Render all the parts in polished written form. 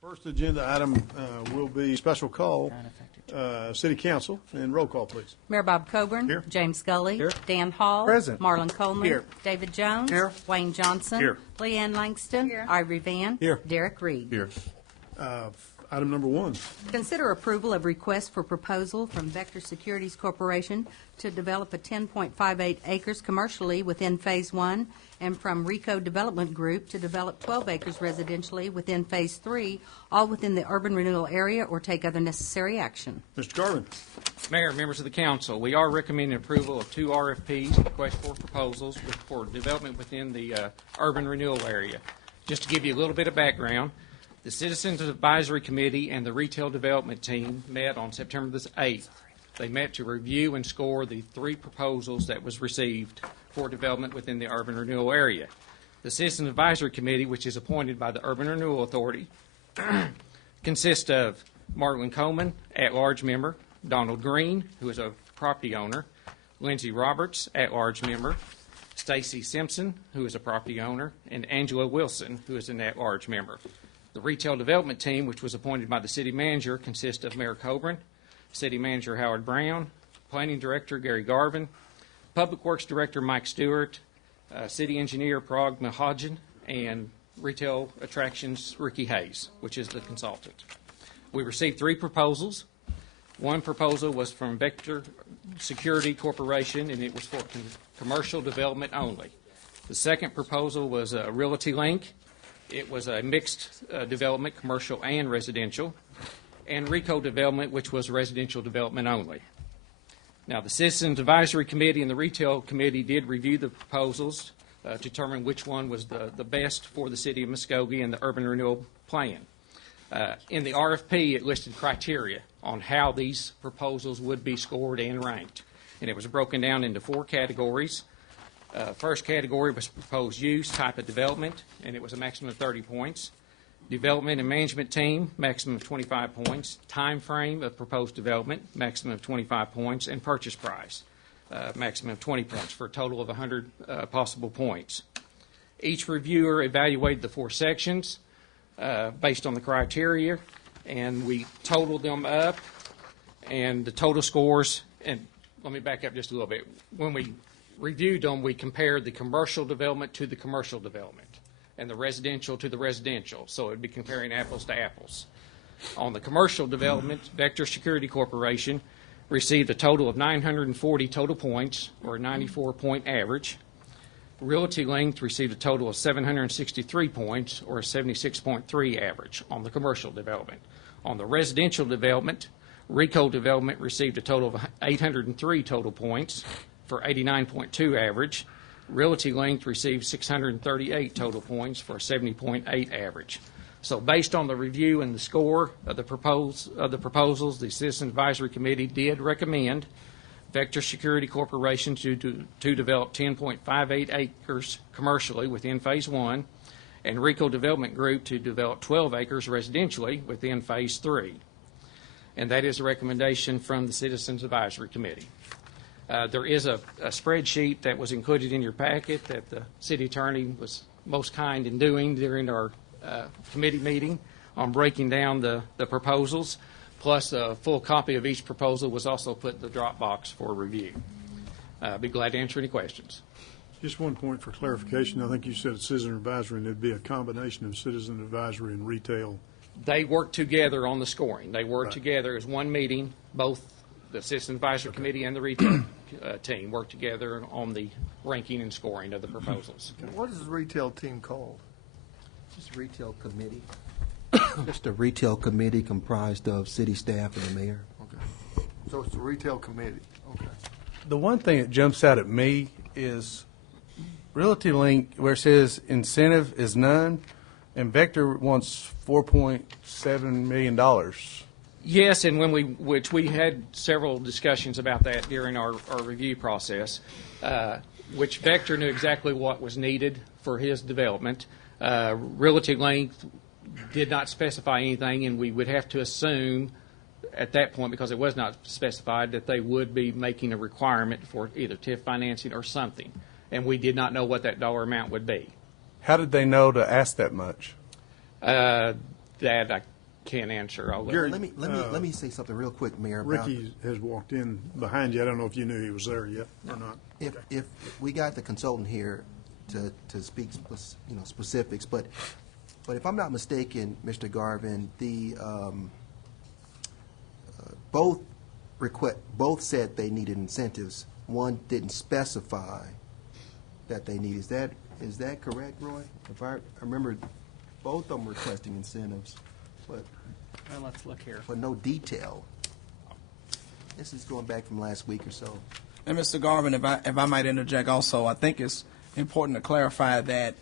First agenda item will be special call, City Council, and roll call, please. Mayor Bob Coburn. Here. James Scully. Here. Dan Hall. Present. Marlon Coleman. Here. David Jones. Here. Wayne Johnson. Here. Leanne Langston. Here. Ivory Van. Here. Derek Reed. Here. Item number one. Consider approval of request for proposal from Vector Securities Corporation to develop a 10.58 acres commercially within Phase 1, and from Rico Development Group to develop 12 acres residentially within Phase 3, all within the urban renewal area, or take other necessary action. Mr. Garvin. Mayor, members of the council, we are recommending approval of two RFPs, request for proposals for development within the urban renewal area. Just to give you a little bit of background, the Citizens Advisory Committee and the Retail Development Team met on September the 8th. They met to review and score the three proposals that was received for development within the urban renewal area. The Citizens Advisory Committee, which is appointed by the Urban Renewal Authority, consists of Marlon Coleman, at-large member, Donald Green, who is a property owner, Lindsey Roberts, at-large member, Stacy Simpson, who is a property owner, and Angela Wilson, who is an at-large member. The Retail Development Team, which was appointed by the City Manager, consists of Mayor Coburn, City Manager Howard Brown, Planning Director Gary Garvin, Public Works Director Mike Stewart, City Engineer Parag Mahajan, and Retail Attractions Ricky Hayes, which is the consultant. We received three proposals. One proposal was from Vector Security Corporation, and it was for commercial development only. The second proposal was Realty Link. It was a mixed development, commercial and residential, and Rico Development, which was residential development only. Now, the Citizens Advisory Committee and the Retail Committee did review the proposals to determine which one was the best for the City of Muskogee and the Urban Renewal Plan. In the RFP, it listed criteria on how these proposals would be scored and ranked, and it was broken down into four categories. First category was proposed use, type of development, and it was a maximum of 30 points. Development and management team, maximum of 25 points. Time frame of proposed development, maximum of 25 points. And purchase price, maximum of 20 points, for a total of 100 possible points. Each reviewer evaluated the four sections based on the criteria, and we totaled them up, and the total scores, and let me back up just a little bit. When we reviewed them, we compared the commercial development to the commercial development and the residential to the residential, so it would be comparing apples to apples. On the commercial development, Vector Security Corporation received a total of 940 total points, or a 94-point average. Realty Link received a total of 763 points, or a 76.3 average on the commercial development. On the residential development, Rico Development received a total of 803 total points, for 89.2 average. Realty Link received 638 total points for a 70.8 average. So based on the review and the score of the proposals, the Citizens Advisory Committee did recommend Vector Security Corporation to develop 10.58 acres commercially within Phase 1, and Rico Development Group to develop 12 acres residentially within Phase 3. And that is a recommendation from the Citizens Advisory Committee. There is a spreadsheet that was included in your packet that the city attorney was most kind in doing during our committee meeting on breaking down the proposals, plus a full copy of each proposal was also put in the Dropbox for review. I'd be glad to answer any questions. Just one point for clarification. I think you said Citizen Advisory, and it'd be a combination of Citizen Advisory and Retail. They work together on the scoring. They work Right. together as one meeting. Both the Citizen Advisory Committee and the Retail team work together on the ranking and scoring of the proposals. What is the retail team called? Just a retail committee. Just a retail committee comprised of city staff and the mayor. Okay. So it's the retail committee. Okay. The one thing that jumps out at me is Realty Link, where it says incentive is none, and Vector wants $4.7 million. Yes, and which we had several discussions about that during our review process, which Vector knew exactly what was needed for his development. Realty Link did not specify anything, and we would have to assume at that point, because it was not specified, that they would be making a requirement for either TIF financing or something, and we did not know what that dollar amount would be. How did they know to ask that much? That I can't answer. I'll Gary, Let me say something real quick, Mayor. About Ricky has walked in behind you. I don't know if you knew he was there yet or not. if we got the consultant here to speak specifics, but if I'm not mistaken, Mr. Garvin, the both said they needed incentives. One didn't specify that they need. Is that correct, Roy? If I remember, both of them requesting incentives, but Well, let's look here. no detail. This is going back from last week or so. And Mr. Garvin, if I might interject also, I think it's important to clarify that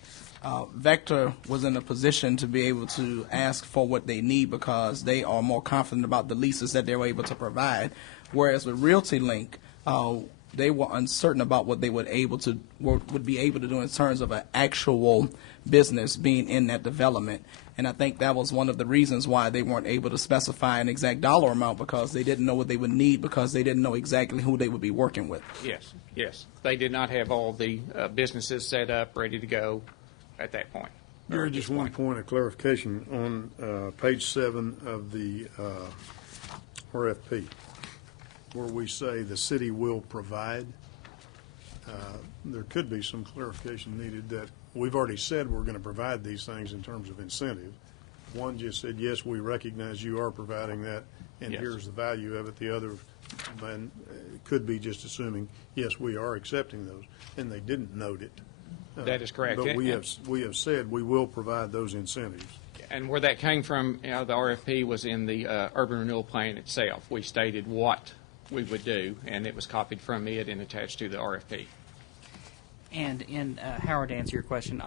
Vector was in a position to be able to ask for what they need because they are more confident about the leases that they were able to provide, whereas with Realty Link, they were uncertain about what they would be able to do in terms of an actual business being in that development. And I think that was one of the reasons why they weren't able to specify an exact dollar amount, because they didn't know what they would need, because they didn't know exactly who they would be working with. Yes. They did not have all the businesses set up, ready to go at that point. Gary, just one point of clarification on page 7 of the RFP, where we say the city will provide. There could be some clarification needed that we've already said we're going to provide these things in terms of incentive. One just said, yes, we recognize you are providing that, and Yes. here's the value of it. The other man could be just assuming, yes, we are accepting those, and they didn't note it. That is correct. But we have said we will provide those incentives. And where that came from, the RFP was in the urban renewal plan itself. We stated what we would do, and it was copied from it and attached to the RFP. And Howard, to answer your question,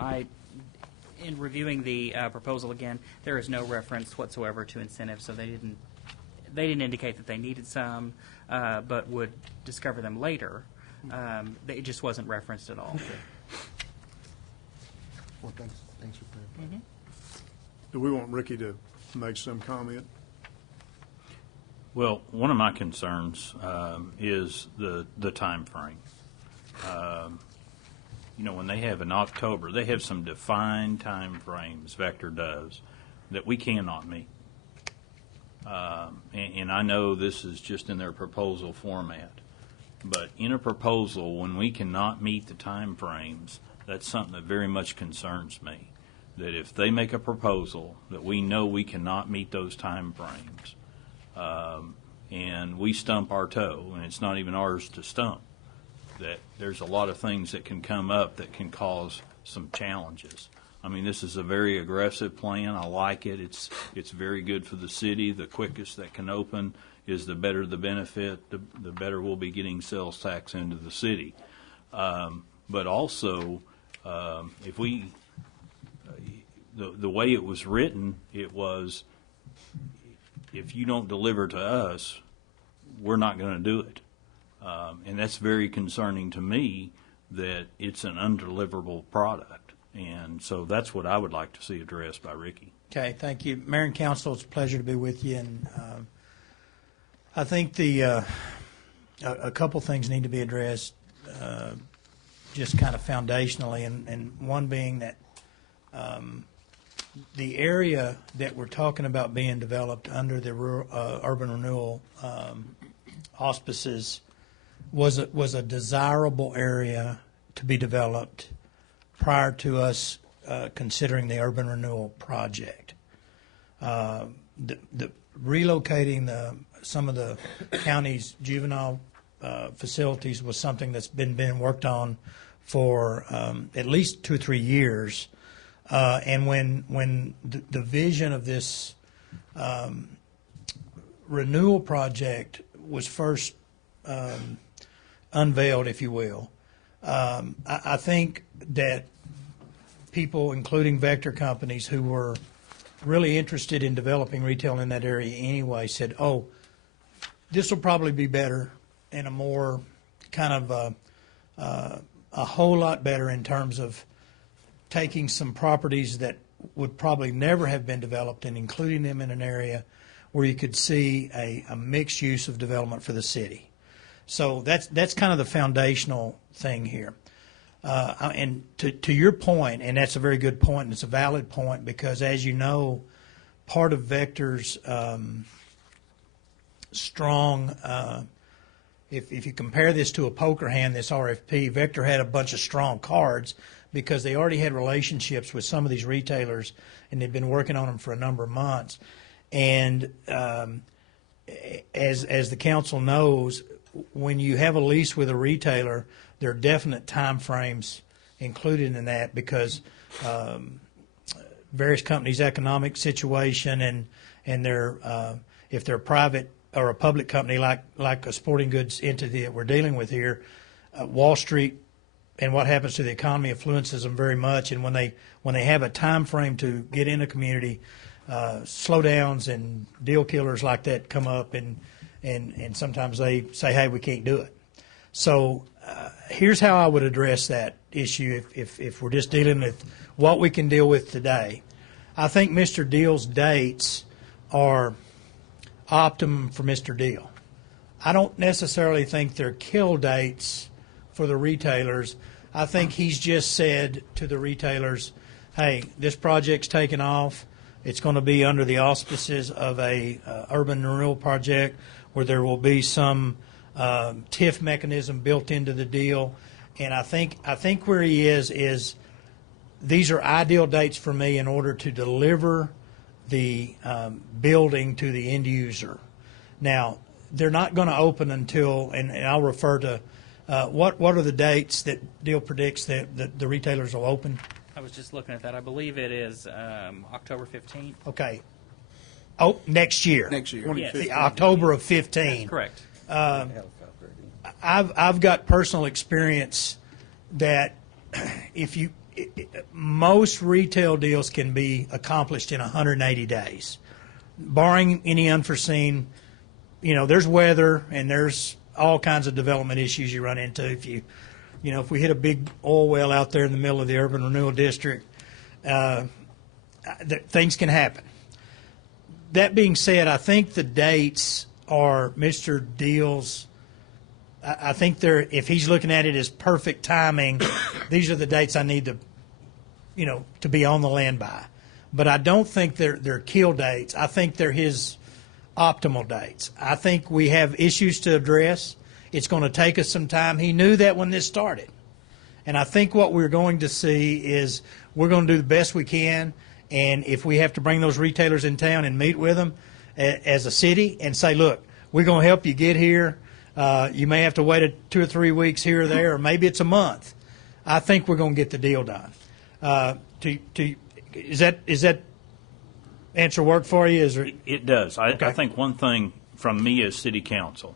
in reviewing the proposal again, there is no reference whatsoever to incentives, so they didn't indicate that they needed some, but would discover them later. It just wasn't referenced at all. Well, thanks for clarifying. Do we want Ricky to make some comment? Well, one of my concerns is the time frame. When they have in October, they have some defined time frames, Vector does, that we cannot meet. And I know this is just in their proposal format, but in a proposal, when we cannot meet the time frames, that's something that very much concerns me. That if they make a proposal that we know we cannot meet those time frames, and we stump our toe, and it's not even ours to stump, that there's a lot of things that can come up that can cause some challenges. I mean, this is a very aggressive plan. I like it. It's very good for the city. The quickest that can open is the better the benefit, the better we'll be getting sales tax into the city. But also, if we, the way it was written, it was, if you don't deliver to us, we're not going to do it. And that's very concerning to me, that it's an undeliverable product. And so that's what I would like to see addressed by Ricky. Okay, thank you. Mayor and Council, it's a pleasure to be with you. And I think a couple things need to be addressed just kind of foundationally, and one being that the area that we're talking about being developed under the urban renewal auspices was a desirable area to be developed prior to us considering the urban renewal project. Relocating some of the county's juvenile facilities was something that's been worked on for at least 2 or 3 years. And when the vision of this renewal project was first unveiled, if you will, I think that people, including Vector companies who were really interested in developing retail in that area anyway, said, oh, this will probably be better and a more kind of a whole lot better in terms of taking some properties that would probably never have been developed and including them in an area where you could see a mixed use of development for the city. So that's kind of the foundational thing here. And to your point, and that's a very good point, and it's a valid point, because as you know, part of Vector's strong, if you compare this to a poker hand, this RFP, Vector had a bunch of strong cards because they already had relationships with some of these retailers, and they've been working on them for a number of months. And as the council knows, when you have a lease with a retailer, there are definite time frames included in that because various companies' economic situation and their if they're private or a public company like a sporting goods entity that we're dealing with here, Wall Street and what happens to the economy influences them very much. And when they have a time frame to get in a community, slowdowns and deal killers like that come up, and sometimes they say, hey, we can't do it. So here's how I would address that issue if we're just dealing with what we can deal with today. I think Mr. Deal's dates are optimum for Mr. Deal. I don't necessarily think they're kill dates for the retailers. I think he's just said to the retailers, hey, this project's taken off. It's going to be under the auspices of a urban renewal project where there will be some TIF mechanism built into the deal. And I think where he is these are ideal dates for me in order to deliver the building to the end user. Now, they're not going to open until, and I'll refer to, what are the dates that Deal predicts that the retailers will open? I was just looking at that. I believe it is October 15th. Okay. Oh, next year. Next year. Yes. October of 15. Correct. I've got personal experience that most retail deals can be accomplished in 180 days, barring any unforeseen. There's weather and there's all kinds of development issues you run into. If we hit a big oil well out there in the middle of the urban renewal district, things can happen. That being said, I think the dates are Mr. Deal's. I think if he's looking at it as perfect timing, these are the dates I need to be on the land by. But I don't think they're kill dates. I think they're his optimal dates. I think we have issues to address. It's going to take us some time. He knew that when this started. And I think what we're going to see is we're going to do the best we can. And if we have to bring those retailers in town and meet with them as a city and say, look, we're going to help you get here. You may have to wait 2 or 3 weeks here or there, or maybe it's a month. I think we're going to get the deal done. Is that answer work for you? It does. Okay. I think one thing from me as city council,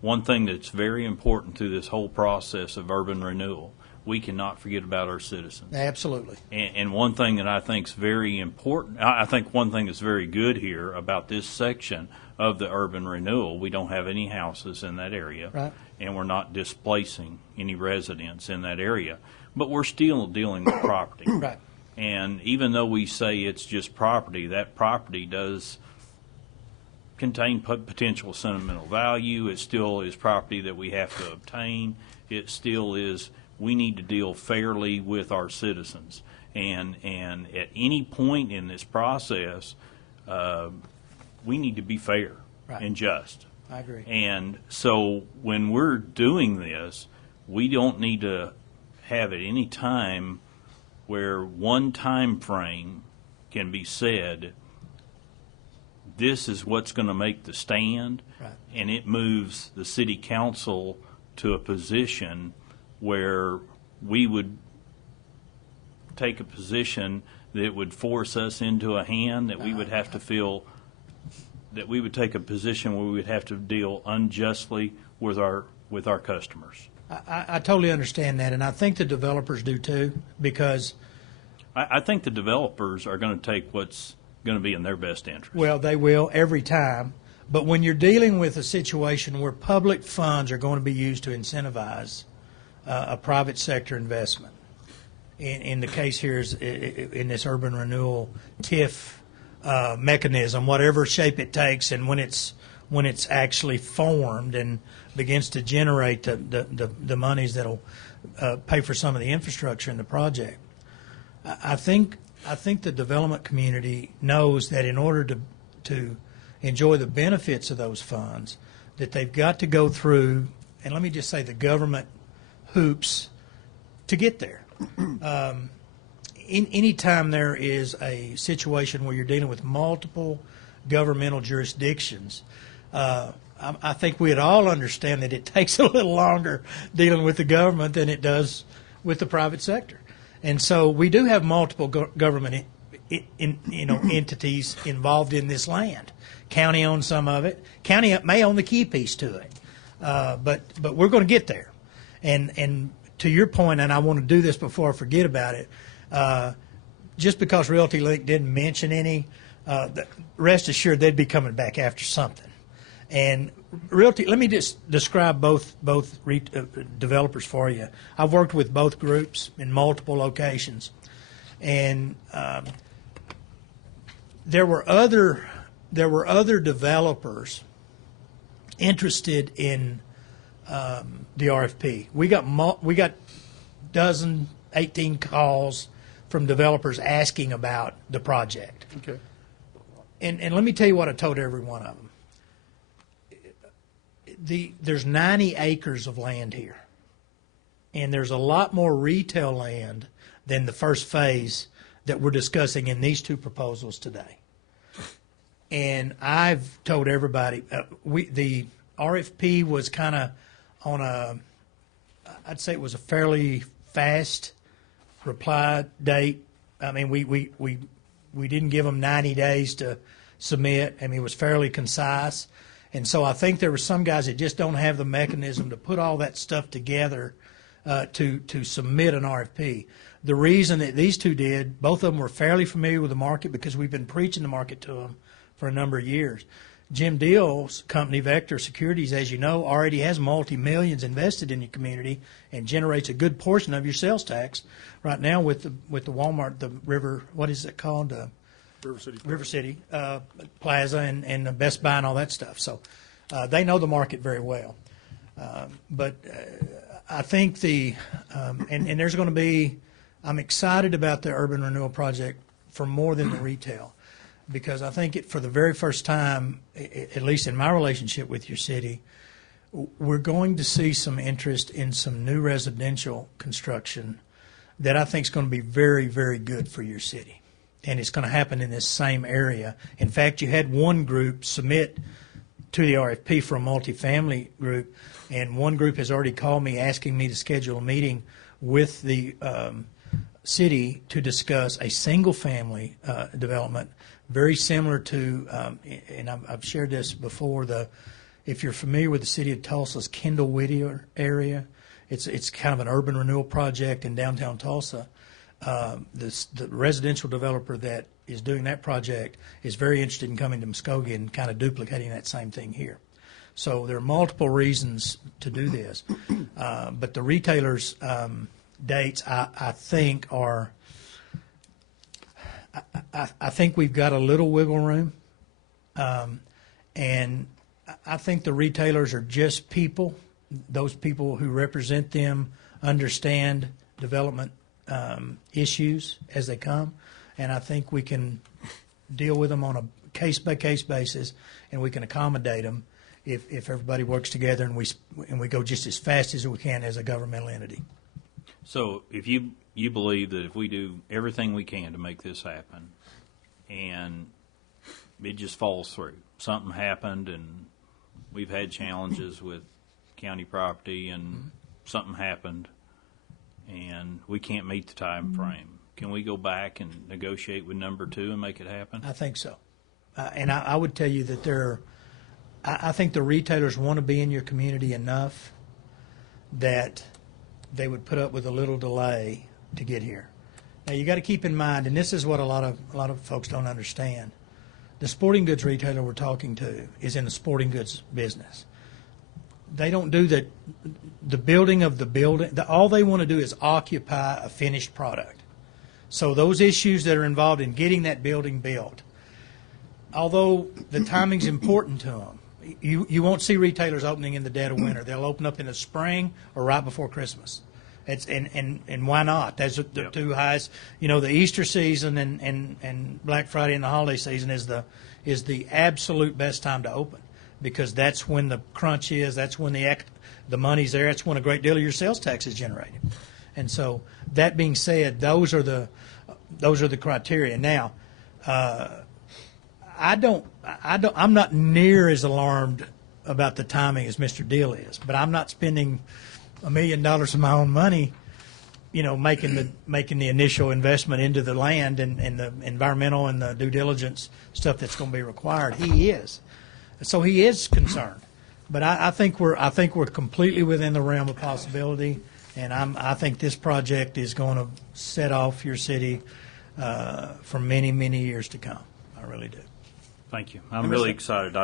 one thing that's very important through this whole process of urban renewal, we cannot forget about our citizens. Absolutely. And one thing that I think is very important, I think one thing that's very good here about this section of the urban renewal, we don't have any houses in that area. Right. And we're not displacing any residents in that area. But we're still dealing with property. Right. And even though we say it's just property, that property does contain potential sentimental value. It still is property that we have to obtain. It still is, we need to deal fairly with our citizens. And at any point in this process, we need to be fair and just. I agree. And so when we're doing this, we don't need to have at any time where one time frame can be said, this is what's going to make the stand, and it moves the city council to a position where we would take a position that would force us into a hand that we would have to feel that we would take a position where we would have to deal unjustly with our customers. I totally understand that, and I think the developers do too, because I think the developers are going to take what's going to be in their best interest. well, they will every time. But when you're dealing with a situation where public funds are going to be used to incentivize a private sector investment, in the case here is in this urban renewal TIF mechanism, whatever shape it takes, and when it's actually formed and begins to generate the monies that'll pay for some of the infrastructure in the project, I think I think the development community knows that in order to enjoy the benefits of those funds, that they've got to go through, and let me just say, the government hoops to get there. Anytime there is a situation where you're dealing with multiple governmental jurisdictions, I think we'd all understand that it takes a little longer dealing with the government than it does with the private sector. And so we do have multiple government entities involved in this land. County owns some of it. County may own the key piece to it. But we're going to get there. And to your point, and I want to do this before I forget about it, just because Realty Link didn't mention any, rest assured they'd be coming back after something. And Realty, let me just describe both developers for you. I've worked with both groups in multiple locations, and there were other developers interested in the RFP. We got 18 calls from developers asking about the project. Okay. And let me tell you what I told every one of them. There's 90 acres of land here, and there's a lot more retail land than the first phase that we're discussing in these two proposals today. And I've told everybody, the RFP was kind of on I'd say it was a fairly fast reply date. I mean, we didn't give them 90 days to submit. I mean, it was fairly concise. And so I think there were some guys that just don't have the mechanism to put all that stuff together to submit an RFP. The reason that these two did, both of them were fairly familiar with the market because we've been preaching the market to them for a number of years. Jim Deal's company, Vector Securities, as you know, already has multi-millions invested in your community and generates a good portion of your sales tax. Right now with the Walmart, the River, what is it called? River City Plaza and Best Buy and all that stuff. So they know the market very well. But I think and there's going to be, I'm excited about the urban renewal project for more than the retail, because I think for the very first time, at least in my relationship with your city, we're going to see some interest in some new residential construction that I think is going to be very, very good for your city. And it's going to happen in this same area. In fact, you had one group submit to the RFP for a multifamily group, and one group has already called me asking me to schedule a meeting with the city to discuss a single-family development, very similar to, and I've shared this before, if you're familiar with the city of Tulsa's Kendall Whittier area, it's kind of an urban renewal project in downtown Tulsa. The residential developer that is doing that project is very interested in coming to Muskogee and kind of duplicating that same thing here. So there are multiple reasons to do this. But the retailers' dates, I think, are I think we've got a little wiggle room. And I think the retailers are just people. Those people who represent them understand development issues as they come, and I think we can deal with them on a case-by-case basis, and we can accommodate them if everybody works together and we go just as fast as we can as a governmental entity. So if you believe that if we do everything we can to make this happen, and it just falls through, something happened, and we've had challenges with county property, and something happened, and we can't meet the time frame, can we go back and negotiate with number two and make it happen? I think so. And I would tell you that I think the retailers want to be in your community enough that they would put up with a little delay to get here. Now you got to keep in mind, and this is what a lot of folks don't understand. The sporting goods retailer we're talking to is in the sporting goods business. They don't do the building of the building. All they want to do is occupy a finished product. So those issues that are involved in getting that building built, although the timing's important to them, you won't see retailers opening in the dead of winter. They'll open up in the spring or right before Christmas. It's and why not? Those are the two highest. You know, the Easter season and Black Friday and the holiday season is the absolute best time to open, because that's when the crunch is. That's when the money's there. That's when a great deal of your sales tax is generated. And so, that being said, those are the criteria. Now, I'm not near as alarmed about the timing as Mr. Deal is, but I'm not spending $1 million of my own money, making the initial investment into the land and the environmental and the due diligence stuff that's going to be required. He is, so he is concerned, but I think we're completely within the realm of possibility, and I think this project is going to set off your city for many, many years to come. I really do. Thank you. I'm really excited.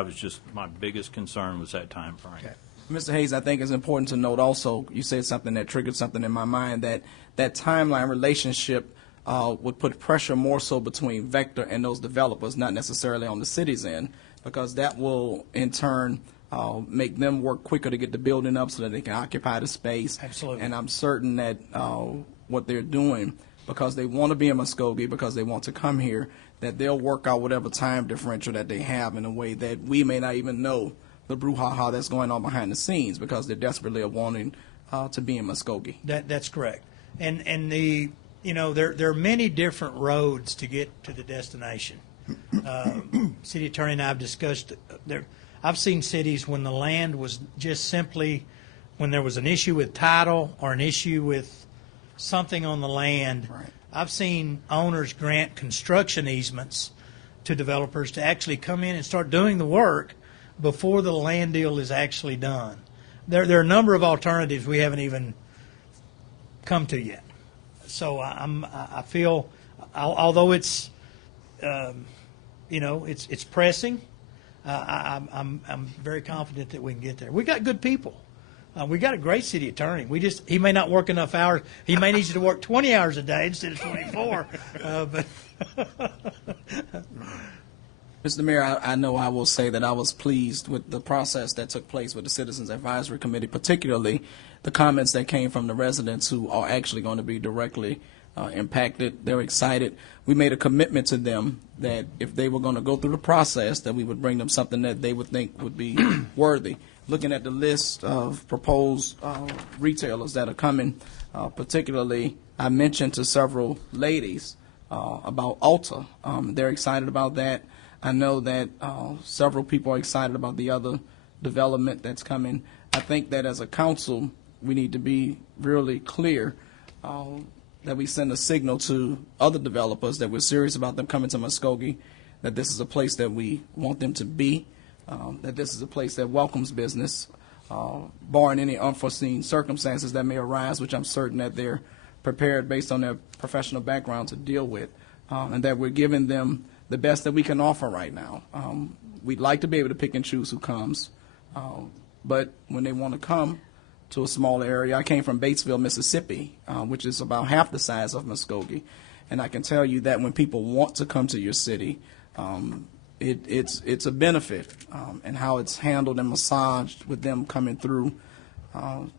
My biggest concern was that time frame. Okay. Mr. Hayes, I think it's important to note also, you said something that triggered something in my mind, that timeline relationship would put pressure more so between Vector and those developers, not necessarily on the city's end, because that will in turn make them work quicker to get the building up so that they can occupy the space. Absolutely. And I'm certain that what they're doing, because they want to be in Muskogee, because they want to come here, that they'll work out whatever time differential that they have in a way that we may not even know the brouhaha that's going on behind the scenes, because they're desperately wanting to be in Muskogee. That's correct. And there are many different roads to get to the destination. City Attorney and I have discussed there. I've seen cities when the land was just simply, when there was an issue with title or an issue with something on the land. Right. I've seen owners grant construction easements to developers to actually come in and start doing the work before the land deal is actually done. There are a number of alternatives we haven't even come to yet. So I feel, although it's it's pressing, I'm very confident that we can get there. We got good people. We got a great city attorney. He may not work enough hours. He may need you to work 20 hours a day instead of 24. But Mr. Mayor, I know I will say that I was pleased with the process that took place with the Citizens Advisory Committee, particularly the comments that came from the residents who are actually going to be directly impacted. They're excited. We made a commitment to them that if they were going to go through the process, that we would bring them something that they would think would be worthy. Looking at the list of proposed retailers that are coming, particularly I mentioned to several ladies about Ulta. They're excited about that. I know that several people are excited about the other development that's coming. I think that as a council, we need to be really clear that we send a signal to other developers that we're serious about them coming to Muskogee, that this is a place that we want them to be, that this is a place that welcomes business, barring any unforeseen circumstances that may arise, which I'm certain that they're prepared based on their professional background to deal with, and that we're giving them the best that we can offer right now. We'd like to be able to pick and choose who comes, but when they want to come to a small area, I came from Batesville, Mississippi, which is about half the size of Muskogee, and I can tell you that when people want to come to your city, it's a benefit, and how it's handled and massaged with them coming through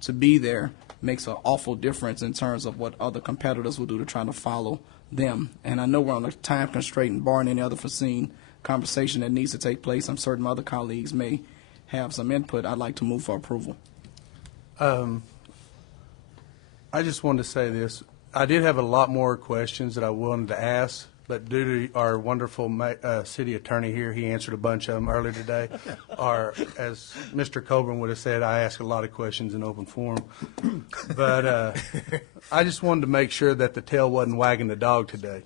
to be there makes an awful difference in terms of what other competitors will do to try to follow them. And I know we're on a time constraint, and barring any other foreseen conversation that needs to take place, I'm certain my other colleagues may have some input. I'd like to move for approval. I just wanted to say this. I did have a lot more questions that I wanted to ask, but due to our wonderful city attorney here, he answered a bunch of them earlier today. Or, as Mr. Coburn would have said, I ask a lot of questions in open forum. But I just wanted to make sure that the tail wasn't wagging the dog today.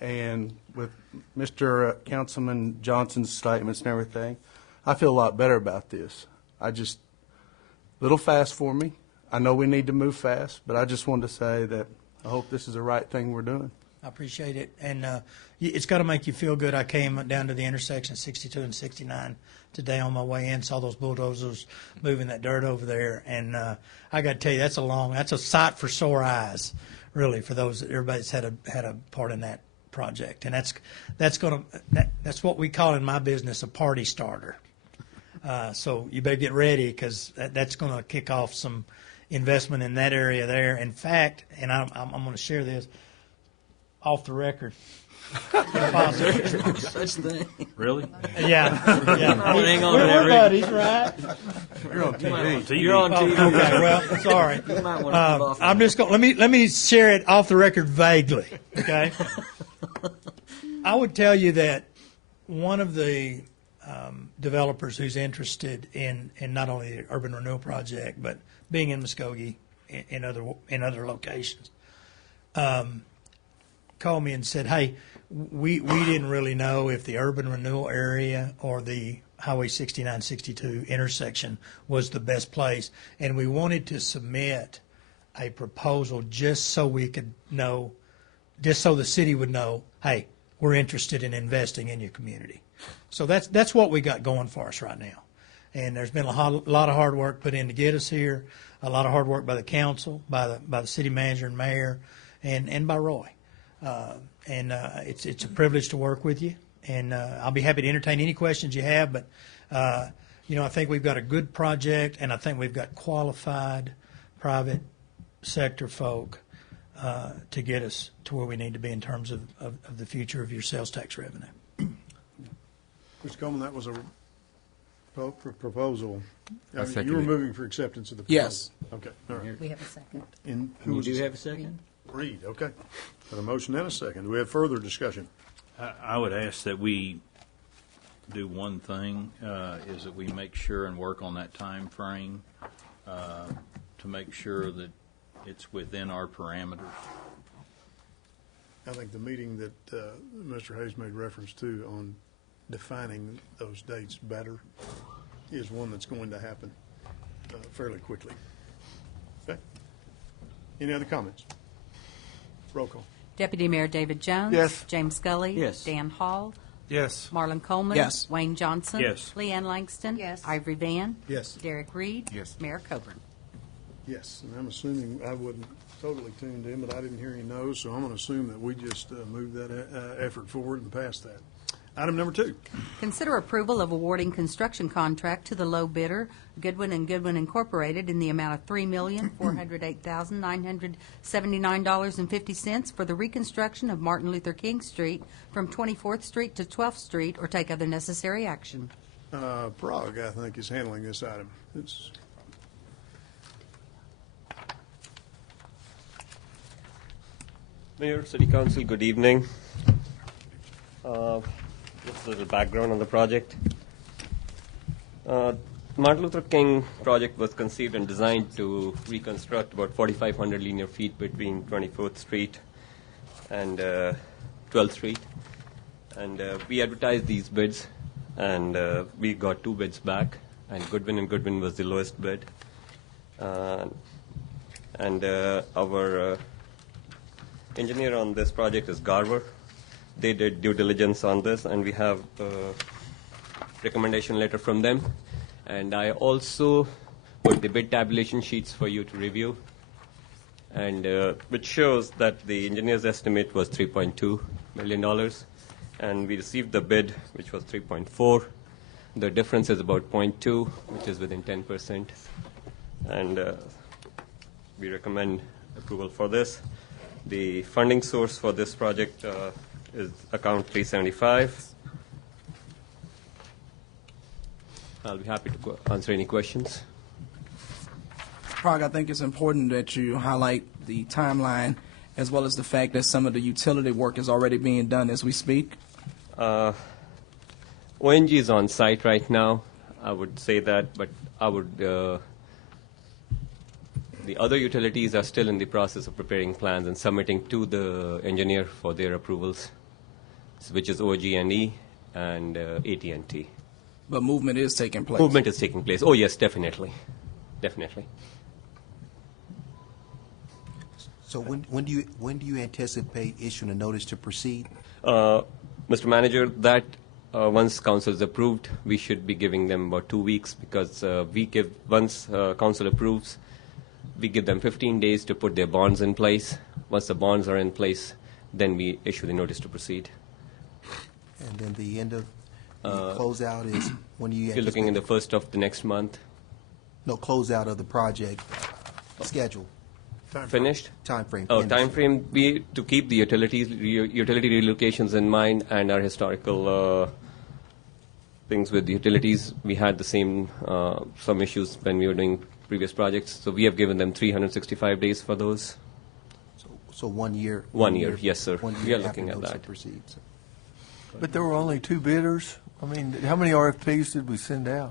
And with Mr. Councilman Johnson's statements and everything, I feel a lot better about this. Little fast for me. I know we need to move fast, but I just wanted to say that I hope this is the right thing we're doing. I appreciate it, and it's got to make you feel good. I came down to the intersection 62 and 69 today on my way in, saw those bulldozers moving that dirt over there, and I got to tell you, that's a sight for sore eyes, really, for everybody's had a part in that project, and that's what we call in my business a party starter. So you better get ready, because that's going to kick off some investment in that area there. In fact, and I'm going to share this off the record. Such thing. Really? Yeah. Hang on We're there, Rick. buddies, right? You're on TV. You're on TV. Okay, well, sorry. You might want to move off. I'm just going. Let me share it off the record vaguely. Okay. I would tell you that one of the developers who's interested in not only the urban renewal project but being in Muskogee in other locations, called me and said, "Hey, we didn't really know if the urban renewal area or the Highway 69-62 intersection was the best place, and we wanted to submit a proposal just so we could know, just so the city would know, hey, we're interested in investing in your community." So that's what we got going for us right now. And there's been a lot of hard work put in to get us here, a lot of hard work by the council, by the city manager and mayor, and by Roy. It's a privilege to work with you, and I'll be happy to entertain any questions you have. But I think we've got a good project, and I think we've got qualified private sector folk to get us to where we need to be in terms of the future of your sales tax revenue. Mr. Coleman, that was a proposal. I second You were it. moving for acceptance of the proposal? Yes. Okay, all right. We have a second. And who You was do the have a second? Reed, okay. Got a motion and a second. Do we have further discussion? I would ask that we do one thing, is that we make sure and work on that time frame to make sure that it's within our parameters. I think the meeting that Mr. Hayes made reference to on defining those dates better is one that's going to happen fairly quickly. Okay. Any other comments? Roll call. Deputy Mayor David Jones. Yes. James Scully. Yes. Dan Hall. Yes. Marlon Coleman. Yes. Wayne Johnson. Yes. Leanne Langston. Yes. Ivory Van. Yes. Derek Reed. Yes. Mayor Coburn. Yes, and I'm assuming, I wasn't totally tuned in, but I didn't hear any no's, so I'm going to assume that we just move that effort forward and pass that. Item number 2. Consider approval of awarding construction contract to the low bidder, Goodwin & Goodwin Incorporated, in the amount of $3,408,979.50 for the reconstruction of Martin Luther King Street from 24th Street to 12th Street, or take other necessary action. Prague, I think, is handling this item. It's Mayor, City Council, good evening. Just a little background on the project. Martin Luther King project was conceived and designed to reconstruct about 4,500 linear feet between 24th Street and 12th Street. And we advertised these bids, and we got 2 bids back, and Goodwin & Goodwin was the lowest bid. And our engineer on this project is Garver. They did due diligence on this, and we have a recommendation letter from them. And I also put the bid tabulation sheets for you to review, and which shows that the engineer's estimate was $3.2 million, and we received the bid, which was 3.4. The difference is about 0.2, which is within 10%, and we recommend approval for this. The funding source for this project is account 375. I'll be happy to answer any questions. Prague, I think it's important that you highlight the timeline as well as the fact that some of the utility work is already being done as we speak. ONG is on site right now. I would say that, but I would. The other utilities are still in the process of preparing plans and submitting to the engineer for their approvals, which is OG&E and AT&T. But movement is taking place. Movement is taking place. Oh, yes, definitely. Definitely. So when do you anticipate issuing a notice to proceed? Mr. Manager, that once council is approved, we should be giving them about 2 weeks, because once council approves, we give them 15 days to put their bonds in place. Once the bonds are in place, then we issue the notice to proceed. And then the end of the closeout is when do you You're looking in the first of the next month. No, closeout of the project. Schedule, Finished? time frame. Oh, finished. time frame, to keep the utility relocations in mind and our historical things with the utilities, we had the same, some issues when we were doing previous projects. So we have given them 365 days for those. So 1 year. 1 year, yes, sir. 1 We year are looking after at notice that. to proceed, so. But there were only 2 bidders? I mean, how many RFPs did we send out?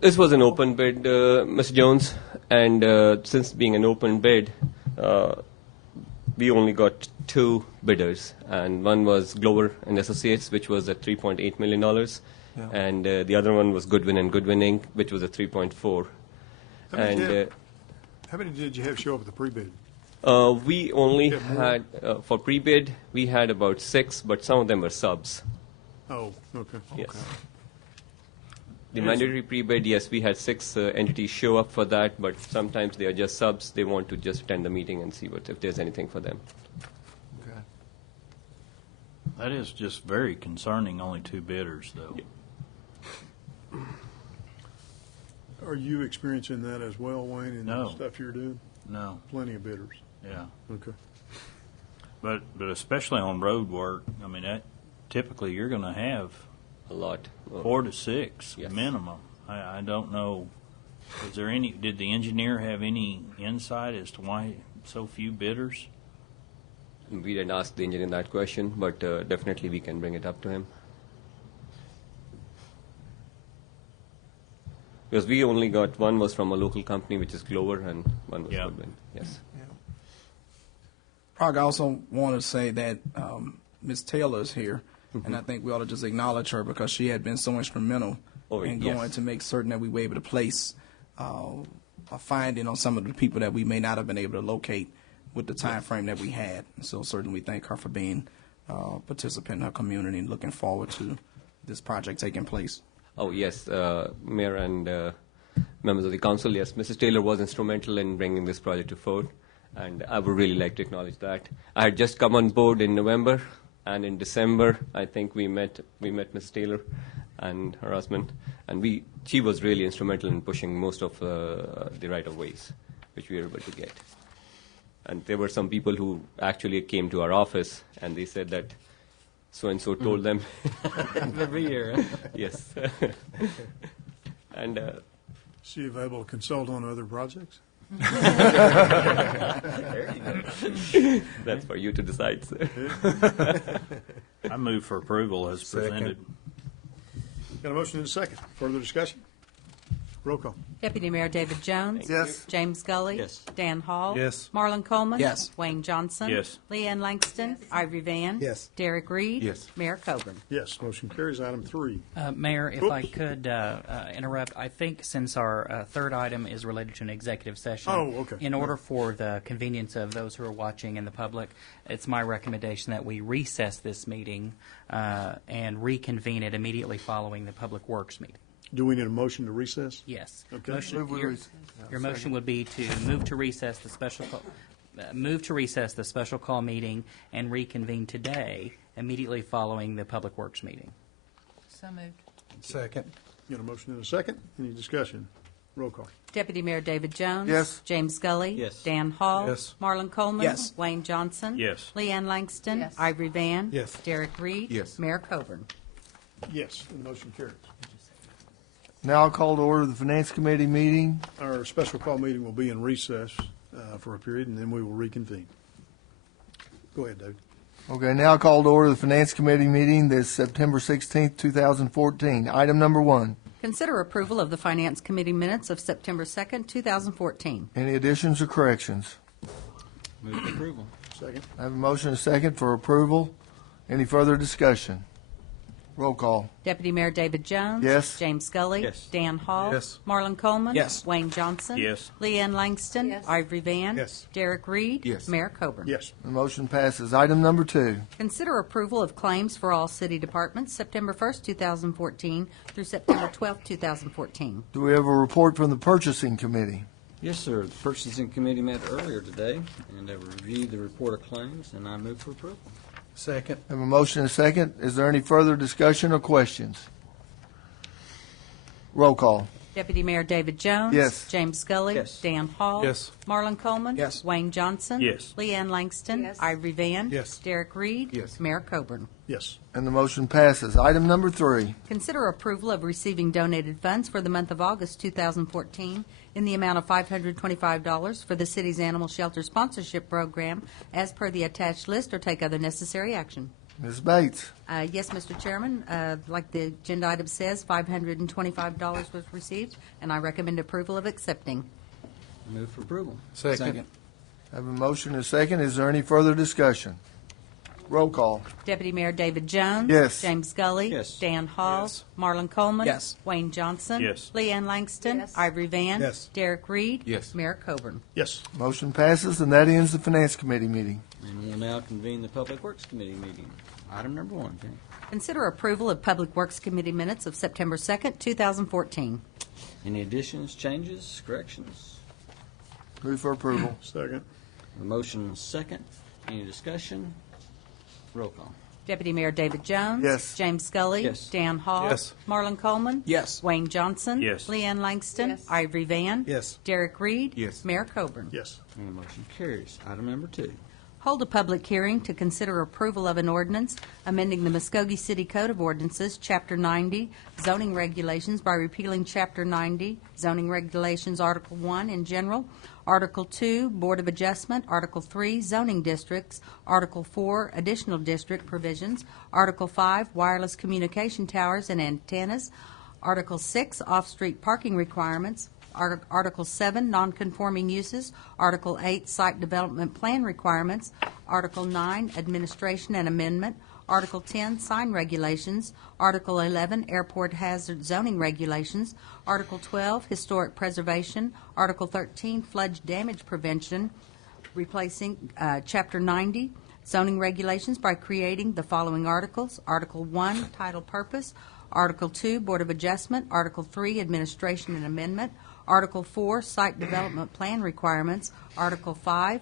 This was an open bid, Ms. Jones, and since being an open bid, we only got 2 bidders, and one was Glover and Associates, which was at $3.8 million, and the other one was Goodwin and Goodwin Inc., which was at 3.4. How many did you have show up at the pre-bid? We only Yeah, more. had, for pre-bid, we had about 6, but some of them were subs. Oh, okay. Yes. The mandatory pre-bid, yes, we had 6 entities show up for that, but sometimes they are just subs. They want to just attend the meeting and see if there's anything for them. Okay. That is just very concerning, only 2 bidders, though. Are you experiencing that as well, Wayne, in the No. stuff you're doing? No, Plenty of bidders. yeah. Okay. But especially on road work, I mean, that typically you're going to have A lot. 4 to 6 Yes. minimum. I don't know. Is there any? Did the engineer have any insight as to why so few bidders? We didn't ask the engineer that question, but definitely we can bring it up to him. Because we only got one was from a local company, which is Glover, and one was Yeah. Goodwin. Yes. Prague, I also want to say that Ms. Taylor is here, and I think we ought to just acknowledge her because she had been so instrumental in yes. going to make certain that we were able to place a finding on some of the people that we may not have been able to locate with the time frame that we had. And so certainly we thank her for being a participant in her community and looking forward to this project taking place. Oh, yes, Mayor and members of the council, yes, Mrs. Taylor was instrumental in bringing this project to forward, and I would really like to acknowledge that. I had just come on board in November, and in December, I think we met Mrs. Taylor and her husband, and she was really instrumental in pushing most of the right-of-ways, which we were able to get. And there were some people who actually came to our office, and they said that so-and-so told them. Every year. Yes. And Is she available to consult on other projects? that's for you to decide, sir. I move for approval as presented. Got a motion and a second. Further discussion? Roll call. Deputy Mayor David Jones. Yes. James Gully. Yes. Dan Hall. Yes. Marlon Coleman. Yes. Wayne Johnson. Yes. Leanne Langston. Ivory Van. Yes. Derek Reed. Yes. Mayor Coburn. Yes, motion carries. Item 3. Mayor, if Oops. I could interrupt, I think since our third item is related to an executive session, Oh, okay. in order for the convenience of those who are watching and the public, it's my recommendation that we recess this meeting and reconvene it immediately following the Public Works meeting. Do we need a motion to recess? Yes. Okay. Move we recess. Your motion would be to move to recess the special call meeting and reconvene today immediately following the Public Works meeting. So moved. Second. Got a motion and a second. Any discussion? Roll call. Deputy Mayor David Jones. Yes. James Gully. Yes. Dan Hall. Yes. Marlon Coleman. Yes. Wayne Johnson. Yes. Leanne Langston. Yes. Ivory Van. Yes. Derek Reed. Yes. Mayor Coburn. Yes, the motion carries. Now I'll call to order the Finance Committee meeting. Our special call meeting will be in recess for a period, and then we will reconvene. Go ahead, David. Okay, now I'll call to order the Finance Committee meeting this September 16th, 2014. Item number 1. Consider approval of the Finance Committee minutes of September 2nd, 2014. Any additions or corrections? Move for approval. Second. I have a motion and a second for approval. Any further discussion? Roll call. Deputy Mayor David Jones. Yes. James Gully. Yes. Dan Hall. Yes. Marlon Coleman. Yes. Wayne Johnson. Yes. Leanne Langston. Yes. Ivory Van. Yes. Derek Reed. Yes. Mayor Coburn. Yes. The motion passes. Item number 2. Consider approval of claims for all city departments September 1st, 2014 through September 12th, 2014. Do we have a report from the Purchasing Committee? Yes, sir. The purchasing committee met earlier today, and they reviewed the report of claims, and I move for approval. Second. I have a motion and a second. Is there any further discussion or questions? Roll call. Deputy Mayor David Jones. Yes. James Scully. Yes. Dan Hall. Yes. Marlon Coleman. Yes. Wayne Johnson. Yes. Leanne Langston. Yes. Ivory Van. Yes. Derek Reed. Yes. Mayor Coburn. Yes. And the motion passes. Item number 3. Consider approval of receiving donated funds for the month of August 2014 in the amount of $525 for the city's animal shelter sponsorship program as per the attached list, or take other necessary action. Ms. Bates. Yes, Mr. Chairman, like the agenda item says, $525 was received, and I recommend approval of accepting. Move for approval. Second. I have a motion and a second. Is there any further discussion? Roll call. Deputy Mayor David Jones. Yes. James Scully. Yes. Dan Hall. Yes. Marlon Coleman. Yes. Wayne Johnson. Yes. Leanne Langston. Yes. Ivory Van. Yes. Derek Reed. Yes. Mayor Coburn. Yes. Motion passes, and that ends the Finance Committee meeting. And we'll now convene the Public Works Committee meeting. Item number 1, Penny. Consider approval of Public Works Committee minutes of September 2nd, 2014. Any additions, changes, corrections? Move for approval. Second. A motion and a second. Any discussion? Roll call. Deputy Mayor David Jones. Yes. James Scully. Yes. Dan Hall. Yes. Marlon Coleman. Yes. Wayne Johnson. Yes. Leanne Langston. Yes. Ivory Van. Yes. Derek Reed. Yes. Mayor Coburn. Yes. And the motion carries. Item number 2. Hold a public hearing to consider approval of an ordinance amending the Muskogee City Code of Ordinances, Chapter 90, zoning regulations by repealing Chapter 90, zoning regulations, Article 1 in general, Article 2, Board of Adjustment, Article 3, zoning districts, Article 4, additional district provisions, Article 5, wireless communication towers and antennas, Article 6, off-street parking requirements, Article 7, nonconforming uses, Article 8, site development plan requirements, Article 9, administration and amendment, Article 10, sign regulations, Article 11, airport hazard zoning regulations, Article 12, historic preservation, Article 13, flood damage prevention, replacing Chapter 90, zoning regulations by creating the following articles: Article 1, title purpose, Article 2, Board of Adjustment, Article 3, administration and amendment, Article 4, site development plan requirements, Article 5,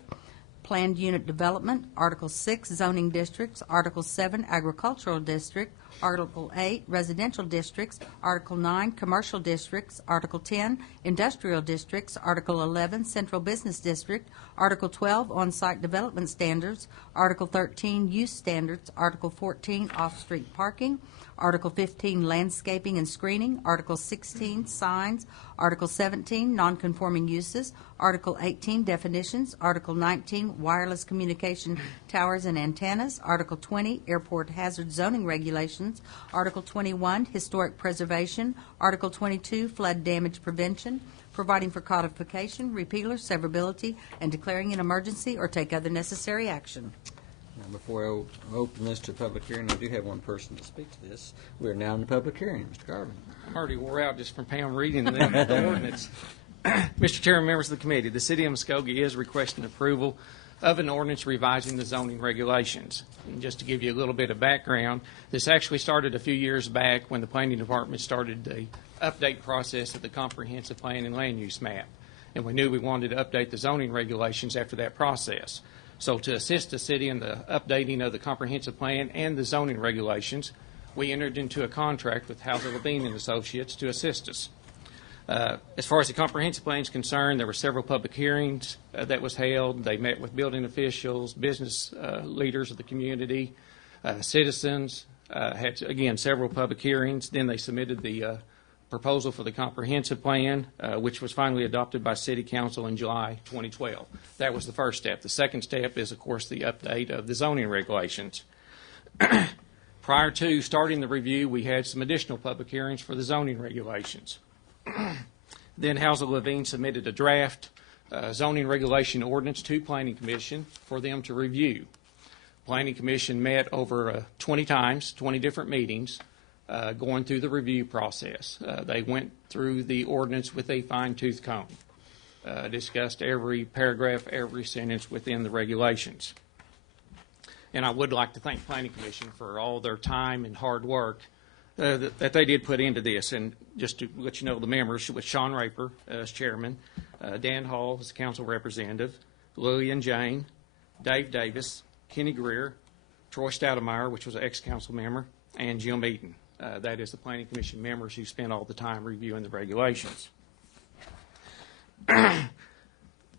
planned unit development, Article 6, zoning districts, Article 7, agricultural district, Article 8, residential districts, Article 9, commercial districts, Article 10, industrial districts, Article 11, central business district, Article 12, on-site development standards, Article 13, use standards, Article 14, off-street parking, Article 15, landscaping and screening, Article 16, signs, Article 17, nonconforming uses, Article 18, definitions, Article 19, wireless communication towers and antennas, Article 20, airport hazard zoning regulations, Article 21, historic preservation, Article 22, flood damage prevention, providing for codification, repeal or severability, and declaring an emergency or take other necessary action. Now, before I open this to public hearing, I do have one person to speak to this. We are now in the public hearing. Mr. Garvin. I'm already wore out just from Pam reading the ordinance. Mr. Chairman, members of the committee, the City of Muskogee is requesting approval of an ordinance revising the zoning regulations. And just to give you a little bit of background, this actually started a few years back when the Planning Department started the update process of the Comprehensive Plan and Land Use Map. And we knew we wanted to update the zoning regulations after that process. So to assist the city in the updating of the comprehensive plan and the zoning regulations, we entered into a contract with Hauser Levine and Associates to assist us. As far as the comprehensive plan is concerned, there were several public hearings that was held. They met with building officials, business leaders of the community, citizens, had, again, several public hearings. Then they submitted the proposal for the comprehensive plan, which was finally adopted by City Council in July 2012. That was the first step. The second step is, of course, the update of the zoning regulations. Prior to starting the review, we had some additional public hearings for the zoning regulations. Then Hauser Levine submitted a draft zoning regulation ordinance to Planning Commission for them to review. Planning Commission met over 20 times, 20 different meetings, going through the review process. They went through the ordinance with a fine-tooth comb, discussed every paragraph, every sentence within the regulations. And I would like to thank Planning Commission for all their time and hard work that they did put into this. And just to let you know, the members, with Sean Raper as chairman, Dan Hall as council representative, Lillian Jane, Dave Davis, Kenny Greer, Troy Stoudemire, which was an ex-council member, and Jim Eaton. That is the Planning Commission members who spend all the time reviewing the regulations.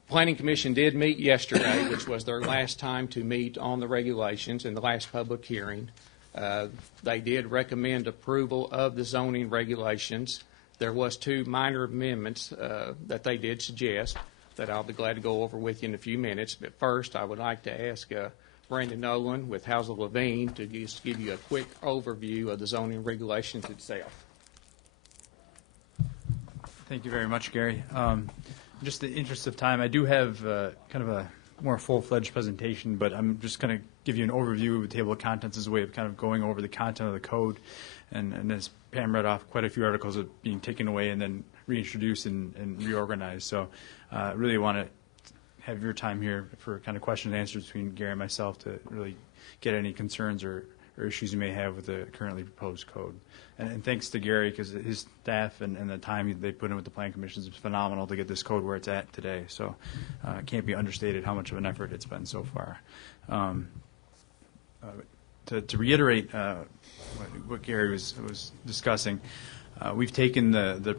Planning Commission did meet yesterday, which was their last time to meet on the regulations in the last public hearing. They did recommend approval of the zoning regulations. There was 2 minor amendments that they did suggest that I'll be glad to go over with you in a few minutes. But first, I would like to ask Brandon Nolan with Housel Levine to just give you a quick overview of the zoning regulations itself. Thank you very much, Gary. Just in the interest of time, I do have kind of a more full-fledged presentation, but I'm just going to give you an overview of the table of contents as a way of kind of going over the content of the code. And as Pam read off, quite a few articles are being taken away and then reintroduced and reorganized. So I really want to have your time here for kind of question and answers between Gary and myself to really get any concerns or issues you may have with the currently proposed code. And thanks to Gary, because his staff and the time they put in with the Plan Commission is phenomenal to get this code where it's at today. So it can't be understated how much of an effort it's been so far. To reiterate what Gary was discussing, we've taken the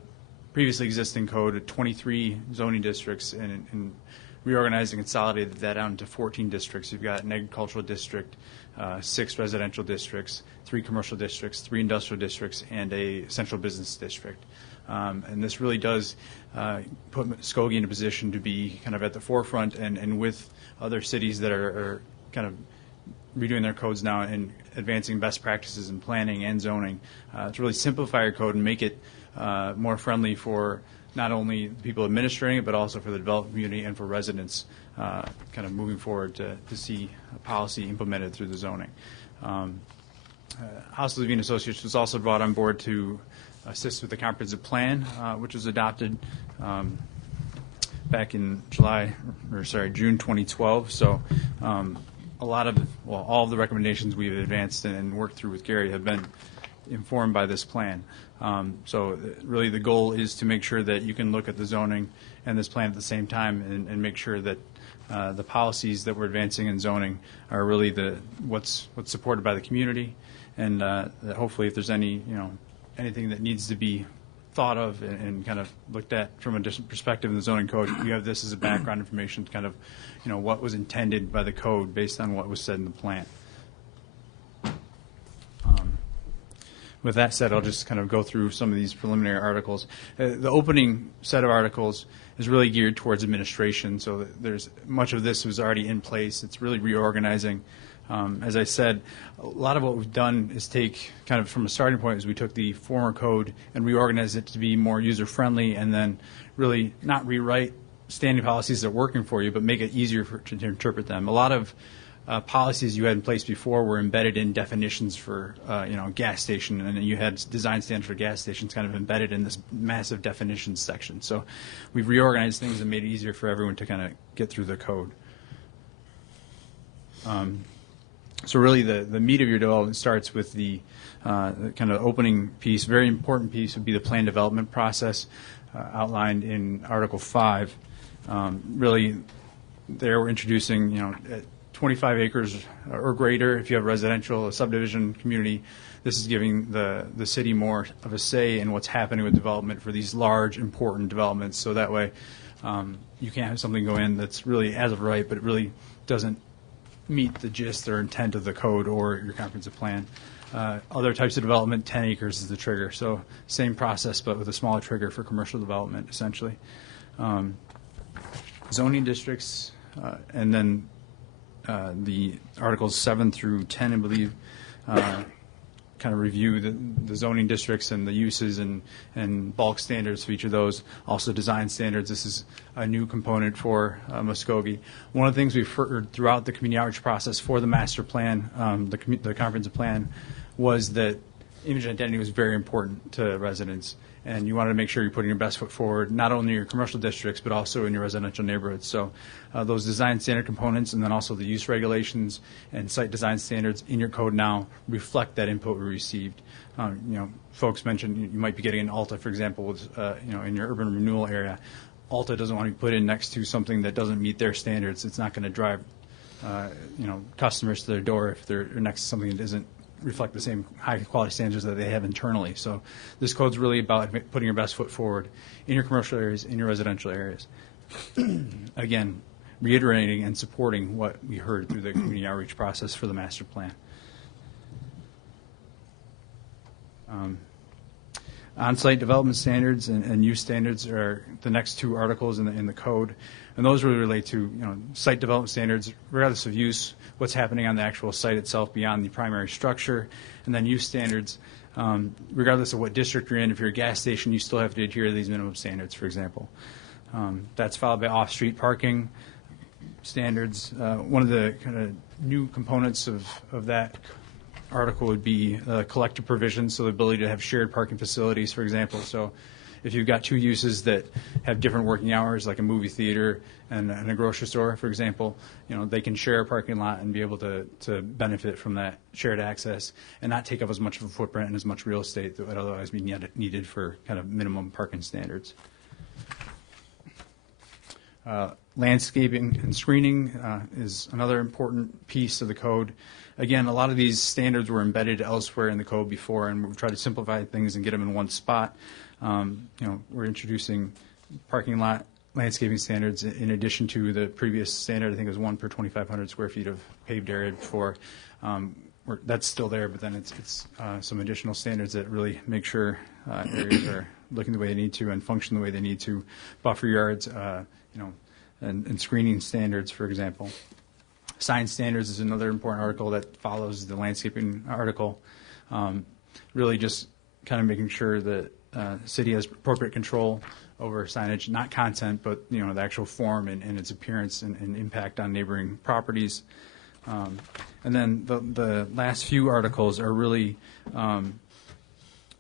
previously existing code of 23 zoning districts and reorganized and consolidated that down into 14 districts. You've got an agricultural district, 6 residential districts, 3 commercial districts, 3 industrial districts, and a central business district. And this really does put Muskogee in a position to be kind of at the forefront and with other cities that are kind of redoing their codes now and advancing best practices in planning and zoning to really simplify your code and make it more friendly for not only the people administering it, but also for the development community and for residents kind of moving forward to see a policy implemented through the zoning. House Levine Associates was also brought on board to assist with the comprehensive plan, which was adopted back in June 2012. So all of the recommendations we've advanced and worked through with Gary have been informed by this plan. So really the goal is to make sure that you can look at the zoning and this plan at the same time and make sure that the policies that we're advancing in zoning are really what's supported by the community, and that hopefully if there's anything that needs to be thought of and kind of looked at from a different perspective in the zoning code, you have this as a background information to kind of what was intended by the code based on what was said in the plan. With that said, I'll just kind of go through some of these preliminary articles. The opening set of articles is really geared towards administration, so there's much of this was already in place. It's really reorganizing. As I said, a lot of what we've done is take kind of from a starting point is we took the former code and reorganized it to be more user-friendly and then really not rewrite standing policies that are working for you, but make it easier to interpret them. A lot of policies you had in place before were embedded in definitions for gas station, and you had design standards for gas stations kind of embedded in this massive definitions section. So we've reorganized things and made it easier for everyone to kind of get through the code. So really the meat of your development starts with the kind of opening piece. Very important piece would be the plan development process outlined in Article 5. Really there we're introducing 25 acres or greater if you have residential, a subdivision community. This is giving the city more of a say in what's happening with development for these large, important developments. So that way you can't have something go in that's really as of right, but it really doesn't meet the gist or intent of the code or your comprehensive plan. Other types of development, 10 acres is the trigger. So same process, but with a smaller trigger for commercial development, essentially. Zoning districts, and then the Articles 7 through 10, I believe, kind of review the zoning districts and the uses and bulk standards for each of those. Also design standards. This is a new component for Muskogee. One of the things we've heard throughout the community outreach process for the master plan, the comprehensive plan, was that image identity was very important to residents. And you wanted to make sure you're putting your best foot forward, not only in your commercial districts, but also in your residential neighborhoods. So those design standard components and then also the use regulations and site design standards in your code now reflect that input we received. Folks mentioned you might be getting an ALTA, for example, with, in your urban renewal area. ALTA doesn't want to be put in next to something that doesn't meet their standards. It's not going to drive, customers to their door if they're next to something that isn't reflect the same high-quality standards that they have internally. So this code's really about putting your best foot forward in your commercial areas, in your residential areas. Again, reiterating and supporting what we heard through the community outreach process for the master plan. On-site development standards and use standards are the next two articles in the code, and those really relate to site development standards, regardless of use, what's happening on the actual site itself beyond the primary structure, and then use standards, regardless of what district you're in. If you're a gas station, you still have to adhere to these minimum standards, for example. That's followed by off-street parking standards. One of the kind of new components of that article would be collective provisions, so the ability to have shared parking facilities, for example. So if you've got two uses that have different working hours, like a movie theater and a grocery store, for example, they can share a parking lot and be able to benefit from that shared access and not take up as much of a footprint and as much real estate that would otherwise be needed for kind of minimum parking standards. Landscaping and screening is another important piece of the code. Again, a lot of these standards were embedded elsewhere in the code before, and we've tried to simplify things and get them in one spot. We're introducing parking lot landscaping standards in addition to the previous standard. I think it was 1 per 2,500 square feet of paved area before. That's still there, but then it's some additional standards that really make sure areas are looking the way they need to and function the way they need to. Buffer yards, and screening standards, for example. Sign standards is another important article that follows the landscaping article. Really just kind of making sure that the city has appropriate control over signage, not content, but the actual form and its appearance and impact on neighboring properties. And then the last few articles are really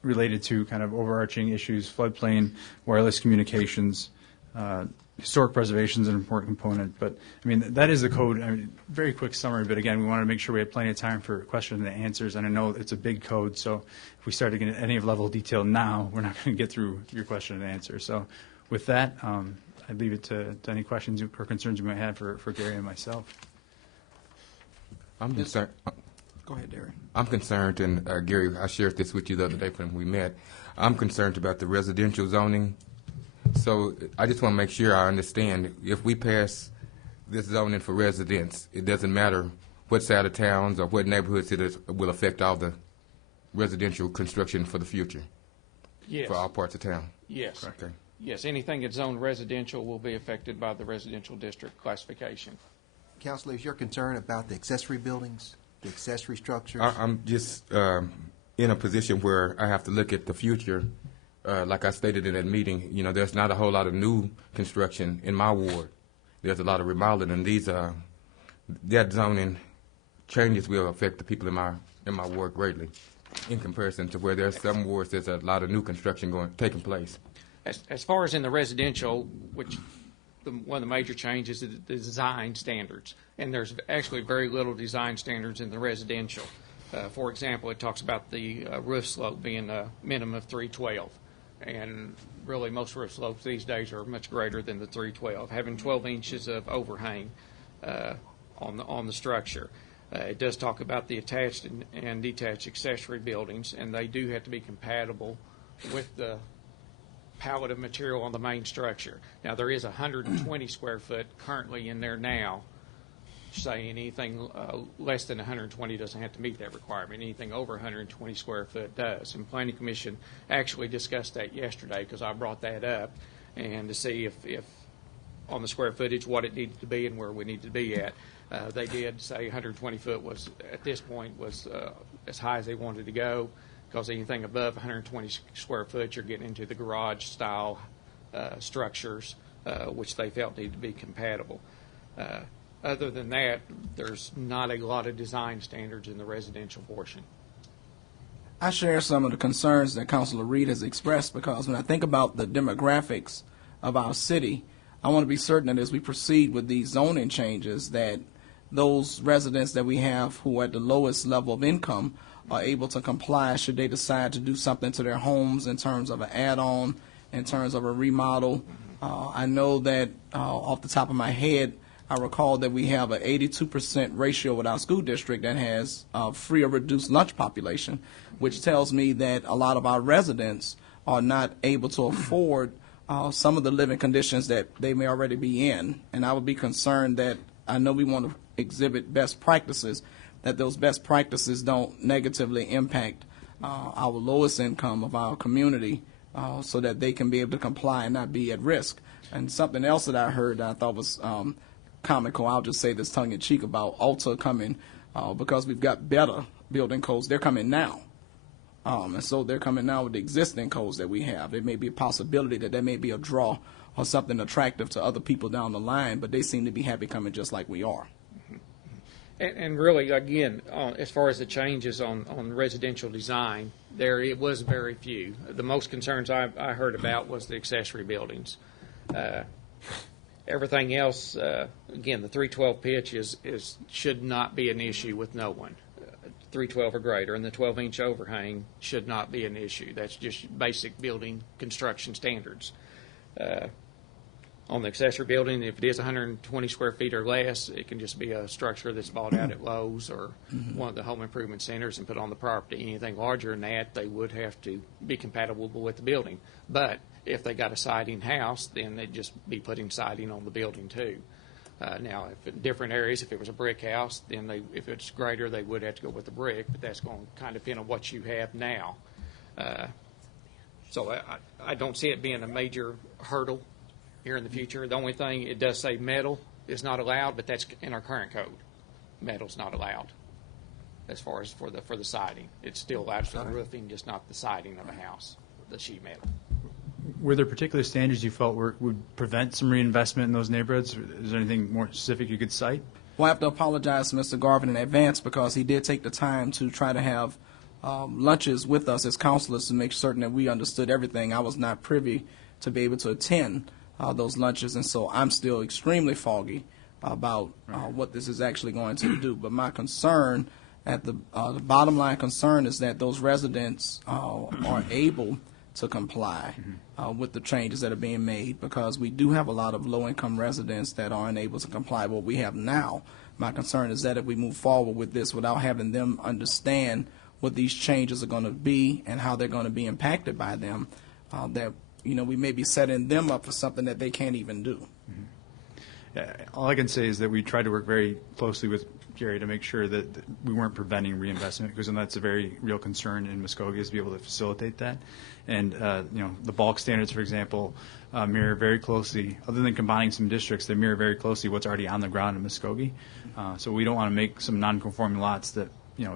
related to kind of overarching issues: floodplain, wireless communications. Historic preservation is an important component, but that is the code. Very quick summary, but again, we wanted to make sure we had plenty of time for questions and answers, and I know it's a big code, so if we start to get any level of detail now, we're not going to get through your question and answer. So with that, I'd leave it to any questions or concerns you might have for Gary and myself. I'm concerned. Go ahead, Darren. I'm concerned, and Gary, I shared this with you the other day when we met. I'm concerned about the residential zoning. So I just want to make sure I understand. If we pass this zoning for residents, it doesn't matter what side of towns or what neighborhoods will affect all the residential construction for the future. Yes. For all parts of town. Yes. Okay. Yes, anything that's zoned residential will be affected by the residential district classification. Counselor, is your concern about the accessory buildings, the accessory structures? I'm just in a position where I have to look at the future. Like I stated in that meeting, there's not a whole lot of new construction in my ward. There's a lot of remodeling, and that zoning changes will affect the people in my ward greatly, in comparison to where there's some wards there's a lot of new construction taking place. As far as in the residential, which one of the major changes is the design standards, and there's actually very little design standards in the residential. For example, it talks about the roof slope being a minimum of 312. And really, most roof slopes these days are much greater than the 312, having 12 inches of overhang on the structure. It does talk about the attached and detached accessory buildings, and they do have to be compatible with the palette of material on the main structure. Now, there is 120 square foot currently in there now, saying anything less than 120 doesn't have to meet that requirement. Anything over 120 square foot does. And Planning Commission actually discussed that yesterday because I brought that up, and to see if on the square footage what it needed to be and where we needed to be at. They did say 120 foot was, at this point, was as high as they wanted to go, because anything above 120 square foot, you're getting into the garage style structures, which they felt needed to be compatible. Other than that, there's not a lot of design standards in the residential portion. I share some of the concerns that Councilor Reed has expressed, because when I think about the demographics of our city, I want to be certain that as we proceed with these zoning changes, that those residents that we have who are at the lowest level of income are able to comply should they decide to do something to their homes in terms of an add-on, in terms of a remodel. I know that off the top of my head, I recall that we have an 82% ratio with our school district that has free or reduced lunch population, which tells me that a lot of our residents are not able to afford some of the living conditions that they may already be in. And I would be concerned that I know we want to exhibit best practices, that those best practices don't negatively impact our lowest income of our community so that they can be able to comply and not be at risk. And something else that I heard that I thought was comical, I'll just say this tongue-in-cheek, about Alta coming because we've got better building codes. They're coming now. And so they're coming now with the existing codes that we have. There may be a possibility that there may be a draw or something attractive to other people down the line, but they seem to be happy coming just like we are. And really, again, as far as the changes on residential design, it was very few. The most concerns I heard about was the accessory buildings. Everything else, again, the 312 pitch should not be an issue with no one. 312 or greater, and the 12-inch overhang should not be an issue. That's just basic building construction standards. On the accessory building, if it is 120 square feet or less, it can just be a structure that's bought out at Lowe's or one of the home improvement centers and put on the property. Anything larger than that, they would have to be compatible with the building. But if they got a siding house, then they'd just be putting siding on the building too. Now, if in different areas, if it was a brick house, then if it's greater, they would have to go with the brick, but that's going to kind of depend on what you have now. So I don't see it being a major hurdle here in the future. The only thing, it does say metal is not allowed, but that's in our current code. Metal's not allowed as far as for the siding. It's still allowed for the roofing, just not the siding of a house, the sheet metal. Were there particular standards you felt would prevent some reinvestment in those neighborhoods? Is there anything more specific you could cite? Well, I have to apologize to Mr. Garvin in advance because he did take the time to try to have lunches with us as counselors to make certain that we understood everything. I was not privy to be able to attend those lunches, and so I'm still extremely foggy about what this is actually going to do. But my concern, the bottom line concern, is that those residents are able to comply with the changes that are being made, because we do have a lot of low-income residents that aren't able to comply with what we have now. My concern is that if we move forward with this without having them understand what these changes are going to be and how they're going to be impacted by them, that we may be setting them up for something that they can't even do. All I can say is that we tried to work very closely with Gary to make sure that we weren't preventing reinvestment, because that's a very real concern in Muskogee, is to be able to facilitate that. And the bulk standards, for example, mirror very closely, other than combining some districts, they mirror very closely what's already on the ground in Muskogee. So we don't want to make some non-conforming lots that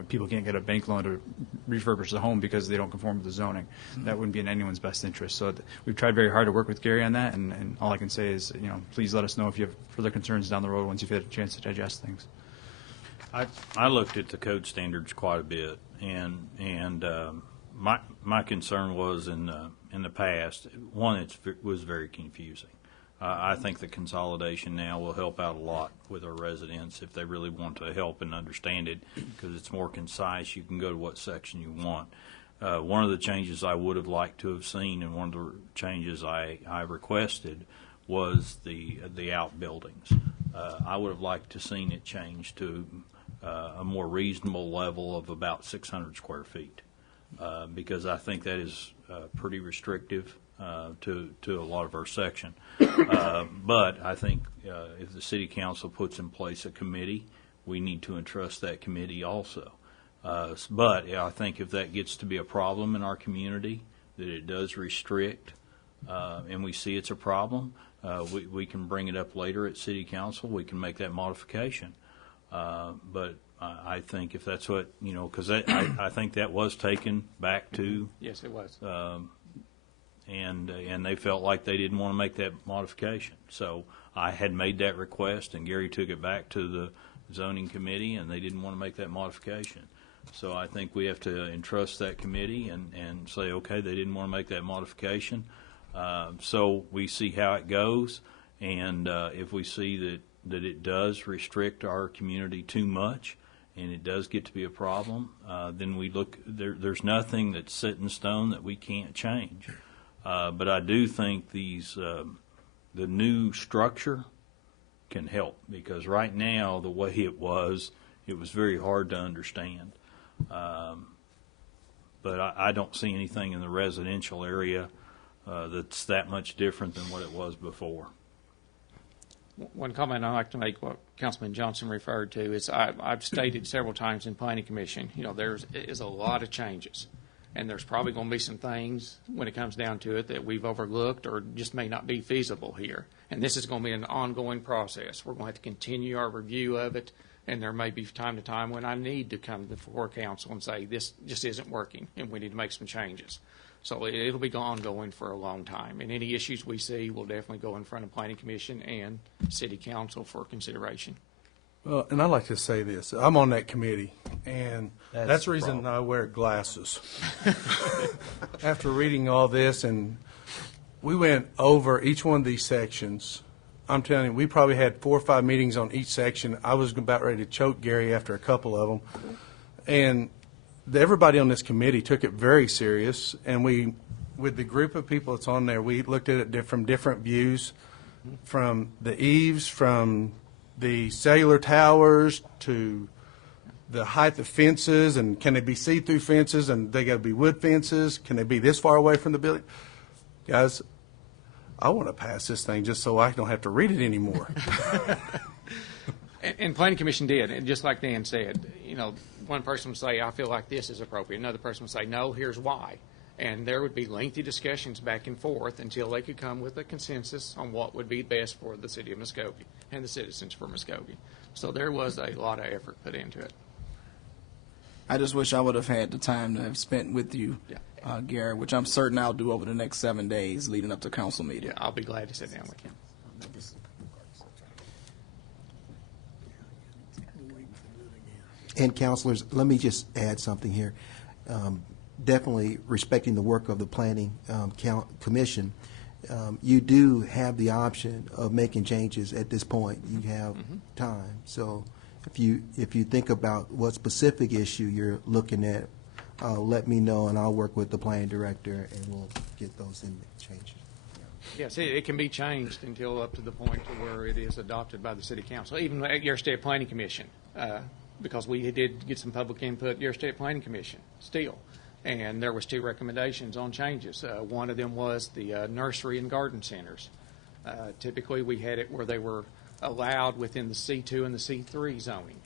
people can't get a bank loan to refurbish the home because they don't conform to the zoning. That wouldn't be in anyone's best interest. So we've tried very hard to work with Gary on that, and all I can say is, please let us know if you have further concerns down the road once you've had a chance to digest things. I looked at the code standards quite a bit, and my concern was in the past, one, it was very confusing. I think the consolidation now will help out a lot with our residents if they really want to help and understand it, because it's more concise. You can go to what section you want. One of the changes I would have liked to have seen, and one of the changes I requested, was the outbuildings. I would have liked to seen it change to a more reasonable level of about 600 square feet, because I think that is pretty restrictive to a lot of our section. But I think if the city council puts in place a committee, we need to entrust that committee also. But I think if that gets to be a problem in our community, that it does restrict, and we see it's a problem, we can bring it up later at city council. We can make that modification. But I think if that's what, because I think that was taken back to. Yes, it was. And they felt like they didn't want to make that modification. So I had made that request, and Gary took it back to the zoning committee, and they didn't want to make that modification. So I think we have to entrust that committee and say, okay, they didn't want to make that modification. So we see how it goes, and if we see that it does restrict our community too much, and it does get to be a problem, then we look. There's nothing that's set in stone that we can't change. But I do think the new structure can help, because right now, the way it was very hard to understand. But I don't see anything in the residential area that's that much different than what it was before. One comment I'd like to make, what Councilman Johnson referred to, is I've stated several times in Planning Commission, there is a lot of changes. And there's probably going to be some things, when it comes down to it, that we've overlooked or just may not be feasible here. And this is going to be an ongoing process. We're going to have to continue our review of it, and there may be time to time when I need to come before council and say, this just isn't working, and we need to make some changes. So it'll be ongoing for a long time. And any issues we see will definitely go in front of Planning Commission and City Council for consideration. Well, and I'd like to say this. I'm on that committee, and that's the reason I wear glasses. After reading all this, and we went over each one of these sections. I'm telling you, we probably had 4 or 5 meetings on each section. I was about ready to choke Gary after a couple of them. And everybody on this committee took it very serious, and we, with the group of people that's on there, we looked at it from different views, from the eaves, from the cellular towers to the height of fences, and can they be see-through fences, and they got to be wood fences? Can they be this far away from the building? Guys, I want to pass this thing just so I don't have to read it anymore. And Planning Commission did, and just like Dan said, one person would say, I feel like this is appropriate. Another person would say, no, here's why. And there would be lengthy discussions back and forth until they could come with a consensus on what would be best for the city of Muskogee and the citizens for Muskogee. So there was a lot of effort put into it. I just wish I would have had the time to have spent with you, Gary, which I'm certain I'll do over the next 7 days leading up to council meeting. Yeah, I'll be glad to sit down with you. And councilors, let me just add something here. Definitely respecting the work of the Planning Commission, you do have the option of making changes at this point. You have time. So if you think about what specific issue you're looking at, let me know, and I'll work with the planning director, and we'll get those in changes. Yes, it can be changed until up to the point to where it is adopted by the City Council, even at your State Planning Commission, because we did get some public input at your State Planning Commission still. And there was 2 recommendations on changes. One of them was the nursery and garden centers. Typically, we had it where they were allowed within the C2 and the C3 zoning.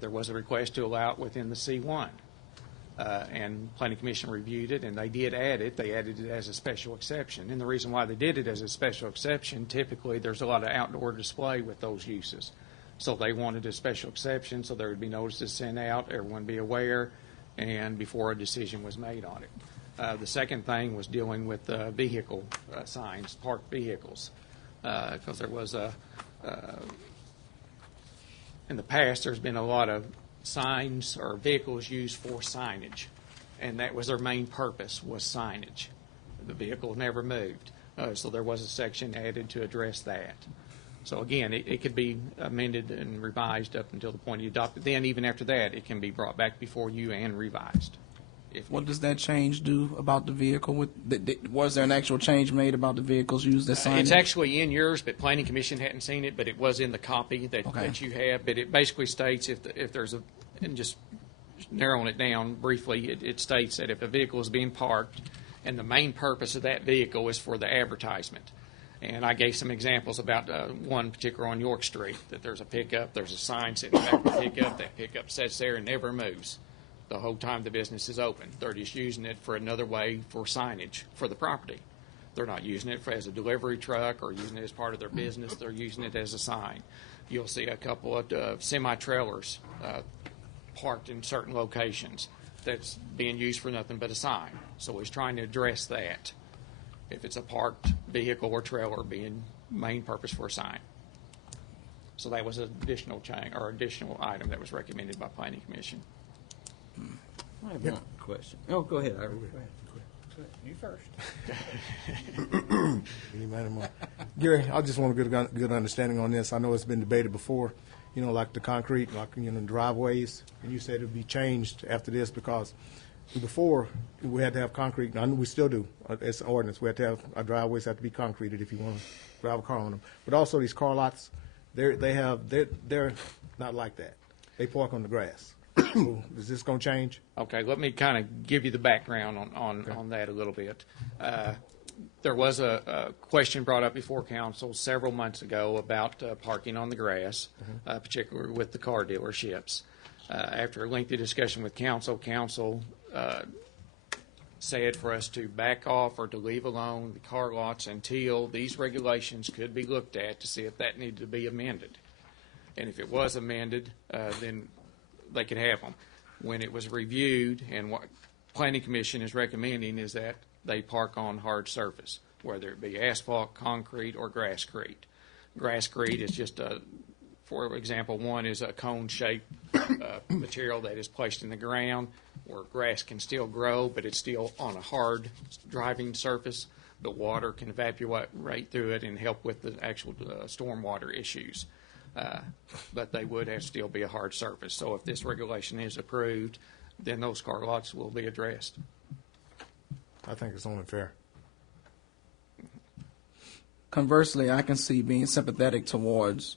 There was a request to allow it within the C1. And Planning Commission reviewed it, and they did add it. They added it as a special exception. And the reason why they did it as a special exception, typically there's a lot of outdoor display with those uses. So they wanted a special exception so there would be notices sent out, everyone be aware, and before a decision was made on it. The second thing was dealing with vehicle signs, parked vehicles, because there was in the past there's been a lot of signs or vehicles used for signage, and that was their main purpose, was signage. The vehicle never moved, so there was a section added to address that. So again, it could be amended and revised up until the point you adopt it. Then even after that, it can be brought back before you and revised. What does that change do about the vehicle? Was there an actual change made about the vehicles used as signage? It's actually in yours, but Planning Commission hadn't seen it, but it was in the copy that you have. But it basically states if there's a, and just narrowing it down briefly, it states that if a vehicle is being parked and the main purpose of that vehicle is for the advertisement. And I gave some examples about one particular on York Street, that there's a pickup, there's a sign sitting back of the pickup, that pickup sits there and never moves the whole time the business is open. They're just using it for another way for signage for the property. They're not using it as a delivery truck or using it as part of their business. They're using it as a sign. You'll see a couple of semi-trailers parked in certain locations that's being used for nothing but a sign. So he's trying to address that. If it's a parked vehicle or trailer being main purpose for a sign. So that was an additional change or additional item that was recommended by Planning Commission. I have one question. Oh, go ahead, Ira. Go ahead. You first. Gary, I just want to get a good understanding on this. I know it's been debated before, like the concrete, like, driveways, and you said it would be changed after this because before we had to have concrete, and I know we still do. It's an ordinance. We have to have, our driveways have to be concreted if you want to drive a car on them. But also these car lots, they're not like that. They park on the grass. So is this going to change? Okay, let me kind of give you the background on that a little bit. There was a question brought up before council several months ago about parking on the grass, particularly with the car dealerships. After a lengthy discussion with council said for us to back off or to leave alone the car lots until these regulations could be looked at to see if that needed to be amended. And if it was amended, then they could have them. When it was reviewed, and what Planning Commission is recommending is that they park on hard surface, whether it be asphalt, concrete, or grasscrete. Grasscrete is just for example, one is a cone-shaped material that is placed in the ground where grass can still grow, but it's still on a hard driving surface. The water can evaporate right through it and help with the actual stormwater issues. But they would have to still be a hard surface. So if this regulation is approved, then those car lots will be addressed. I think it's only fair. Conversely, I can see being sympathetic towards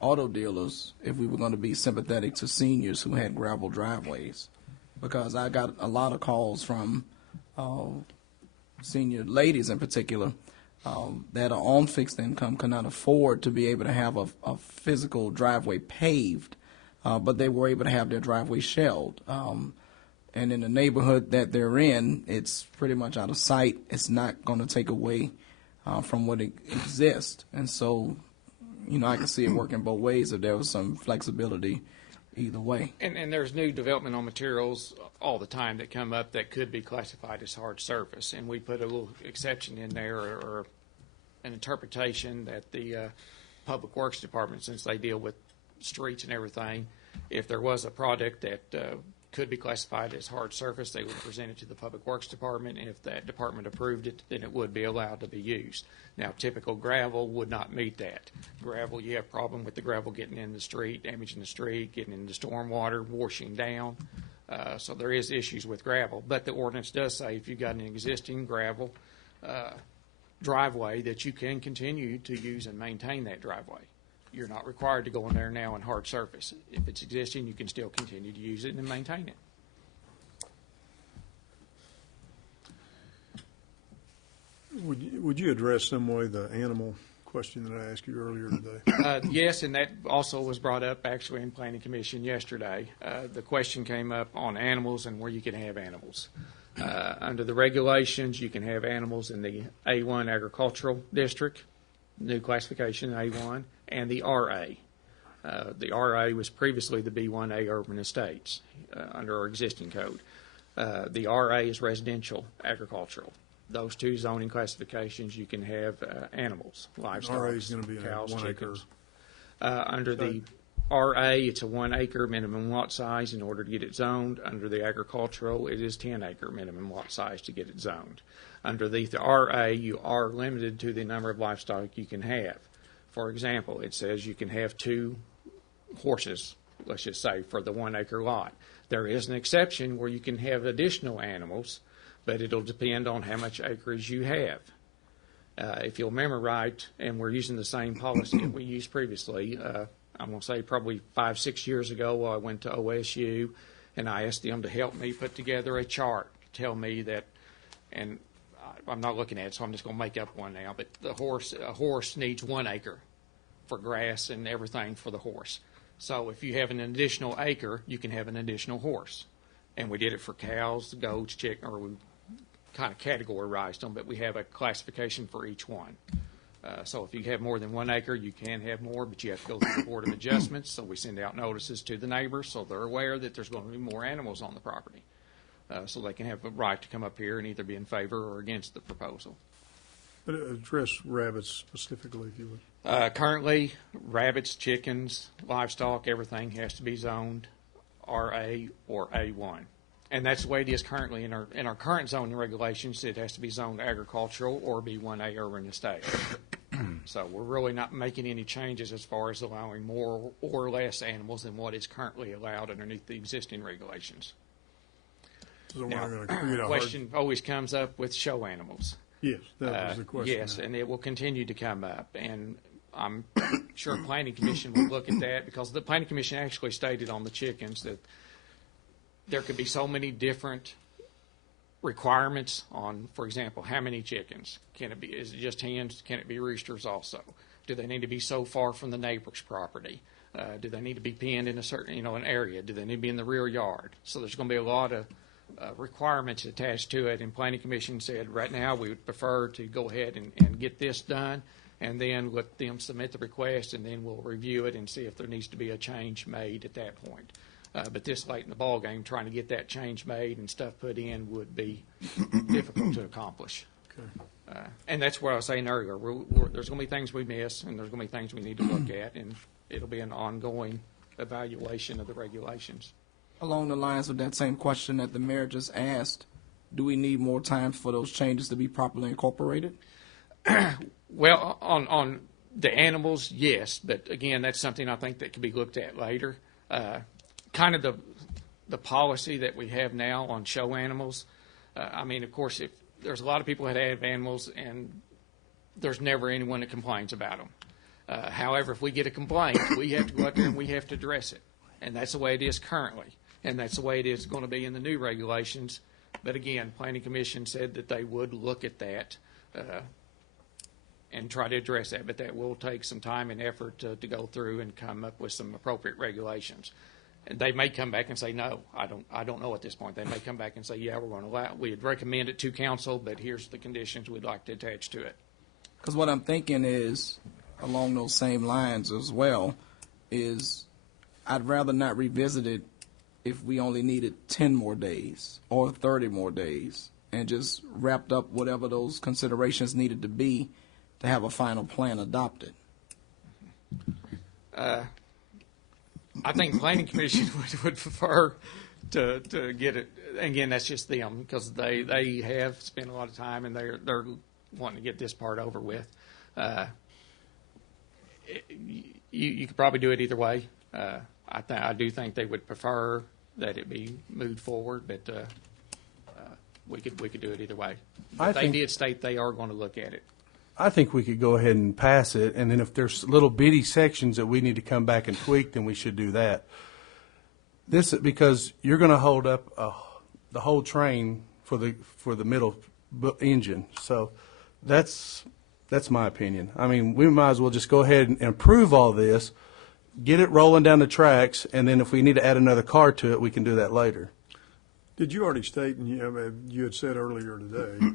auto dealers if we were going to be sympathetic to seniors who had gravel driveways, because I got a lot of calls from senior ladies in particular that are on fixed income, cannot afford to be able to have a physical driveway paved, but they were able to have their driveway shelled. And in the neighborhood that they're in, it's pretty much out of sight. It's not going to take away from what exists. And so, I can see it working both ways if there was some flexibility either way. And there's new development on materials all the time that come up that could be classified as hard surface. And we put a little exception in there or an interpretation that the Public Works Department, since they deal with streets and everything, if there was a product that could be classified as hard surface, they would present it to the Public Works Department, and if that department approved it, then it would be allowed to be used. Now, typical gravel would not meet that. Gravel, you have a problem with the gravel getting in the street, damaging the street, getting into stormwater, washing down. So there is issues with gravel. But the ordinance does say if you've got an existing gravel driveway that you can continue to use and maintain that driveway. You're not required to go in there now in hard surface. If it's existing, you can still continue to use it and maintain it. Would you address some way the animal question that I asked you earlier today? Yes, and that also was brought up actually in Planning Commission yesterday. The question came up on animals and where you can have animals. Under the regulations, you can have animals in the A1 agricultural district, new classification A1, and the RA. The RA was previously the B1A urban estates under our existing code. The RA is residential agricultural. Those two zoning classifications, you can have animals, livestock, RA is going to be cows, 1 chickens. acre. Under the RA, it's a 1 acre minimum lot size in order to get it zoned. Under the agricultural, it is 10 acre minimum lot size to get it zoned. Under the RA, you are limited to the number of livestock you can have. For example, it says you can have 2 horses, let's just say, for the 1 acre lot. There is an exception where you can have additional animals, but it'll depend on how much acreage you have. If you'll remember right, and we're using the same policy that we used previously, I'm going to say probably 5-6 years ago, I went to OSU and I asked them to help me put together a chart to tell me that, and I'm not looking at it, so I'm just going to make up one now, but a horse needs 1 acre for grass and everything for the horse. So if you have an additional acre, you can have an additional horse. And we did it for cows, goats, chicken, or we kind of categorized them, but we have a classification for each one. So if you have more than 1 acre, you can have more, but you have to go through the Board of Adjustments. So we send out notices to the neighbors so they're aware that there's going to be more animals on the property. So they can have a right to come up here and either be in favor or against the proposal. But address rabbits specifically, if you would. Currently, rabbits, chickens, livestock, everything has to be zoned RA or A1. And that's the way it is currently in our current zoning regulations. It has to be zoned agricultural or B1A urban estate. So we're really not making any changes as far as allowing more or less animals than what is currently allowed underneath the existing regulations. So Now, we're going to create a question always comes up with show animals. Yes, that was the question. Yes, and it will continue to come up. And I'm sure Planning Commission will look at that, because the Planning Commission actually stated on the chickens that there could be so many different requirements on, for example, how many chickens. Can it be, is it just hens? Can it be roosters also? Do they need to be so far from the neighbor's property? Do they need to be penned in a certain, an area? Do they need to be in the rear yard? So there's going to be a lot of requirements attached to it, and Planning Commission said right now we would prefer to go ahead and get this done, and then let them submit the request, and then we'll review it and see if there needs to be a change made at that point. But this late in the ballgame, trying to get that change made and stuff put in would be difficult to accomplish. Okay. And that's what I was saying earlier. There's going to be things we miss, and there's going to be things we need to look at, and it'll be an ongoing evaluation of the regulations. Along the lines of that same question that the mayor just asked, do we need more time for those changes to be properly incorporated? Well, on the animals, yes, but again, that's something I think that can be looked at later. Kind of the policy that we have now on show animals. I mean, of course, if there's a lot of people that have animals, and there's never anyone that complains about them. However, if we get a complaint, we have to go out there and we have to address it, and that's the way it is currently, and that's the way it is going to be in the new regulations. But again, Planning Commission said that they would look at that and try to address that, but that will take some time and effort to go through and come up with some appropriate regulations. And they may come back and say, no, I don't know at this point. They may come back and say, yeah, we're going to allow, we'd recommend it to council, but here's the conditions we'd like to attach to it. Because what I'm thinking is, along those same lines as well, is I'd rather not revisit it if we only needed 10 more days or 30 more days, and just wrapped up whatever those considerations needed to be to have a final plan adopted. I think Planning Commission would prefer to get it. Again, that's just them, because they have spent a lot of time, and they're wanting to get this part over with. You could probably do it either way. I do think they would prefer that it be moved forward, but we could do it either way. But they did state they are going to look at it. I think we could go ahead and pass it, and then if there's little bitty sections that we need to come back and tweak, then we should do that. Because you're going to hold up the whole train for the middle engine. So that's my opinion. I mean, we might as well just go ahead and approve all this, get it rolling down the tracks, and then if we need to add another car to it, we can do that later. Did you already state, and you had said earlier today,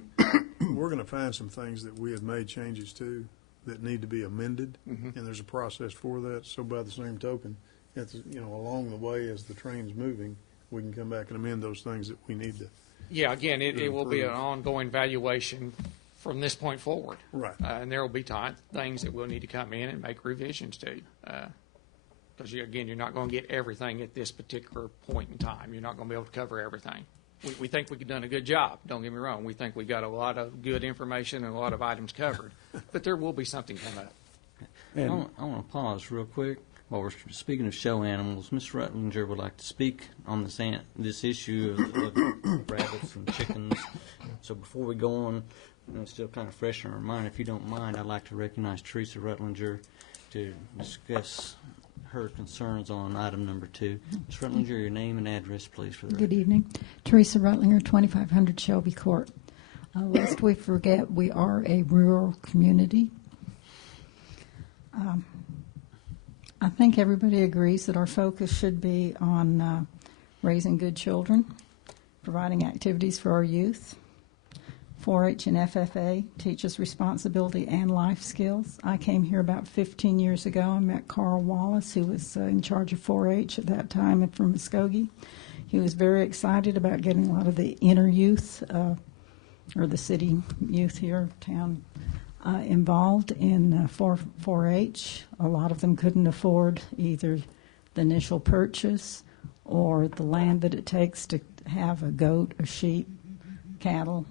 we're going to find some things that we have made changes to that need to be amended, and there's a process for that. So by the same token, along the way as the train's moving, we can come back and amend those things that we need to. Yeah, again, it will be an ongoing valuation from this point forward. Right. And there will be things that we'll need to come in and make revisions to. Because, again, you're not going to get everything at this particular point in time. You're not going to be able to cover everything. We think we've done a good job. Don't get me wrong. We think we got a lot of good information and a lot of items covered. But there will be something come up. I want to pause real quick. While we're speaking of show animals, Ms. Rutlinger would like to speak on this issue of rabbits and chickens. So before we go on, it's still kind of fresh in our mind. If you don't mind, I'd like to recognize Teresa Rutlinger to discuss her concerns on item number 2. Ms. Rutlinger, your name and address, please, for the record. Good evening. Teresa Rutlinger, 2500 Shelby Court. Lest we forget, we are a rural community. I think everybody agrees that our focus should be on raising good children, providing activities for our youth. 4-H and FFA teach us responsibility and life skills. I came here about 15 years ago. I met Carl Wallace, who was in charge of 4-H at that time from Muskogee. He was very excited about getting a lot of the inner youth, or the city youth here, town, involved in 4-H. A lot of them couldn't afford either the initial purchase or the land that it takes to have a goat, a sheep, cattle,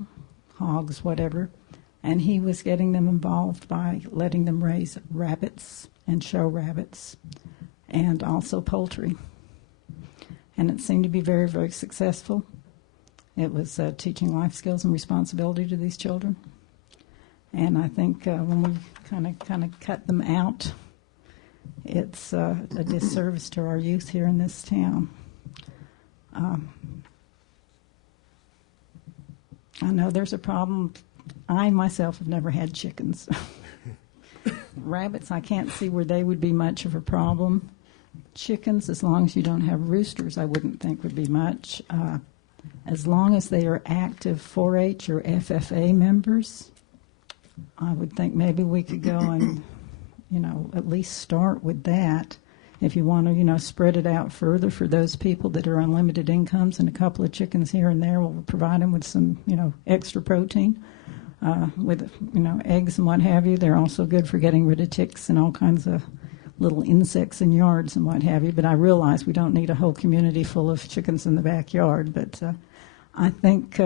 hogs, whatever. And he was getting them involved by letting them raise rabbits and show rabbits and also poultry. And it seemed to be very, very successful. It was teaching life skills and responsibility to these children. And I think when we kind of cut them out, it's a disservice to our youth here in this town. I know there's a problem. I myself have never had chickens. Rabbits, I can't see where they would be much of a problem. Chickens, as long as you don't have roosters, I wouldn't think would be much. As long as they are active 4-H or FFA members, I would think maybe we could go and, at least start with that. If you want to, spread it out further for those people that are on limited incomes, and a couple of chickens here and there will provide them with some, extra protein. With, eggs and what have you. They're also good for getting rid of ticks and all kinds of little insects in yards and what have you. But I realize we don't need a whole community full of chickens in the backyard. But I think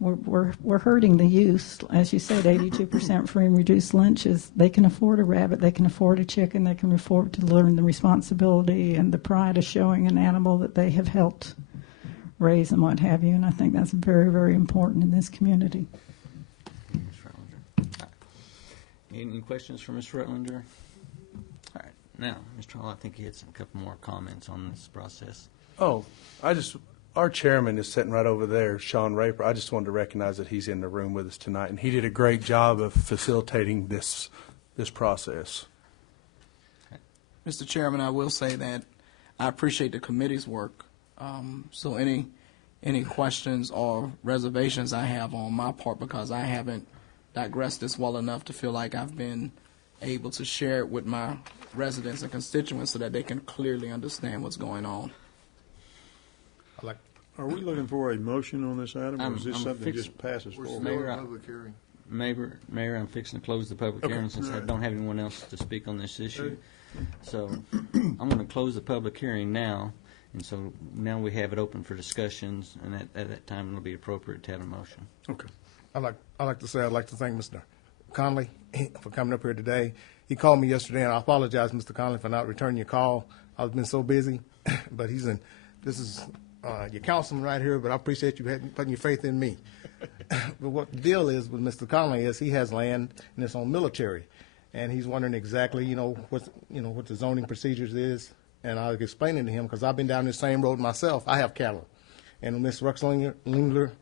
we're hurting the youth. As you said, 82% free and reduced lunches. They can afford a rabbit. They can afford a chicken. They can afford to learn the responsibility and the pride of showing an animal that they have helped raise and what have you, and I think that's very, very important in this community. Any questions for Ms. Rutlinger? All right. Now, Mr. Hall, I think you had a couple more comments on this process. Oh, our chairman is sitting right over there, Sean Raper. I just wanted to recognize that he's in the room with us tonight, and he did a great job of facilitating this process. Mr. Chairman, I will say that I appreciate the committee's work. So any questions or reservations I have on my part, because I haven't digressed this well enough to feel like I've been able to share it with my residents and constituents so that they can clearly understand what's going on. Are we looking for a motion on this item, or is this something that just passes forward? Mayor, I'm fixing to close the public hearing since I don't have anyone else to speak on this issue. So I'm going to close the public hearing now. And so now we have it open for discussions, and at that time it'll be appropriate to have a motion. Okay. I'd like to thank Mr. Conley for coming up here today. He called me yesterday, and I apologize, Mr. Conley, for not returning your call. I've been so busy, but this is your councilman right here, but I appreciate you putting your faith in me. But what the deal is with Mr. Conley is he has land, and it's on military, and he's wondering exactly, what the zoning procedures is. And I was explaining to him, because I've been down this same road myself. I have cattle. And Ms. Ruxlinger,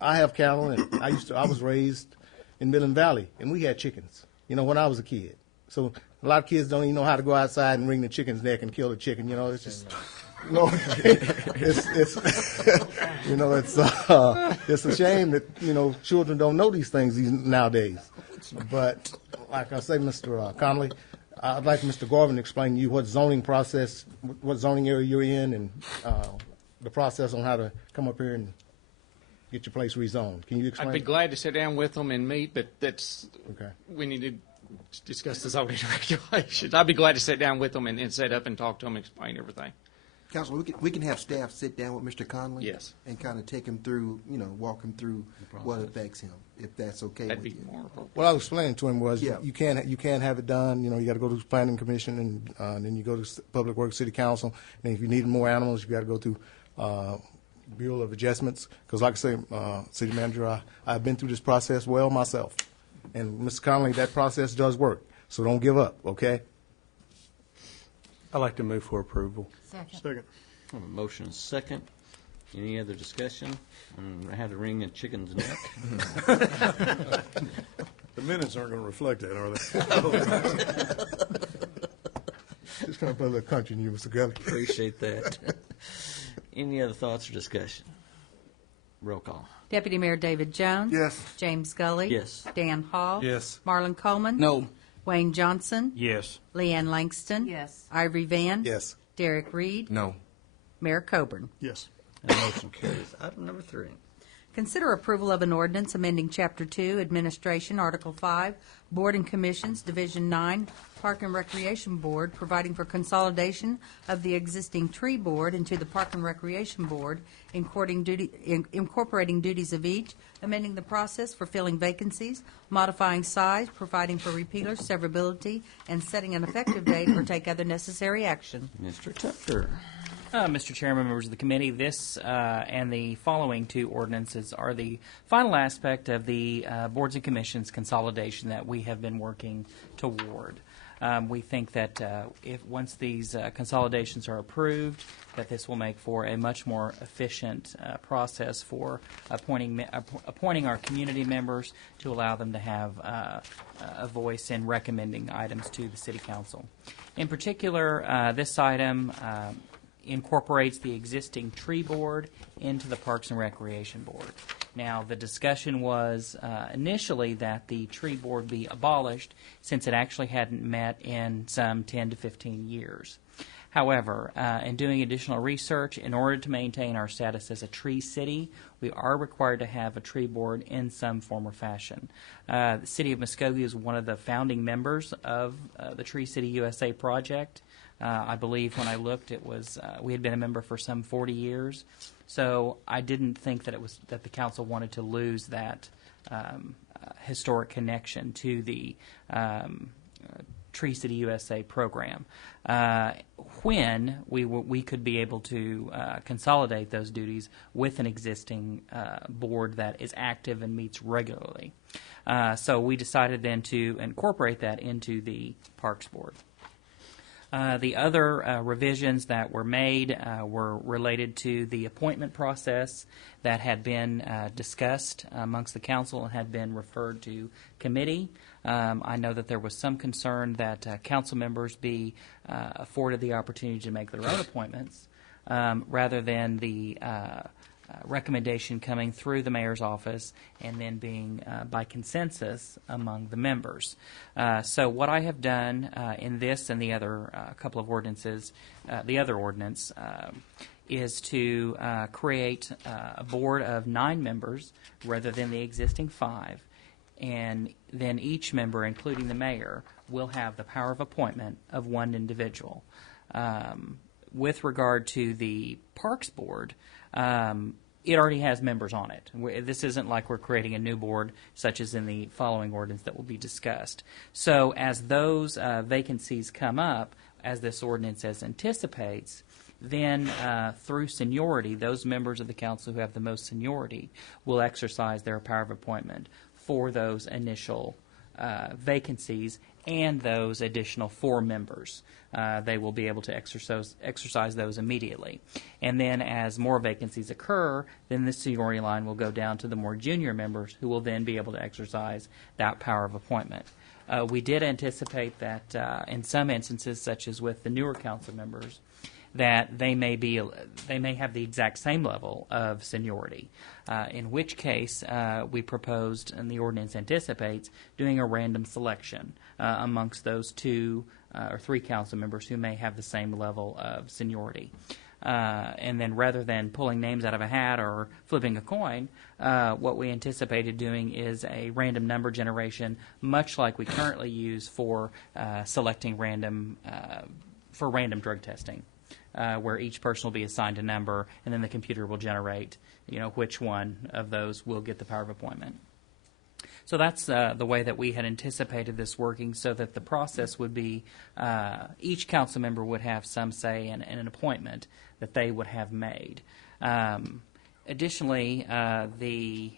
I have cattle, and I was raised in Midland Valley, and we had chickens, when I was a kid. So a lot of kids don't even know how to go outside and wring the chicken's neck and kill the chicken. It's just, it's a shame that, children don't know these things nowadays. But like I say, Mr. Conley, I'd like Mr. Garvin to explain to you what zoning area you're in, and the process on how to come up here and get your place rezoned. Can you explain? I'd be glad to sit down with them and meet, but okay. We need to discuss the zoning regulations. I'd be glad to sit down with them and set up and talk to them and explain everything. Councilor, we can have staff sit down with Mr. Conley. Yes. And kind of take him through, walk him through what affects him, if that's okay That'd with be you. more appropriate. What I was explaining to him was Yeah. you can't have it done. You got to go to the planning commission, and then you go to Public Works City Council. And if you need more animals, you got to go to Bureau of Adjustments. Because like I say, City Manager, I've been through this process well myself. And Mr. Conley, that process does work. So don't give up, okay? I'd like to move for approval. Second. I have a motion and a second. Any other discussion on how to wring a chicken's neck? The minutes aren't going to reflect that, are they? Just trying to put a little country in you, Mr. Gully. Appreciate that. Any other thoughts or discussion? Roll call. Deputy Mayor David Jones. Yes. James Gully. Yes. Dan Hall. Yes. Marlon Coleman. No. Wayne Johnson. Yes. Leanne Langston. Yes. Ivory Van. Yes. Derek Reed. No. Mayor Coburn. Yes. And motion carries. Item number 3. Consider approval of an ordinance amending Chapter 2, Administration, Article 5, Board and Commissions, Division 9, Park and Recreation Board, providing for consolidation of the existing tree board into the Park and Recreation Board, incorporating duties of each, amending the process for filling vacancies, modifying size, providing for repealer severability, and setting an effective date or take other necessary action. Mr. Tucker. Mr. Chairman, members of the committee, this and the following two ordinances are the final aspect of the boards and commissions consolidation that we have been working toward. We think that if once these consolidations are approved, that this will make for a much more efficient process for appointing our community members to allow them to have a voice in recommending items to the City Council. In particular, this item incorporates the existing tree board into the Parks and Recreation Board. Now, the discussion was initially that the tree board be abolished since it actually hadn't met in some 10 to 15 years. However, in doing additional research, in order to maintain our status as a tree city, we are required to have a tree board in some form or fashion. The City of Muskogee is one of the founding members of the Tree City USA project. I believe when I looked, it was we had been a member for some 40 years. So I didn't think that it was that the council wanted to lose that historic connection to the Tree City USA program. When we could be able to consolidate those duties with an existing board that is active and meets regularly. So we decided then to incorporate that into the Parks Board. The other revisions that were made were related to the appointment process that had been discussed amongst the council and had been referred to committee. I know that there was some concern that council members be afforded the opportunity to make their own appointments rather than the recommendation coming through the mayor's office and then being by consensus among the members. So what I have done in this and the other couple of ordinances, the other ordinance, is to create a board of 9 members rather than the existing 5. And then each member, including the mayor, will have the power of appointment of one individual. With regard to the Parks Board, it already has members on it. This isn't like we're creating a new board, such as in the following ordinance that will be discussed. So as those vacancies come up, as this ordinance anticipates, then through seniority, those members of the council who have the most seniority will exercise their power of appointment for those initial vacancies and those additional 4 members. They will be able to exercise those immediately. And then as more vacancies occur, then the seniority line will go down to the more junior members who will then be able to exercise that power of appointment. We did anticipate that in some instances, such as with the newer council members, that they may have the exact same level of seniority, in which case we proposed, and the ordinance anticipates, doing a random selection amongst those 2 or 3 council members who may have the same level of seniority. And then rather than pulling names out of a hat or flipping a coin, what we anticipated doing is a random number generation, much like we currently use for selecting random drug testing. Where each person will be assigned a number, and then the computer will generate, which one of those will get the power of appointment. So that's the way that we had anticipated this working, so that the process would be each council member would have some say in an appointment that they would have made. Additionally, the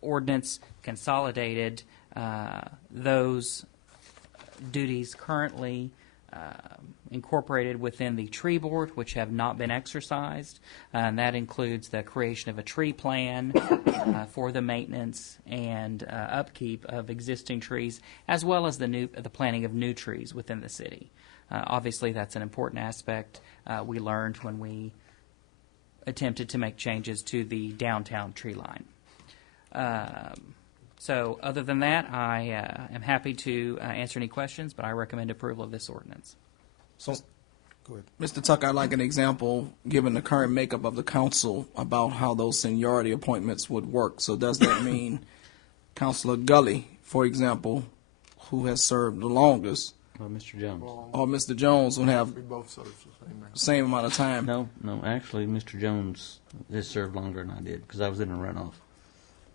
ordinance consolidated those duties currently incorporated within the tree board, which have not been exercised. And that includes the creation of a tree plan for the maintenance and upkeep of existing trees, as well as the planting of new trees within the city. Obviously, that's an important aspect we learned when we attempted to make changes to the downtown tree line. So other than that, I am happy to answer any questions, but I recommend approval of this ordinance. So, go ahead. Mr. Tucker, I'd like an example, given the current makeup of the council, about how those seniority appointments would work. So does that mean Councilor Gully, for example, who has served the longest, Mr. Jones, or Mr. Jones would have We both serve the same amount of time? No, actually, Mr. Jones has served longer than I did because I was in a runoff.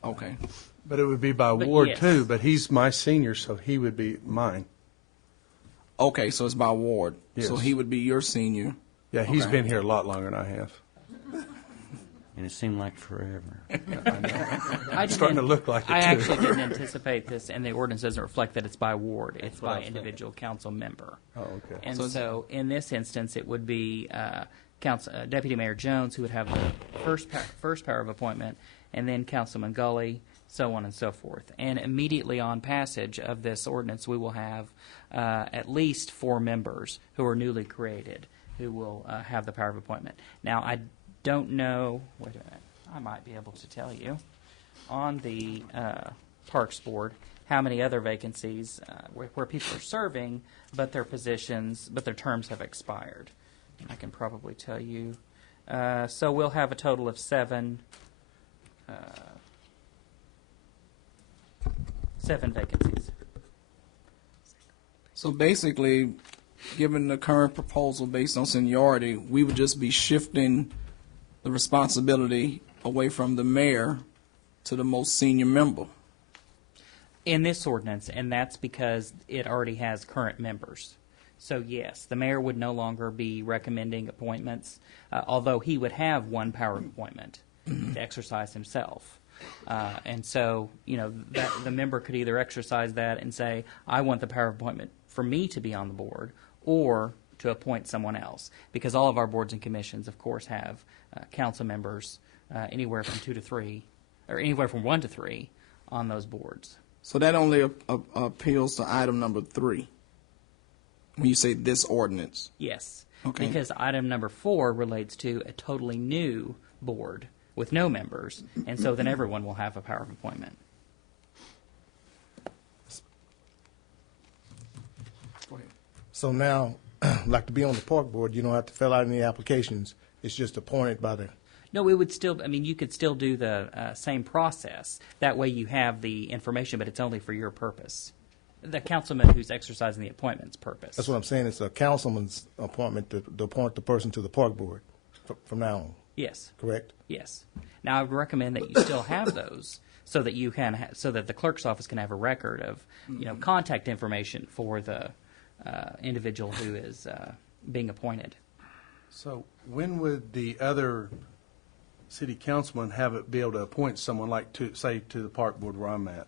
Okay. But it would be by ward too, but he's my senior, so he would be mine. Okay, so it's by ward. Yes. So he would be your senior. Yeah, he's Okay. been here a lot longer than I have. And it seemed like forever. I It's starting to didn't- look like it, I too. actually didn't anticipate this, and the ordinance doesn't reflect that it's by ward. It's what I by was individual council member. Oh, okay. And So so, it's- in this instance, it would be Deputy Mayor Jones who would have the first power of appointment, and then Councilman Gully, so on and so forth. And immediately on passage of this ordinance, we will have at least 4 members who are newly created who will have the power of appointment. Now, I don't know, wait a minute, I might be able to tell you, on the Parks Board, how many other vacancies where people are serving, but their terms have expired. I can probably tell you. So we'll have a total of 7 vacancies. So basically, given the current proposal based on seniority, we would just be shifting the responsibility away from the mayor to the most senior member. In this ordinance, and that's because it already has current members. So yes, the mayor would no longer be recommending appointments, although he would have one power of appointment to exercise himself. And so, that the member could either exercise that and say, I want the power of appointment for me to be on the board, or to appoint someone else. Because all of our boards and commissions, of course, have council members anywhere from 2 to 3, or anywhere from 1 to 3 on those boards. So that only appeals to item number 3, when you say this ordinance. Yes. Okay. Because item number 4 relates to a totally new board with no members, and so then everyone will have a power of appointment. So now, like to be on the park board, you don't have to fill out any applications. It's just appointed by the, No, it would still, you could still do the same process. That way you have the information, but it's only for your purpose. The councilman who's exercising the appointment's purpose. that's what I'm saying, it's a councilman's appointment to appoint the person to the park board from now on, Yes. correct? Yes. Now, I would recommend that you still have those so that you can, so that the clerk's office can have a record of, contact information for the individual who is being appointed. So when would the other city councilman be able to appoint someone like to the park board where I'm at?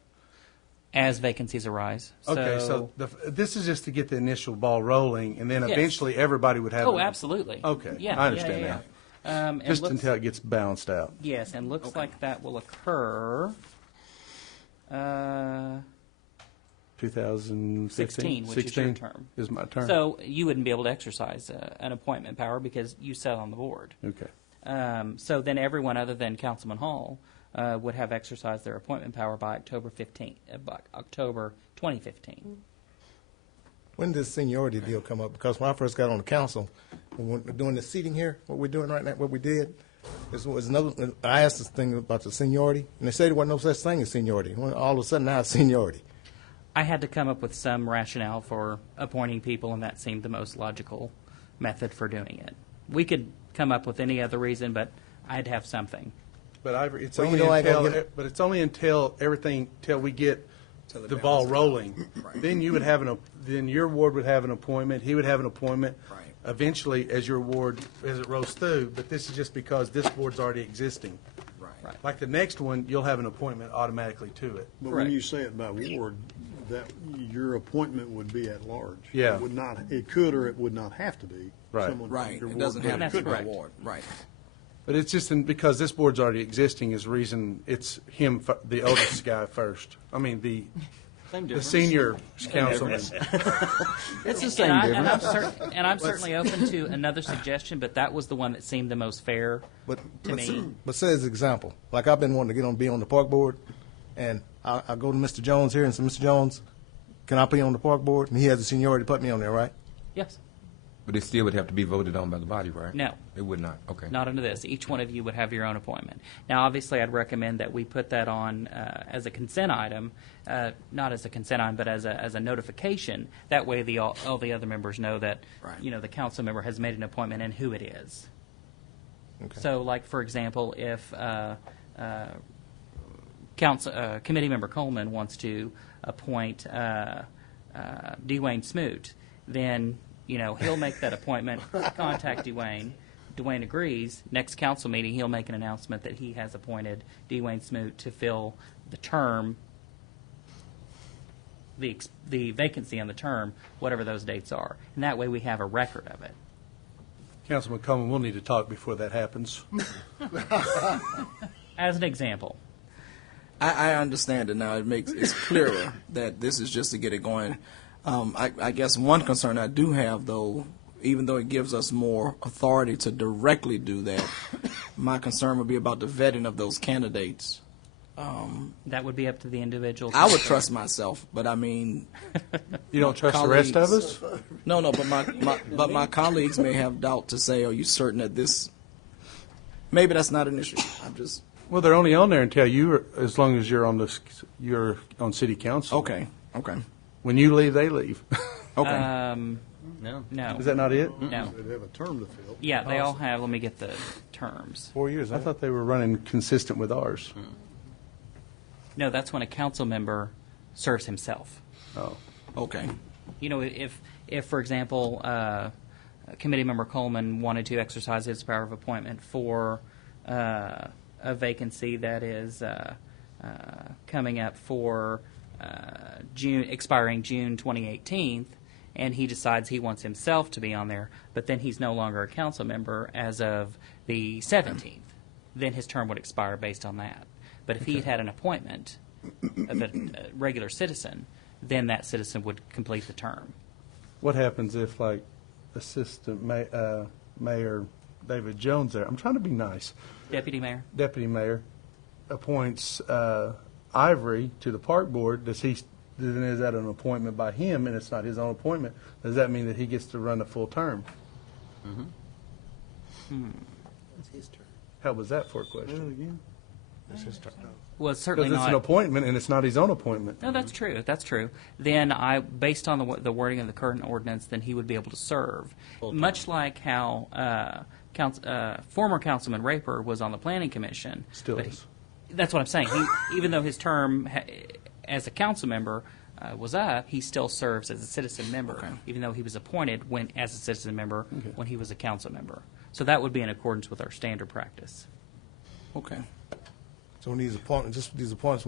As vacancies arise. Okay, so this is just to get the initial ball rolling, and then Yes. eventually everybody would have. Oh, absolutely. Okay, Yeah, I understand yeah. that. Just until it gets balanced out. Yes, and looks like that will occur 2015? 16, which is your term. Is my term. So you wouldn't be able to exercise an appointment power because you sat on the board. Okay. So then everyone other than Councilman Hall would have exercised their appointment power by October 2015. When does seniority deal come up? Because when I first got on the council, when we're doing the seating here, what we're doing right now, what we did, was another, I asked this thing about the seniority, and they said there wasn't no such thing as seniority. Well, all of a sudden now it's seniority. I had to come up with some rationale for appointing people, and that seemed the most logical method for doing it. We could come up with any other reason, but I'd have something. But it's Well, only you know, I until, gotta get- but it's only until we get the ball rolling. Then you would have then your ward would have an appointment, he would have an appointment. Right. Eventually, as your ward, as it rolls through, but this is just because this board's already existing. Right. Like the next one, you'll have an appointment automatically to it. But Correct. when you say it by ward, that your appointment would be at large. Yeah. It would not, it could or it would not have to be. Right. Someone from Right. your It ward, doesn't but have it to be could by be. ward. Right. But it's just because this board's already existing is reason it's him, the oldest guy first. I mean, the senior councilman. It's the same difference. And I'm certainly open to another suggestion, but that was the one that seemed the most fair But to me. But say as an example, like I've been wanting to be on the park board, and I go to Mr. Jones here and say, Mr. Jones, can I be on the park board? And he has the seniority to put me on there, right? Yes. But it still would have to be voted on by the body, right? No. It would not, okay. Not under this. Each one of you would have your own appointment. Now, obviously, I'd recommend that we put that on as a consent item, not as a consent item, but as a notification. That way, all the other members know that Right. the council member has made an appointment and who it is. Okay. So, like for example, if committee member Coleman wants to appoint Dwayne Smoot, then He'll make that appointment, contact Dwayne. Dwayne agrees. Next council meeting, he'll make an announcement that he has appointed Dwayne Smoot to fill the term, the vacancy on the term, whatever those dates are. And that way we have a record of it. Councilman Coleman, we'll need to talk before that happens. As an example. I understand it now. It's clearer that this is just to get it going. I guess one concern I do have, though, even though it gives us more authority to directly do that, my concern would be about the vetting of those candidates. That would be up to the individual. I would trust myself, but I mean, you don't trust the rest of us? No, but my colleagues may have doubt to say, "Are you certain that this?" Maybe that's not an issue. I'm just. Well, they're only on there until as long as you're on city council. Okay. When you leave, they leave. Okay. No. Is that not it? No. They have a term to fill. Yeah, they all have. Let me get the terms. 4 years. I thought they were running consistent with ours. No, that's when a council member serves himself. Oh. Okay. If for example, committee member Coleman wanted to exercise his power of appointment for a vacancy that is coming up for expiring June 2018, and he decides he wants himself to be on there, but then he's no longer a council member as of the 17th, then his term would expire based on that. But if he had an appointment of a regular citizen, then that citizen would complete the term. What happens if, like, Assistant Mayor David Jones there, I'm trying to be nice. Deputy Mayor appoints Ivory to the park board. Is that an appointment by him, and it's not his own appointment? Does that mean that he gets to run a full term? It's his turn. How was that for a question? It's his turn. Well, it's certainly Because it's not an appointment, and it's not his own appointment. No, that's true. That's true. Then based on the wording of the current ordinance, then he would be able to serve. Much like how former Councilman Raper was on the Planning Commission. Still is. That's what I'm saying. Even though his term as a council member was up, he still serves as a citizen member, even though he was appointed as a citizen member when he was a council member. So that would be in accordance with our standard practice. Okay. So these appointments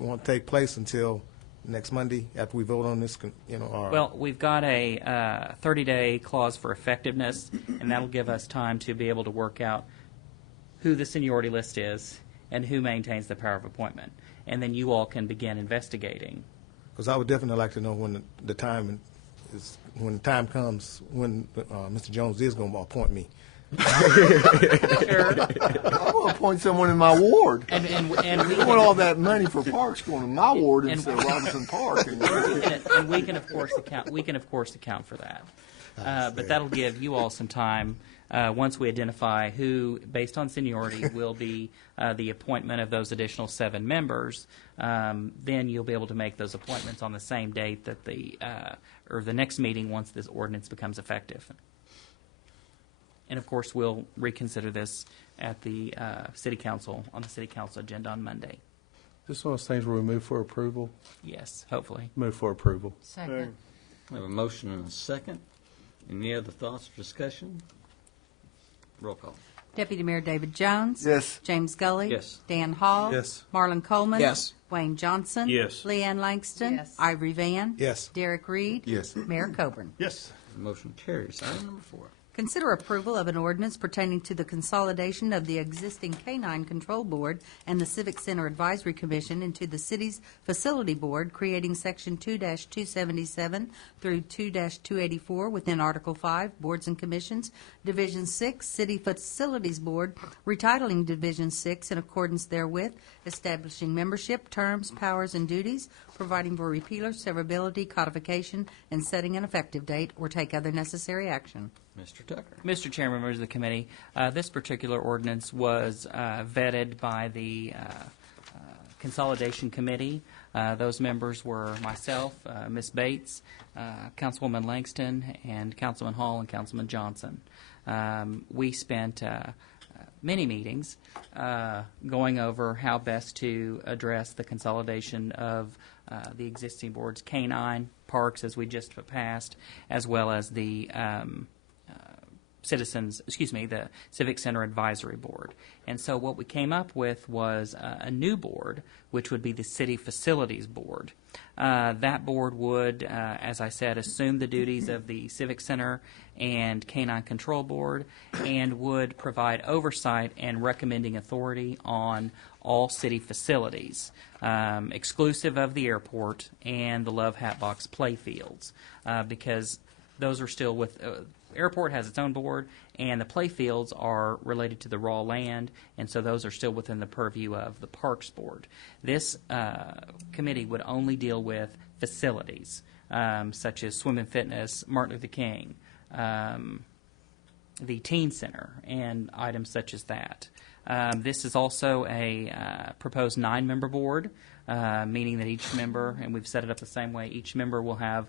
won't take place until next Monday after we vote on this, Well, we've got a 30-day clause for effectiveness, and that'll give us time to be able to work out who the seniority list is and who maintains the power of appointment. And then you all can begin investigating. Because I would definitely like to know when the time comes when Mr. Jones is going to appoint me. I'm going to appoint someone in my ward. And we I want all that money for parks going to my ward instead of Robinson Park. And we can of course account for that. But that'll give you all some time once we identify who, based on seniority, will be the appointment of those additional 7 members. Then you'll be able to make those appointments on the same date that or the next meeting once this ordinance becomes effective. And of course, we'll reconsider this at the city council on the city council agenda on Monday. This one of those things where we move for approval? Yes, hopefully. Move for approval. Second. We have a motion and a second. Any other thoughts or discussion? Roll call. Deputy Mayor David Jones. Yes. James Gully. Yes. Dan Hall. Yes. Marlon Coleman. Yes. Wayne Johnson. Yes. Leanne Langston. Yes. Ivory Van. Yes. Derek Reed. Yes. Mayor Coburn. Yes. Motion carries. Item number 4. Consider approval of an ordinance pertaining to the consolidation of the existing K-9 Control Board and the Civic Center Advisory Commission into the city's Facility Board, creating Section 2-277 through 2-284 within Article 5, Boards and Commissions, Division 6, City Facilities Board, retitling Division 6 in accordance therewith, establishing membership, terms, powers, and duties, providing for repealer, severability, codification, and setting an effective date, or take other necessary action. Mr. Tucker. Mr. Chairman, members of the committee, this particular ordinance was vetted by the Consolidation Committee. Those members were myself, Ms. Bates, Councilwoman Langston, and Councilman Hall and Councilman Johnson. We spent many meetings going over how best to address the consolidation of the existing boards, K-9, Parks, as we just passed, as well as the the Civic Center Advisory Board. And so what we came up with was a new board, which would be the City Facilities Board. That board would, as I said, assume the duties of the Civic Center and K-9 Control Board, and would provide oversight and recommending authority on all city facilities, exclusive of the airport and the Love Hatbox playfields, because those are still with airport has its own board, and the playfields are related to the raw land, and so those are still within the purview of the Parks Board. This committee would only deal with facilities, such as swim and fitness, Martin Luther King, the teen center, and items such as that. This is also a proposed 9-member board, meaning that each member, and we've set it up the same way, each member will have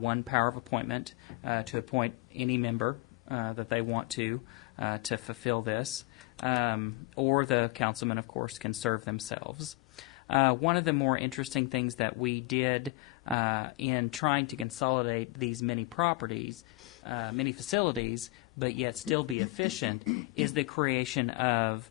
one power of appointment to appoint any member that they want to fulfill this, or the councilman, of course, can serve themselves. One of the more interesting things that we did in trying to consolidate these many properties, many facilities, but yet still be efficient, is the creation of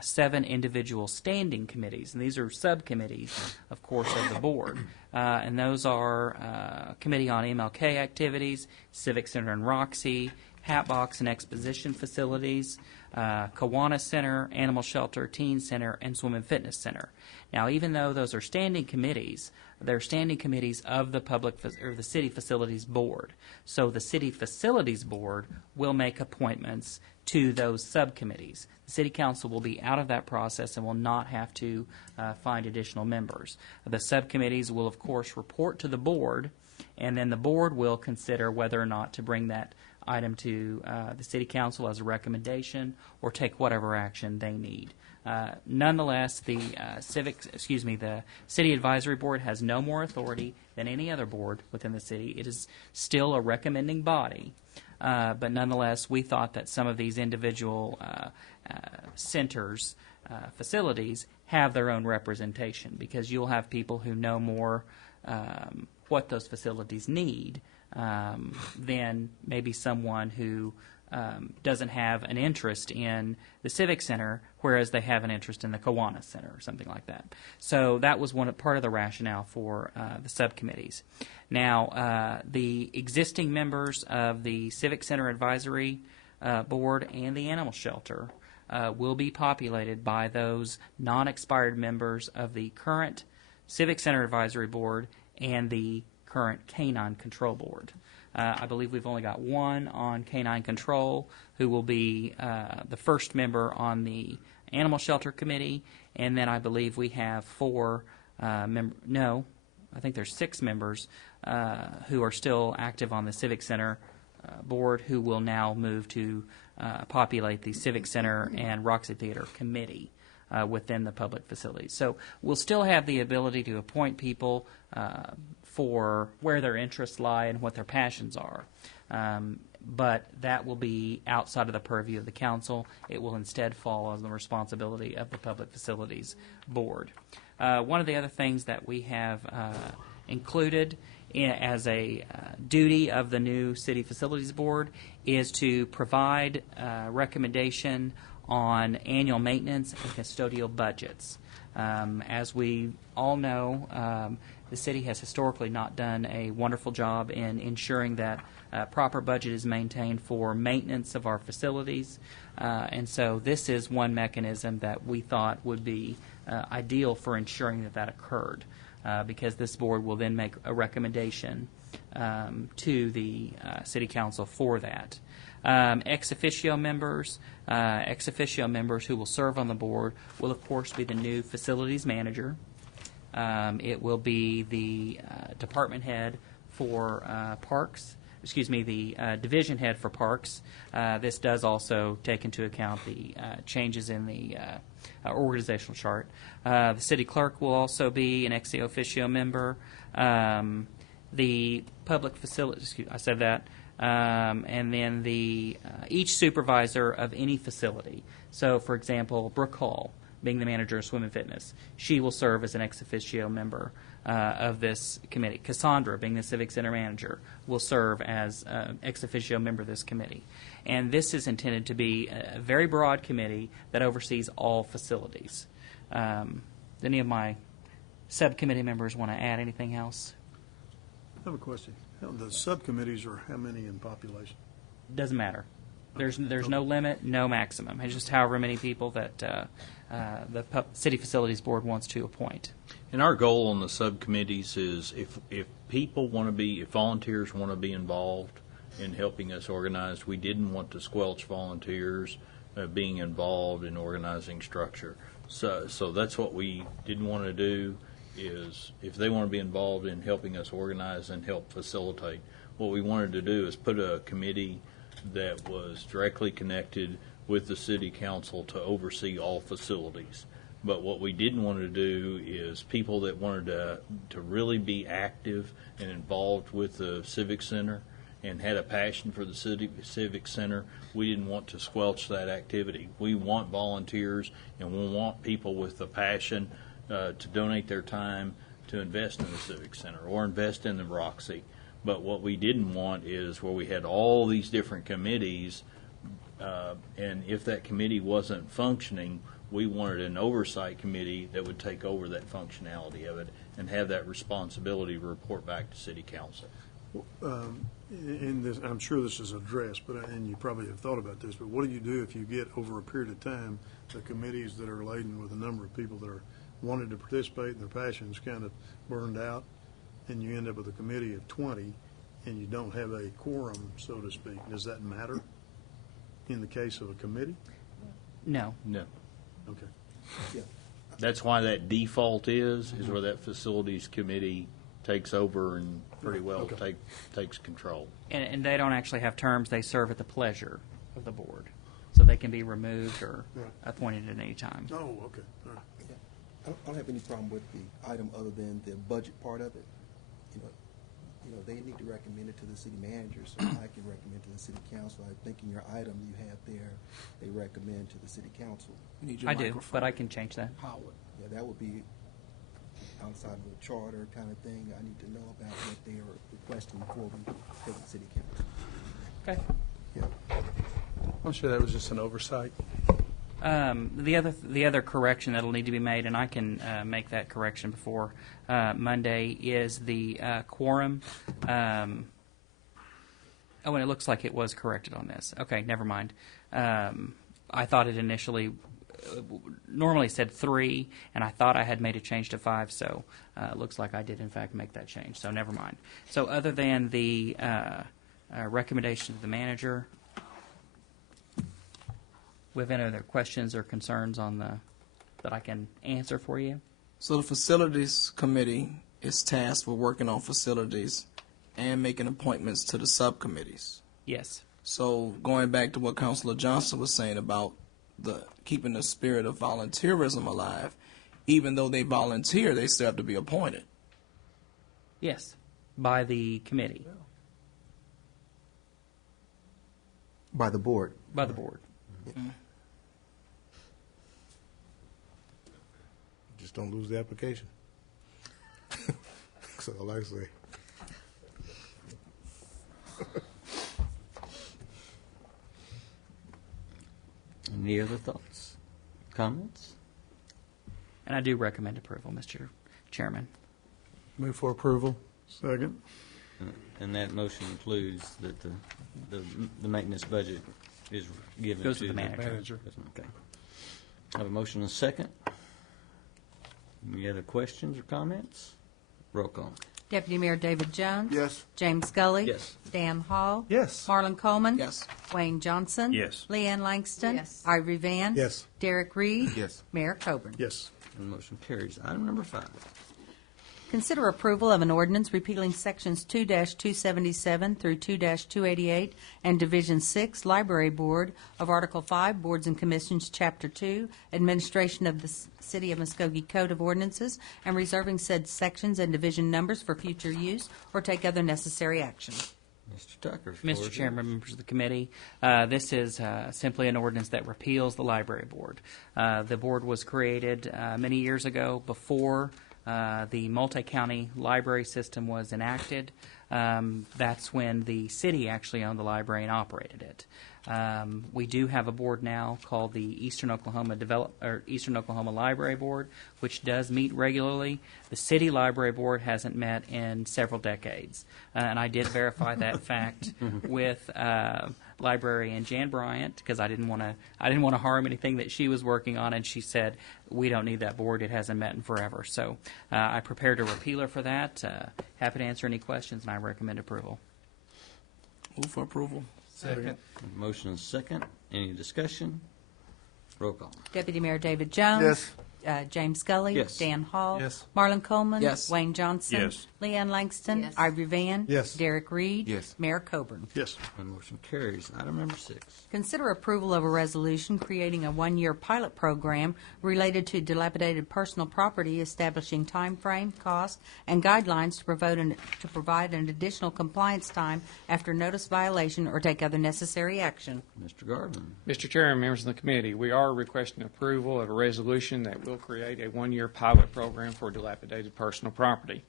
7 individual standing committees. And these are subcommittees, of course, of the board. And those are Committee on MLK Activities, Civic Center and Roxy, Hatbox and Exposition Facilities, Kiwanis Center, Animal Shelter, Teen Center, and Swim and Fitness Center. Now, even though those are standing committees, they're standing committees of the the City Facilities Board. So the City Facilities Board will make appointments to those subcommittees. The City Council will be out of that process and will not have to find additional members. The subcommittees will, of course, report to the board, and then the board will consider whether or not to bring that item to the City Council as a recommendation or take whatever action they need. Nonetheless, the the City Advisory Board has no more authority than any other board within the city. It is still a recommending body, but nonetheless, we thought that some of these individual centers, facilities, have their own representation, because you'll have people who know more what those facilities need than maybe someone who doesn't have an interest in the Civic Center, whereas they have an interest in the Kiwanis Center or something like that. So that was part of the rationale for the subcommittees. Now, the existing members of the Civic Center Advisory Board and the Animal Shelter will be populated by those non-expired members of the current Civic Center Advisory Board and the current K-9 Control Board. I believe we've only got one on K-9 Control, who will be the first member on the Animal Shelter Committee, and then I believe we have 4 I think there's 6 members who are still active on the Civic Center Board, who will now move to populate the Civic Center and Roxy Theater Committee within the public facilities. So we'll still have the ability to appoint people for where their interests lie and what their passions are. But that will be outside of the purview of the council. It will instead fall on the responsibility of the Public Facilities Board. One of the other things that we have included as a duty of the new City Facilities Board is to provide recommendation on annual maintenance and custodial budgets. As we all know, the city has historically not done a wonderful job in ensuring that proper budget is maintained for maintenance of our facilities. And so this is one mechanism that we thought would be ideal for ensuring that occurred, because this board will then make a recommendation to the City Council for that. Ex officio members who will serve on the board will, of course, be the new facilities manager. It will be the department head for parks, the division head for parks. This does also take into account the changes in the organizational chart. The city clerk will also be an ex officio member. The public facilities, and then each supervisor of any facility. So, for example, Brooke Hall, being the manager of Swim and Fitness, she will serve as an ex officio member of this committee. Cassandra, being the Civic Center manager, will serve as an ex officio member of this committee. And this is intended to be a very broad committee that oversees all facilities. Any of my subcommittee members want to add anything else? I have a question. The subcommittees are how many in population? Doesn't matter. There's no limit, no maximum. It's just however many people that the City Facilities Board wants to appoint. And our goal on the subcommittees is if people want to be, if volunteers want to be involved in helping us organize, we didn't want to squelch volunteers being involved in organizing structure. So that's what we didn't want to do, is if they want to be involved in helping us organize and help facilitate, what we wanted to do is put a committee that was directly connected with the city council to oversee all facilities. But what we didn't want to do is people that wanted to really be active and involved with the Civic Center and had a passion for the Civic Center, we didn't want to squelch that activity. We want volunteers, and we want people with the passion to donate their time to invest in the Civic Center or invest in the Roxy. But what we didn't want is where we had all these different committees, and if that committee wasn't functioning, we wanted an oversight committee that would take over that functionality of it and have that responsibility to report back to City Council. In this, I'm sure this is addressed, and you probably have thought about this, but what do you do if you get, over a period of time, the committees that are laden with a number of people that are wanted to participate and their passions kind of burned out, and you end up with a committee of 20 and you don't have a quorum, so to speak? Does that matter in the case of a committee? No. No. Okay. Yeah. That's why that default is where that facilities committee takes over and pretty well takes control. And they don't actually have terms. They serve at the pleasure of the board. So they can be removed or appointed at any time. Oh, okay. All right. I don't have any problem with the item other than the budget part of it. You know, they need to recommend it to the city manager, so I can recommend to the city council. I think in your item you have there, they recommend to the city council. You need your I do, microphone. but I can change that. Howard. Yeah, that would be outside of the charter kind of thing. I need to know about what they are requesting before we take the city council. Okay. Yeah. I'm sure that was just an oversight. The other correction that'll need to be made, and I can make that correction before Monday, is the quorum. And it looks like it was corrected on this. Okay, never mind. I thought it initially normally said 3, and I thought I had made a change to 5, so it looks like I did in fact make that change. So never mind. So other than the recommendation of the manager, we have any other questions or concerns on that I can answer for you? So the facilities committee is tasked with working on facilities and making appointments to the subcommittees. Yes. So going back to what Councilor Johnson was saying about the keeping the spirit of volunteerism alive, even though they volunteer, they still have to be appointed. Yes, by the committee. By the board. By the board. Just don't lose the application. That's all I say. Any other thoughts, comments? And I do recommend approval, Mr. Chairman. Move for approval. Second. And that motion includes that the maintenance budget is given Goes to to the manager. Okay. I have a motion and a second. Any other questions or comments? Roll call. Deputy Mayor David Jones. Yes. James Scully. Yes. Dan Hall. Yes. Marlon Coleman. Yes. Wayne Johnson. Yes. Leanne Langston. Yes. Ivory Van. Yes. Derek Reed. Yes. Mayor Coburn. Yes. And the motion carries. Item number 5. Consider approval of an ordinance repealing Sections 2-277 through 2-288 and Division 6, Library Board of Article 5, Boards and Commissions, Chapter 2, Administration of the City of Muskogee Code of Ordinances, and reserving said sections and division numbers for future use or take other necessary action. Mr. Tucker. floor Mr. is Chairman, yours. members of the committee, this is simply an ordinance that repeals the library board. The board was created many years ago before the multi-county library system was enacted. That's when the city actually owned the library and operated it. We do have a board now called the Eastern Oklahoma Library Board, which does meet regularly. The city library board hasn't met in several decades, and I did verify that fact with librarian Jan Bryant because I didn't want to harm anything that she was working on, and she said we don't need that board; it hasn't met in forever. So I prepared a repealer for that. Happy to answer any questions, and I recommend approval. Move for approval. Second. Motion and second. Any discussion? Roll call. Deputy Mayor David Jones. Yes. James Scully. Yes. Dan Hall. Yes. Marlon Coleman. Yes. Wayne Johnson. Yes. Leanne Langston. Yes. Ivory Van. Yes. Derek Reed. Yes. Mayor Coburn. Yes. And motion carries. Item number 6. Consider approval of a resolution creating a one-year pilot program related to dilapidated personal property, establishing time frame, cost, and guidelines to provide an additional compliance time after notice violation or take other necessary action. Mr. Garvin. Mr. Chairman, members of the committee, we are requesting approval of a resolution that will create a one-year pilot program for dilapidated personal property.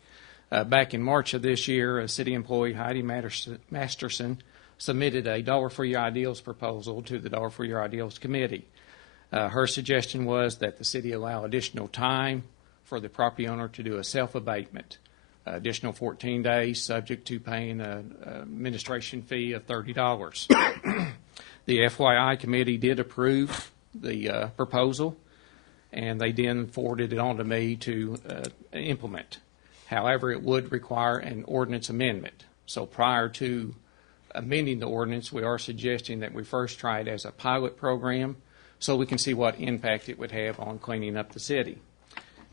Back in March of this year, a city employee, Heidi Masterson, submitted a Dollar for Your Ideals proposal to the Dollar for Your Ideals Committee. Her suggestion was that the city allow additional time for the property owner to do a self-abatement, additional 14 days subject to paying an administration fee of $30. The FYI committee did approve the proposal, and they then forwarded it on to me to implement. However, it would require an ordinance amendment. So prior to amending the ordinance, we are suggesting that we first try it as a pilot program so we can see what impact it would have on cleaning up the city.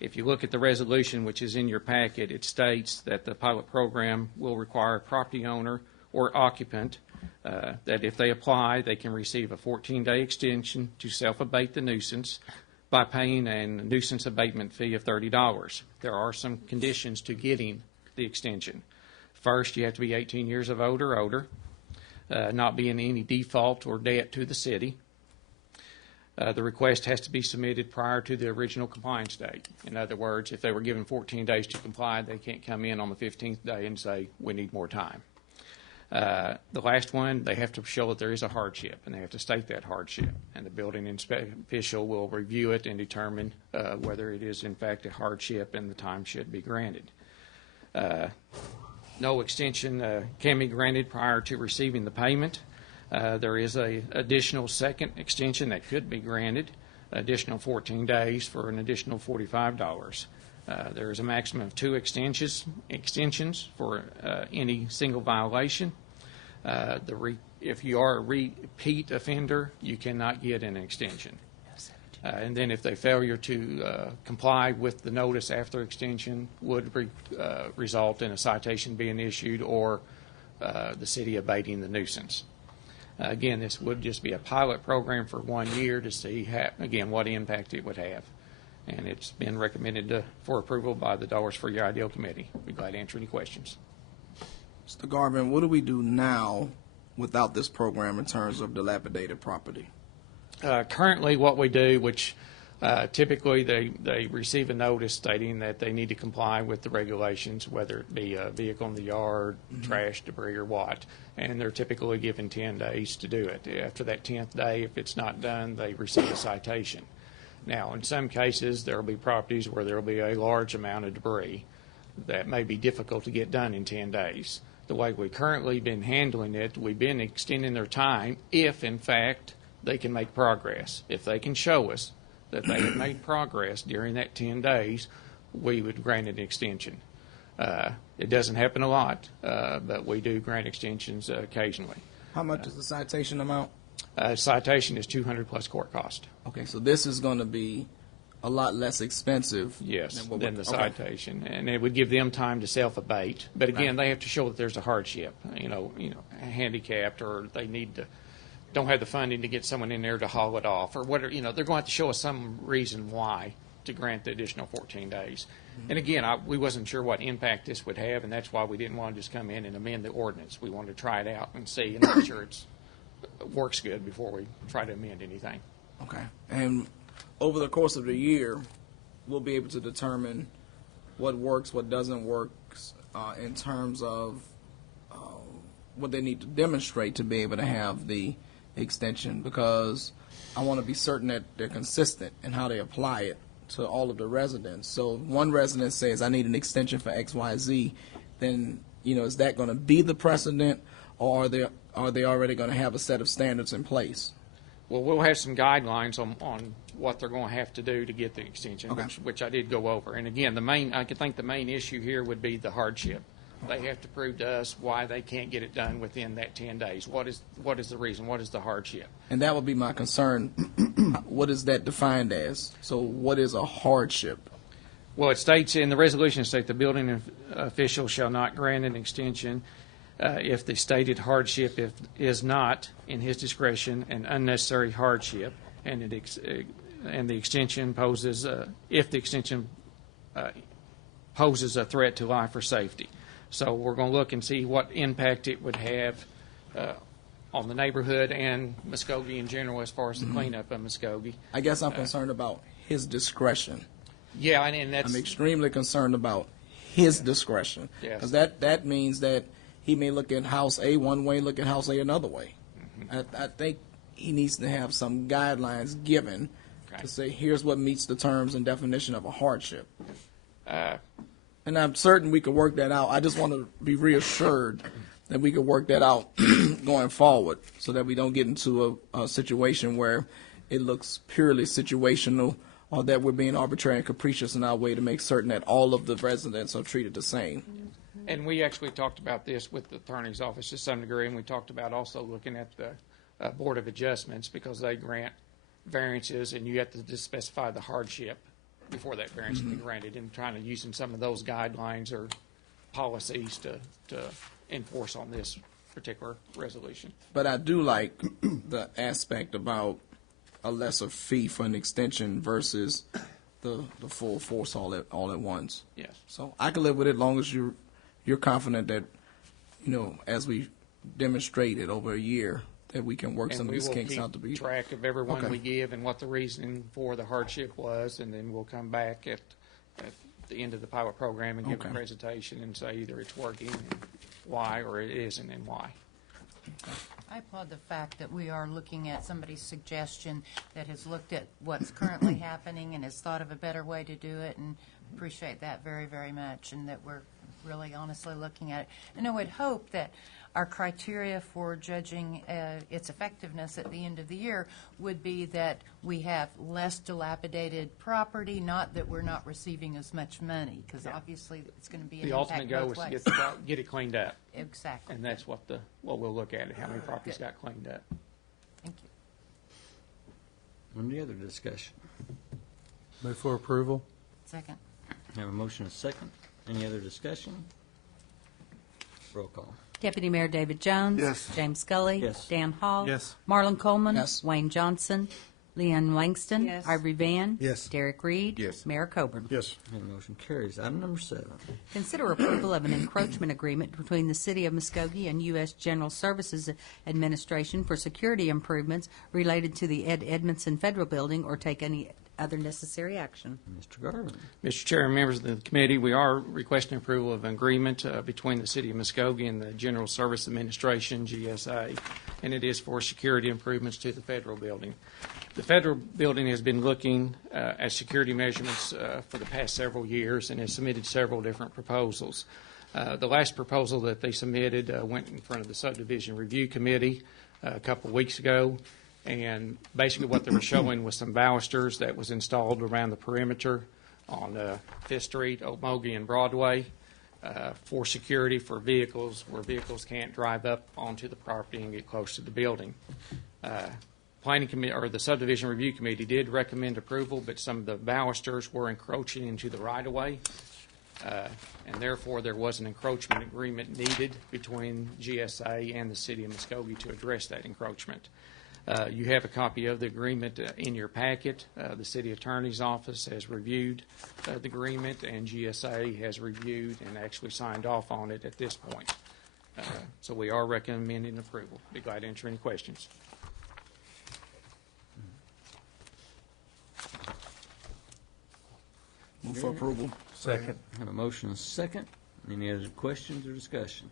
If you look at the resolution, which is in your packet, it states that the pilot program will require a property owner or occupant that if they apply, they can receive a 14-day extension to self-abate the nuisance by paying a nuisance abatement fee of $30. There are some conditions to getting the extension. First, you have to be 18 years of age or older, not be in any default or debt to the city. The request has to be submitted prior to the original compliance date. In other words, if they were given 14 days to comply, they can't come in on the 15th day and say, we need more time. The last one, they have to show that there is a hardship, and they have to state that hardship. And the building official will review it and determine whether it is in fact a hardship and the time should be granted. No extension can be granted prior to receiving the payment. There is an additional second extension that could be granted, additional 14 days for an additional $45. There is a maximum of 2 extensions for any single violation. If you are a repeat offender, you cannot get an extension. And then if they failure to comply with the notice after extension would result in a citation being issued or the city abating the nuisance. Again, this would just be a pilot program for 1 year to see, again, what impact it would have. And it's been recommended for approval by the Dollars for Your Ideal Committee. Be glad to answer any questions. Mr. Garvin, what do we do now without this program in terms of dilapidated property? Currently, what we do, which typically they receive a notice stating that they need to comply with the regulations, whether it be a vehicle in the yard, trash, debris, or what, and they're typically given 10 days to do it. After that 10th day, if it's not done, they receive a citation. Now, in some cases, there will be properties where there will be a large amount of debris that may be difficult to get done in 10 days. The way we've currently been handling it, we've been extending their time if, in fact, they can make progress. If they can show us that they have made progress during that 10 days, we would grant an extension. It doesn't happen a lot, but we do grant extensions occasionally. How much is the citation amount? Citation is $200 plus court cost. Okay, so this is going to be a lot less expensive. Yes, than the citation, and it would give them time to self-abate. But again, they have to show that there's a hardship, handicapped, or they don't have the funding to get someone in there to haul it off, or whatever. They're going to have to show us some reason why to grant the additional 14 days. And again, we wasn't sure what impact this would have, and that's why we didn't want to just come in and amend the ordinance. We wanted to try it out and see and make sure it works good before we try to amend anything. Okay. And over the course of the year, we'll be able to determine what works, what doesn't work, in terms of what they need to demonstrate to be able to have the extension, because I want to be certain that they're consistent in how they apply it to all of the residents. So if one resident says, I need an extension for X, Y, Z, then, is that going to be the precedent, or are they already going to have a set of standards in place? Well, we'll have some guidelines on what they're going to have to do to get the extension, Okay. which I did go over. And again, I think the main issue here would be the hardship. They have to prove to us why they can't get it done within that 10 days. What is the reason? What is the hardship? And that would be my concern. What is that defined as? So what is a hardship? Well, it states in the resolution, the building official shall not grant an extension if the stated hardship is not, in his discretion, an unnecessary hardship, and the extension poses, if the extension poses a threat to life or safety. So we're going to look and see what impact it would have on the neighborhood and Muskogee in general as far as the cleanup of Muskogee. I guess I'm concerned about his discretion. Yeah, and that's... I'm extremely concerned about his discretion. Yes. Because that means that he may look at House A one way, look at House A another way. I think he needs to have some guidelines given to say, here's what meets the terms and definition of a hardship. And I'm certain we could work that out. I just want to be reassured that we could work that out going forward, so that we don't get into a situation where it looks purely situational, or that we're being arbitrary and capricious in our way to make certain that all of the residents are treated the same. And we actually talked about this with the attorney's office to some degree, and we talked about also looking at the Board of Adjustments, because they grant variances, and you have to just specify the hardship before that variance can be granted, and trying to use some of those guidelines or policies to enforce on this particular resolution. But I do like the aspect about a lesser fee for an extension versus the full force all at once. Yes. So I can live with it as long as you're confident that, as we demonstrated over a year, that we can work some of these kinks out to be. And we will keep track of everyone Okay. we give and what the reasoning for the hardship was, and then we'll come back at the end of the pilot program and give a Okay. presentation and say either it's working and why, or it isn't and why. I applaud the fact that we are looking at somebody's suggestion that has looked at what's currently happening and has thought of a better way to do it, and appreciate that very, very much, and that we're really honestly looking at it. And I would hope that our criteria for judging its effectiveness at the end of the year would be that we have less dilapidated property, not that we're not receiving as much money, because obviously it's going to be an The impact ultimate goal both was to ways. get it cleaned up. Exactly. And that's what we'll look at, how many properties Good. got cleaned up. Thank you. Any other discussion? Move for approval. Second. Have a motion and a second. Any other discussion? Roll call. Deputy Mayor David Jones. Yes. James Scully. Yes. Dan Hall. Yes. Marlon Coleman. Yes. Wayne Johnson. Leanne Langston. Yes. Ivory Van. Yes. Derek Reed. Yes. Mayor Coburn. Yes. And the motion carries. Item number 7. Consider approval of an encroachment agreement between the City of Muskogee and U.S. General Services Administration for security improvements related to the Ed Edmondson Federal Building, or take any other necessary action. Mr. Garvin. Mr. Chair and members of the committee, we are requesting approval of an agreement between the City of Muskogee and the General Service Administration, GSA, and it is for security improvements to the federal building. The federal building has been looking at security measurements for the past several years and has submitted several different proposals. The last proposal that they submitted went in front of the Subdivision Review Committee a couple of weeks ago. And basically what they were showing was some balusters that was installed around the perimeter on 5th Street, Okmulgee, and Broadway for security for vehicles, where vehicles can't drive up onto the property and get close to the building. Planning Committee, or the Subdivision Review Committee, did recommend approval, but some of the balusters were encroaching into the right-of-way, and therefore there was an encroachment agreement needed between GSA and the City of Muskogee to address that encroachment. You have a copy of the agreement in your packet. The city attorney's office has reviewed the agreement, and GSA has reviewed and actually signed off on it at this point. So we are recommending approval. Be glad to answer any questions. Move for approval. Second. Have a motion and a second. Any other questions or discussion?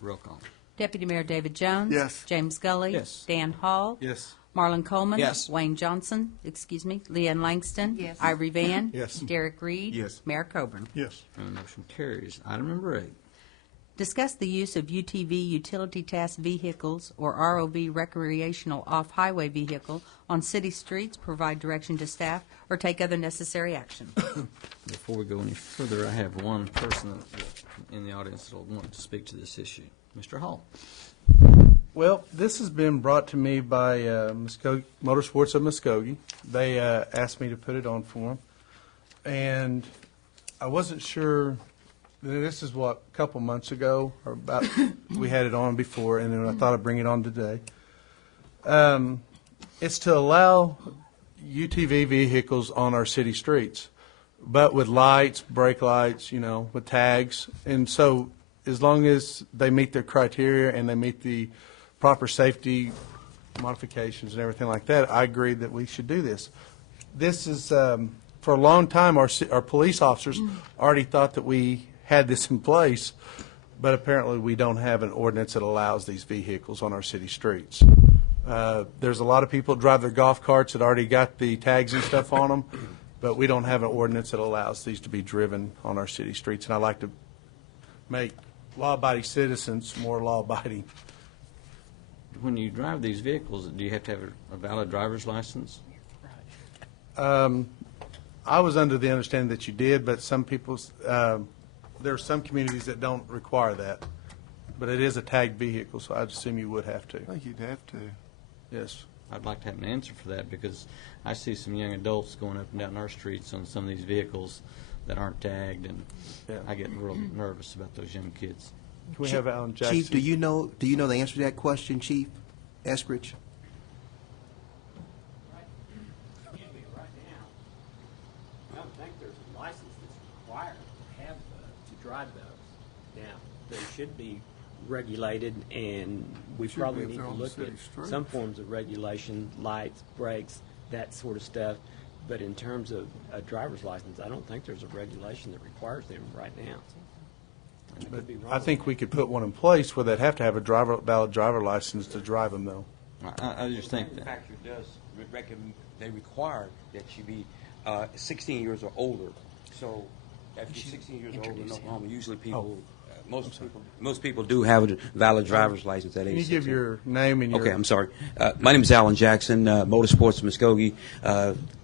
Roll call. Deputy Mayor David Jones. Yes. James Gully. Yes. Dan Hall. Yes. Marlon Coleman. Yes. Wayne Johnson. Leanne Langston. Yes. Ivory Van. Yes. Derek Reed. Yes. Mayor Coburn. Yes. And the motion carries. Item number 8. Discuss the use of UTV utility task vehicles or ROV recreational off-highway vehicle on city streets, provide direction to staff, or take other necessary action. Before we go any further, I have one person in the audience that will want to speak to this issue. Mr. Hall. Well, this has been brought to me by Motorsports of Muskogee. They asked me to put it on for them, and I wasn't sure. This is a couple months ago, or about we had it on before, and then I thought I'd bring it on today. It's to allow UTV vehicles on our city streets, but with lights, brake lights, with tags, and so as long as they meet their criteria and they meet the proper safety modifications and everything like that, I agree that we should do this. This is, for a long time, our police officers already thought that we had this in place, but apparently we don't have an ordinance that allows these vehicles on our city streets. There's a lot of people that drive their golf carts that already got the tags and stuff on them, but we don't have an ordinance that allows these to be driven on our city streets, and I like to make law-abiding citizens more law-abiding. When you drive these vehicles, do you have to have a valid driver's license? I was under the understanding that you did, but some people, there are some communities that don't require that. But it is a tagged vehicle, so I'd assume you would have to. I think you'd have to. Yes. I'd like to have an answer for that because I see some young adults going up and down our streets on some of these vehicles that aren't tagged, and I get real nervous about those young kids. Can we have Alan Jackson? Chief, do you know the answer to that question, Chief Eskridge? I don't think there's a license that's required to have to drive those. Now, they should be regulated, and we Should probably be if need they're to on the look city at streets. some forms of regulation, lights, brakes, that sort of stuff. But in terms of a driver's license, I don't think there's a regulation that requires them right now. I could be wrong. I think we could put one in place where they'd have to have a valid driver license to drive them, though. I just think that. The manufacturer does recommend, they require that you be 16 years or older. So if you're 16 years or older in Oklahoma, usually people, most people do have a valid driver's license at age 16. Can you give your name and your... Okay, I'm sorry. My name is Alan Jackson, Motorsports of Muskogee,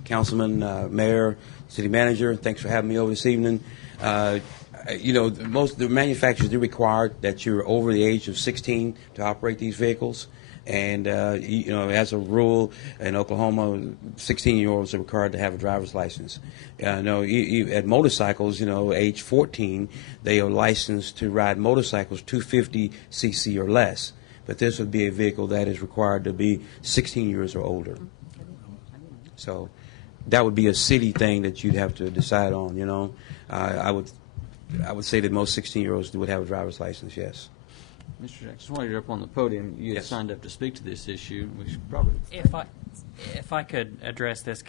Councilman, Mayor, City Manager. Thanks for having me over this evening. Most of the manufacturers do require that you're over the age of 16 to operate these vehicles. And, as a rule in Oklahoma, 16-year-olds are required to have a driver's license. At motorcycles, age 14, they are licensed to ride motorcycles 250 cc or less. But this would be a vehicle that is required to be 16 years or older. So that would be a city thing that you'd have to decide on, I would say that most 16-year-olds would have a driver's license, yes. Mr. Jackson, while you're up on the podium, you had Yes. signed up to speak to this issue. We should probably. If I could address this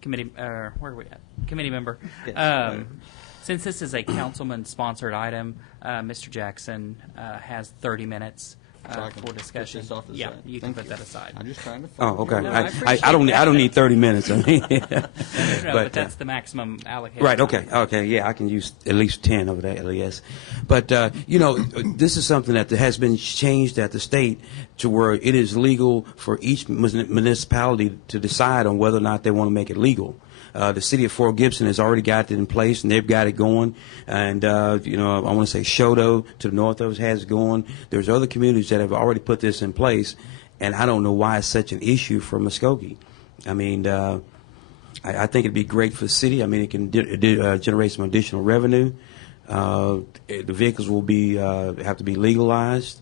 committee, where are we at? Committee member. Yes. Since this is a councilman-sponsored item, Mr. Jackson has 30 minutes So I can for put discussion. this off to the Yeah, side. you can Thank put you. that aside. I'm just trying to. Oh, okay. No, I appreciate I don't that. need 30 minutes. I mean, But that's the maximum allocation. Right. Okay. Yeah, I can use at least 10 of that. Yes, but this is something that has been changed at the state to where it is legal for each municipality to decide on whether or not they want to make it legal. The city of Fort Gibson has already got it in place, and they've got it going. And, I want to say Shodo to the north of us has it going. There's other communities that have already put this in place, and I don't know why it's such an issue for Muskogee. I mean, I think it'd be great for the city. I mean, it can generate some additional revenue. The vehicles will be have to be legalized.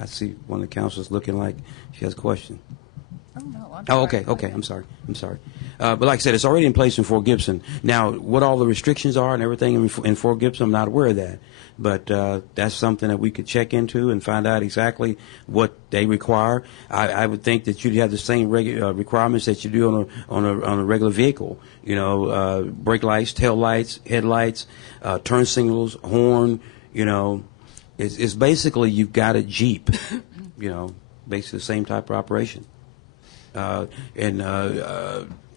I see one of the councilors looking like she has a question. Oh, no. I'm Oh, sorry. okay. I'm sorry. But like I said, it's already in place in Fort Gibson. Now, what all the restrictions are and everything in Fort Gibson, I'm not aware of that. But that's something that we could check into and find out exactly what they require. I would think that you'd have the same requirements that you do on a regular vehicle. You know, brake lights, tail lights, headlights, turn signals, horn. You know, it's basically you've got a Jeep. You know, basically the same type of operation.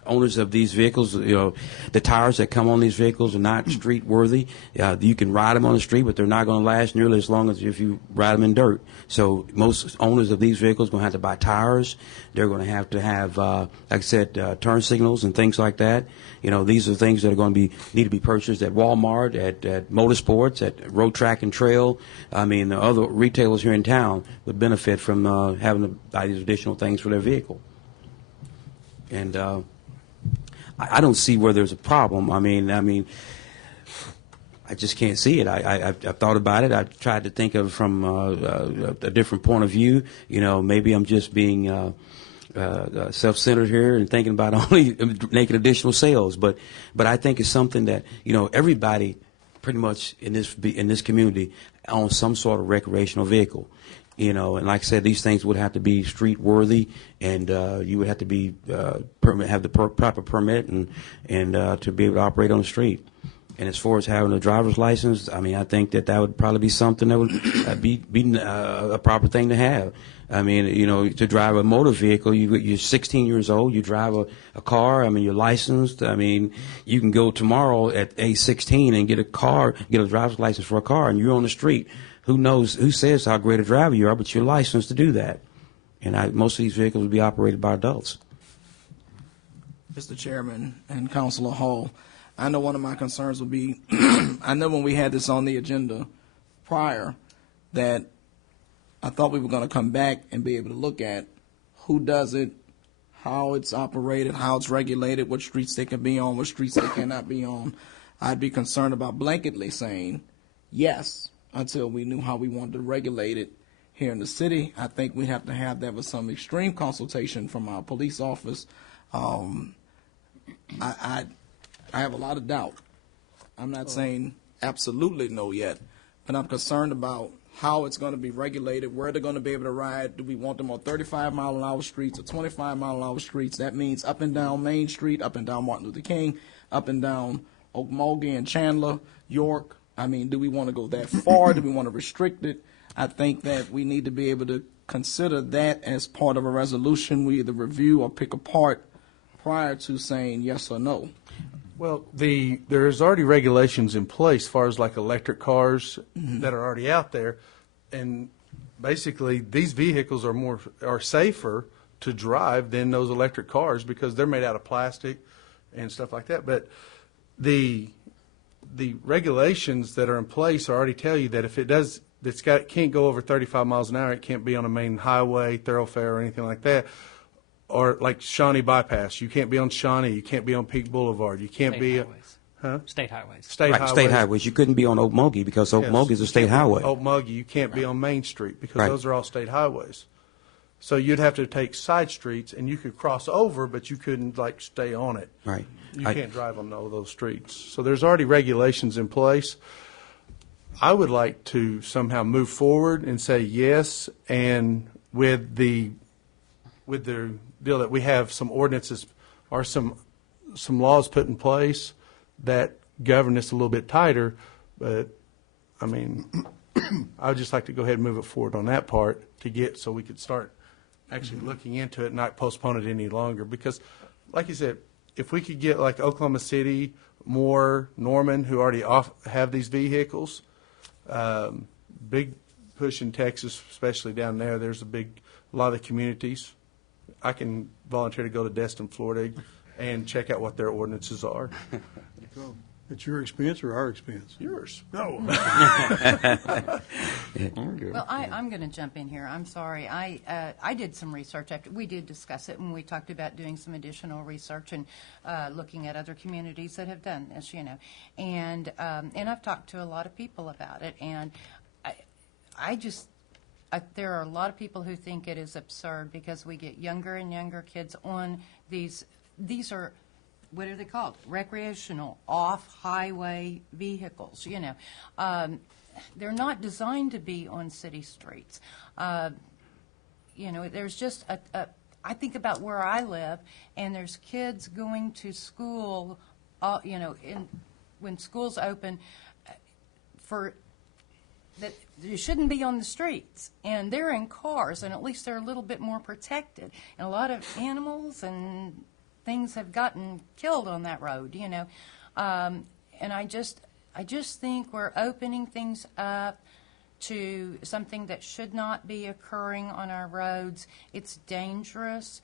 Owners of these vehicles, you know, the tires that come on these vehicles are not street worthy. You can ride them on the street, but they're not going to last nearly as long as if you ride them in dirt. So most owners of these vehicles are going to have to buy tires. They're going to have, like I said, turn signals and things like that. You know, these are things that are going to need to be purchased at Walmart, at Motorsports, at Road Track and Trail. I mean, the other retailers here in town would benefit from having to buy these additional things for their vehicle. And I don't see where there's a problem. I mean, I just can't see it. I've thought about it. I've tried to think of it from a different point of view. You know, maybe I'm just being self-centered here and thinking about only making additional sales. But I think it's something that, you know, everybody pretty much in this community owns some sort of recreational vehicle. You know, and like I said, these things would have to be street worthy, and you would have to be have the proper permit and to be able to operate on the street. And as far as having a driver's license, I mean, I think that would probably be something that would be a proper thing to have. I mean, you know, to drive a motor vehicle, you're 16 years old, you drive a car, I mean, you're licensed. I mean, you can go tomorrow at age 16 and get a driver's license for a car, and you're on the street. Who knows, who says how great a driver you are, but you're licensed to do that. And most of these vehicles would be operated by adults. Mr. Chairman and Councilor Hall, I know one of my concerns would be, I know when we had this on the agenda prior, that I thought we were going to come back and be able to look at who does it, how it's operated, how it's regulated, what streets they can be on, what streets they cannot be on. I'd be concerned about blanketly saying yes until we knew how we wanted to regulate it here in the city. I think we have to have that with some extreme consultation from our police office. I have a lot of doubt. I'm not saying absolutely no yet, but I'm concerned about how it's going to be regulated, where they're going to be able to ride. Do we want them on 35-mile-an-hour streets or 25-mile-an-hour streets? That means up and down Main Street, up and down Martin Luther King, up and down Okmulgee and Chandler, York. I mean, do we want to go that far? Do we want to restrict it? I think that we need to be able to consider that as part of a resolution we either review or pick apart prior to saying yes or no. Well, there's already regulations in place as far as like electric cars that are already out there, and basically these vehicles are safer to drive than those electric cars because they're made out of plastic and stuff like that. But the regulations that are in place already tell you that if it can't go over 35 miles an hour, it can't be on a main highway, thoroughfare, or anything like that. Or like Shawnee Bypass, you can't be on Shawnee, you can't be on Peak Boulevard, you can't be State highways. State highways. You couldn't be on Okmulgee because Okmulgee is a state highway. Okmulgee, you can't be on Main Street because those are all state highways. So you'd have to take side streets, and you could cross over, but you couldn't like stay on it. Right. You can't drive on all those streets. So there's already regulations in place. I would like to somehow move forward and say yes, and with the deal that we have some ordinances or some laws put in place that govern this a little bit tighter. But I mean, I would just like to go ahead and move it forward on that part to get so we could start actually looking into it and not postpone it any longer. Because, like you said, if we could get like Oklahoma City, Moore, Norman, who already have these vehicles, big push in Texas, especially down there. There's a lot of communities. I can volunteer to go to Destin, Florida, and check out what their ordinances are. At your expense or our expense? Yours. No. Well, I'm going to jump in here. I'm sorry. I did some research after we did discuss it, and we talked about doing some additional research and looking at other communities that have done this, you know. And I've talked to a lot of people about it, and there are a lot of people who think it is absurd because we get younger and younger kids on these are, what are they called? Recreational, off-highway vehicles, you know. They're not designed to be on city streets. You know, there's just I think about where I live, and there's kids going to school, you know, when school's open, that you shouldn't be on the streets, and they're in cars, and at least they're a little bit more protected. And a lot of animals and things have gotten killed on that road, you know. And I just think we're opening things up to something that should not be occurring on our roads. It's dangerous.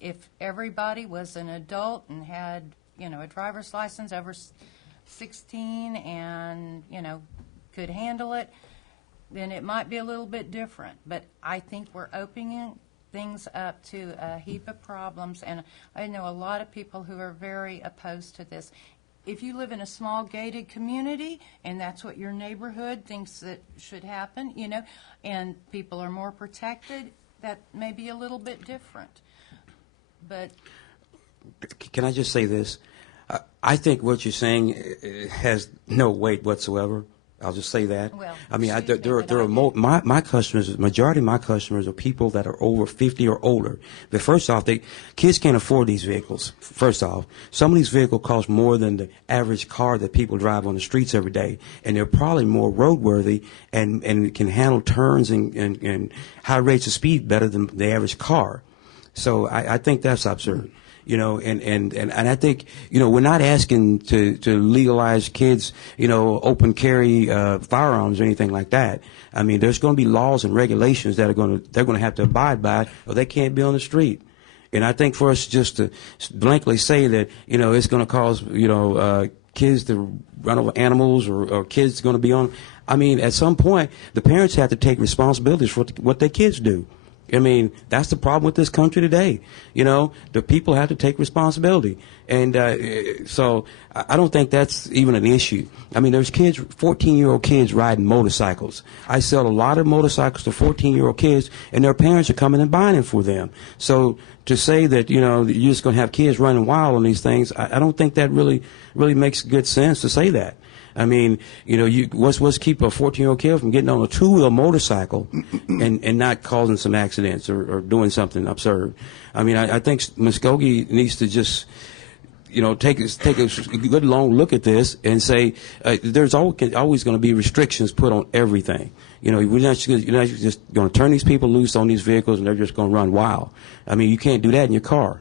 If everybody was an adult and had, you know, a driver's license over 16 and, you know, could handle it, then it might be a little bit different. But I think we're opening things up to a heap of problems, and I know a lot of people who are very opposed to this. If you live in a small gated community and that's what your neighborhood thinks that should happen, you know, and people are more protected, that may be a little bit different. But Can I just say this? I think what you're saying has no weight whatsoever. I'll just say that. Well, I mean, my customers, majority of my customers are people that are over 50 or older. But first off, kids can't afford these vehicles. First off, some of these vehicles cost more than the average car that people drive on the streets every day, and they're probably more roadworthy and can handle turns and high rates of speed better than the average car. So I think that's absurd. You know, and I think, you know, we're not asking to legalize kids, you know, open carry firearms or anything like that. I mean, there's going to be laws and regulations that they're going to have to abide by, or they can't be on the street. And I think for us just to blankly say that, you know, it's going to cause, you know, kids to run over animals or kids going to be on. I mean, at some point, the parents have to take responsibilities for what their kids do. I mean, that's the problem with this country today. You know, the people have to take responsibility. And so I don't think that's even an issue. I mean, there's kids, 14-year-old kids riding motorcycles. I sell a lot of motorcycles to 14-year-old kids, and their parents are coming and buying them for them. So to say that, you know, you're just going to have kids running wild on these things, I don't think that really makes good sense to say that. I mean, you know, what's keep a 14-year-old kid from getting on a two-wheel motorcycle and not causing some accidents or doing something absurd? I mean, I think Muskogee needs to just, you know, take a good long look at this and say there's always going to be restrictions put on everything. You know, you're not just going to turn these people loose on these vehicles and they're just going to run wild. I mean, you can't do that in your car.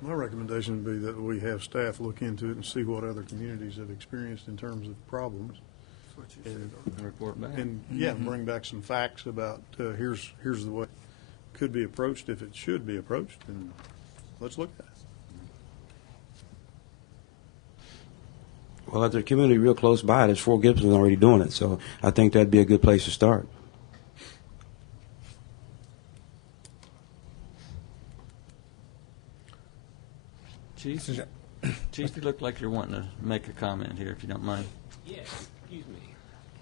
My recommendation would be that we have staff look into it and see what other communities have experienced in terms of problems. And report back. And bring back some facts about here's the way it could be approached if it should be approached, and let's look at it. Well, at the community real close by, there's Fort Gibson already doing it, so I think that'd be a good place to start. Chief, you look like you're wanting to make a comment here, if you don't mind. Yes, excuse me.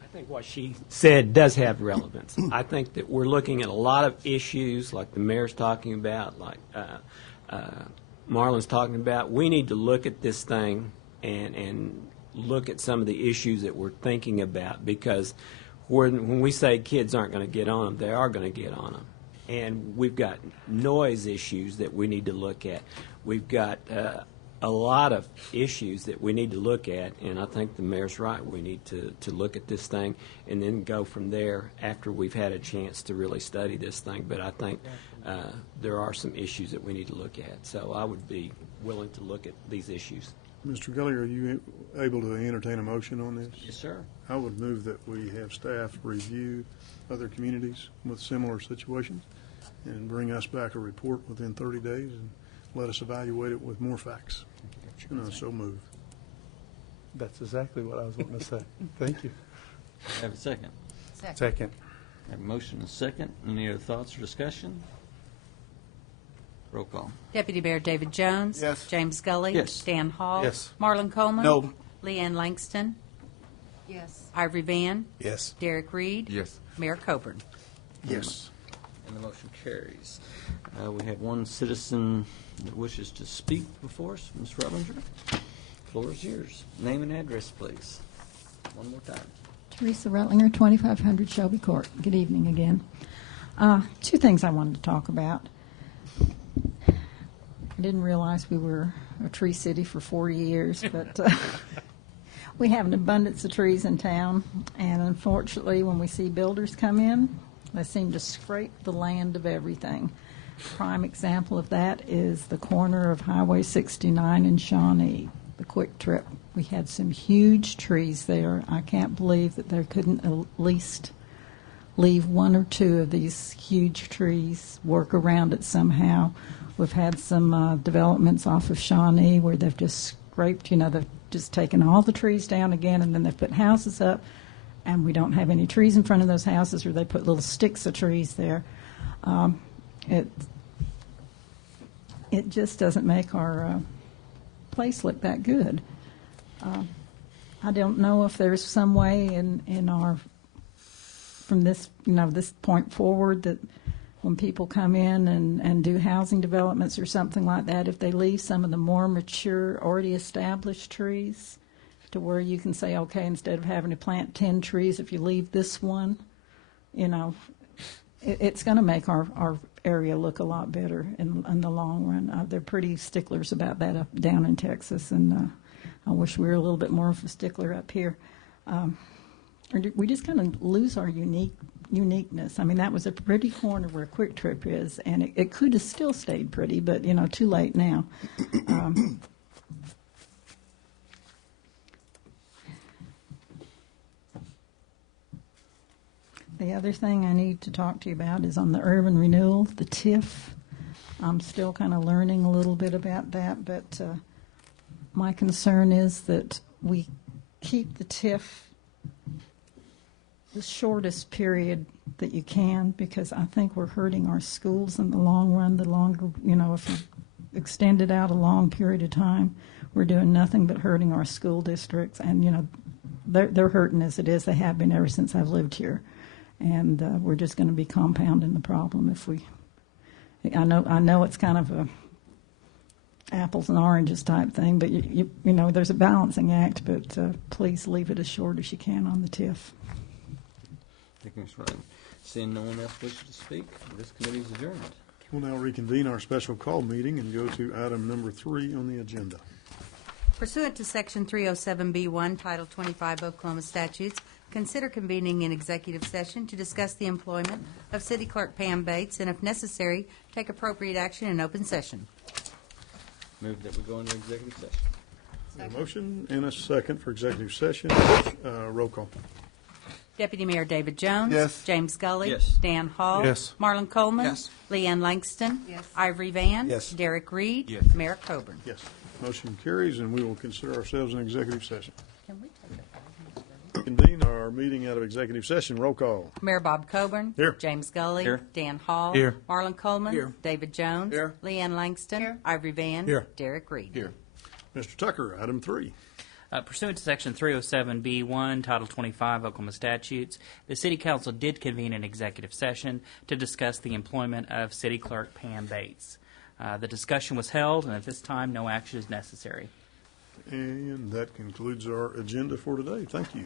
I think what she said does have relevance. I think that we're looking at a lot of issues like the mayor's talking about, like Marlon's talking about. We need to look at this thing and look at some of the issues that we're thinking about, because when we say kids aren't going to get on them, they are going to get on them. And we've got noise issues that we need to look at. We've got a lot of issues that we need to look at, and I think the mayor's right. We need to look at this thing and then go from there after we've had a chance to really study this thing. But I think there are some issues that we need to look at. So I would be willing to look at these issues. Mr. Gully, are you able to entertain a motion on this? Yes, sir. I would move that we have staff review other communities with similar situations and bring us back a report within 30 days and let us evaluate it with more facts. So move. That's exactly what I was wanting to say. Thank you. Have a second. Second. Have a motion and a second. Any other thoughts or discussion? Roll call. Deputy Mayor David Jones. Yes. James Gully. Yes. Dan Hall. Yes. Marlon Coleman. No. Leanne Langston. Yes. Ivory Van. Yes. Derek Reed. Yes. Mayor Coburn. Yes. And the motion carries. We have one citizen that wishes to speak before us. Ms. Rutlinger, floor is yours. Name and address, please. One more time. Teresa Rutlinger, 2500 Shelby Court. Good evening again. Two things I wanted to talk about. I didn't realize we were a tree city for 40 years, but we have an abundance of trees in town, and unfortunately, when we see builders come in, they seem to scrape the land of everything. Prime example of that is the corner of Highway 69 in Shawnee, the Quick Trip. We had some huge trees there. I can't believe that they couldn't at least leave one or two of these huge trees, work around it somehow. We've had some developments off of Shawnee where they've just scraped, they've just taken all the trees down again, and then they've put houses up, and we don't have any trees in front of those houses, or they put little sticks of trees there. It just doesn't make our place look that good. I don't know if there's some way in our, from this, this point forward, that when people come in and do housing developments or something like that, if they leave some of the more mature, already established trees to where you can say, okay, instead of having to plant 10 trees, if you leave this one, it's going to make our area look a lot better in the long run. They're pretty sticklers about that down in Texas, and I wish we were a little bit more of a stickler up here. We just kind of lose our uniqueness. I mean, that was a pretty corner where Quick Trip is, and it could have still stayed pretty, but, too late now. The other thing I need to talk to you about is on the urban renewal, the TIF. I'm still kind of learning a little bit about that, but my concern is that we keep the TIF the shortest period that you can, because I think we're hurting our schools in the long run. The longer, if you extend it out a long period of time, we're doing nothing but hurting our school districts, and, they're hurting as it is. They have been ever since I've lived here. And we're just going to be compounding the problem if we. I know it's kind of a apples and oranges type thing, but there's a balancing act. But please leave it as short as you can on the TIF. Thank you, Ms. Rutland. Seeing no one else wishes to speak, this committee is adjourned. We'll now reconvene our special call meeting and go to item number 3 on the agenda. Pursuant to Section 307B1, Title 25 Oklahoma Statutes, consider convening an executive session to discuss the employment of City Clerk Pam Bates, and if necessary, take appropriate action in open session. Move that we go into executive session. A motion and a second for executive session. Roll call. Deputy Mayor David Jones. Yes. James Scully. Yes. Dan Hall. Yes. Marlon Coleman. Yes. Leanne Langston. Yes. Ivory Van. Yes. Derek Reed. Yes. Mayor Coburn. Yes. Motion carries, and we will consider ourselves in executive session. Can we take it? Convene our meeting out of executive session. Roll call. Mayor Bob Coburn. Here. James Scully. Here. Dan Hall. Here. Marlon Coleman. Here. David Jones. Here. Leanne Langston. Here. Ivory Van. Here. Derek Reed. Here. Mr. Tucker, item 3. Pursuant to Section 307B1, Title 25 Oklahoma Statutes, the City Council did convene an executive session to discuss the employment of City Clerk Pam Bates. The discussion was held, and at this time, no action is necessary. And that concludes our agenda for today. Thank you.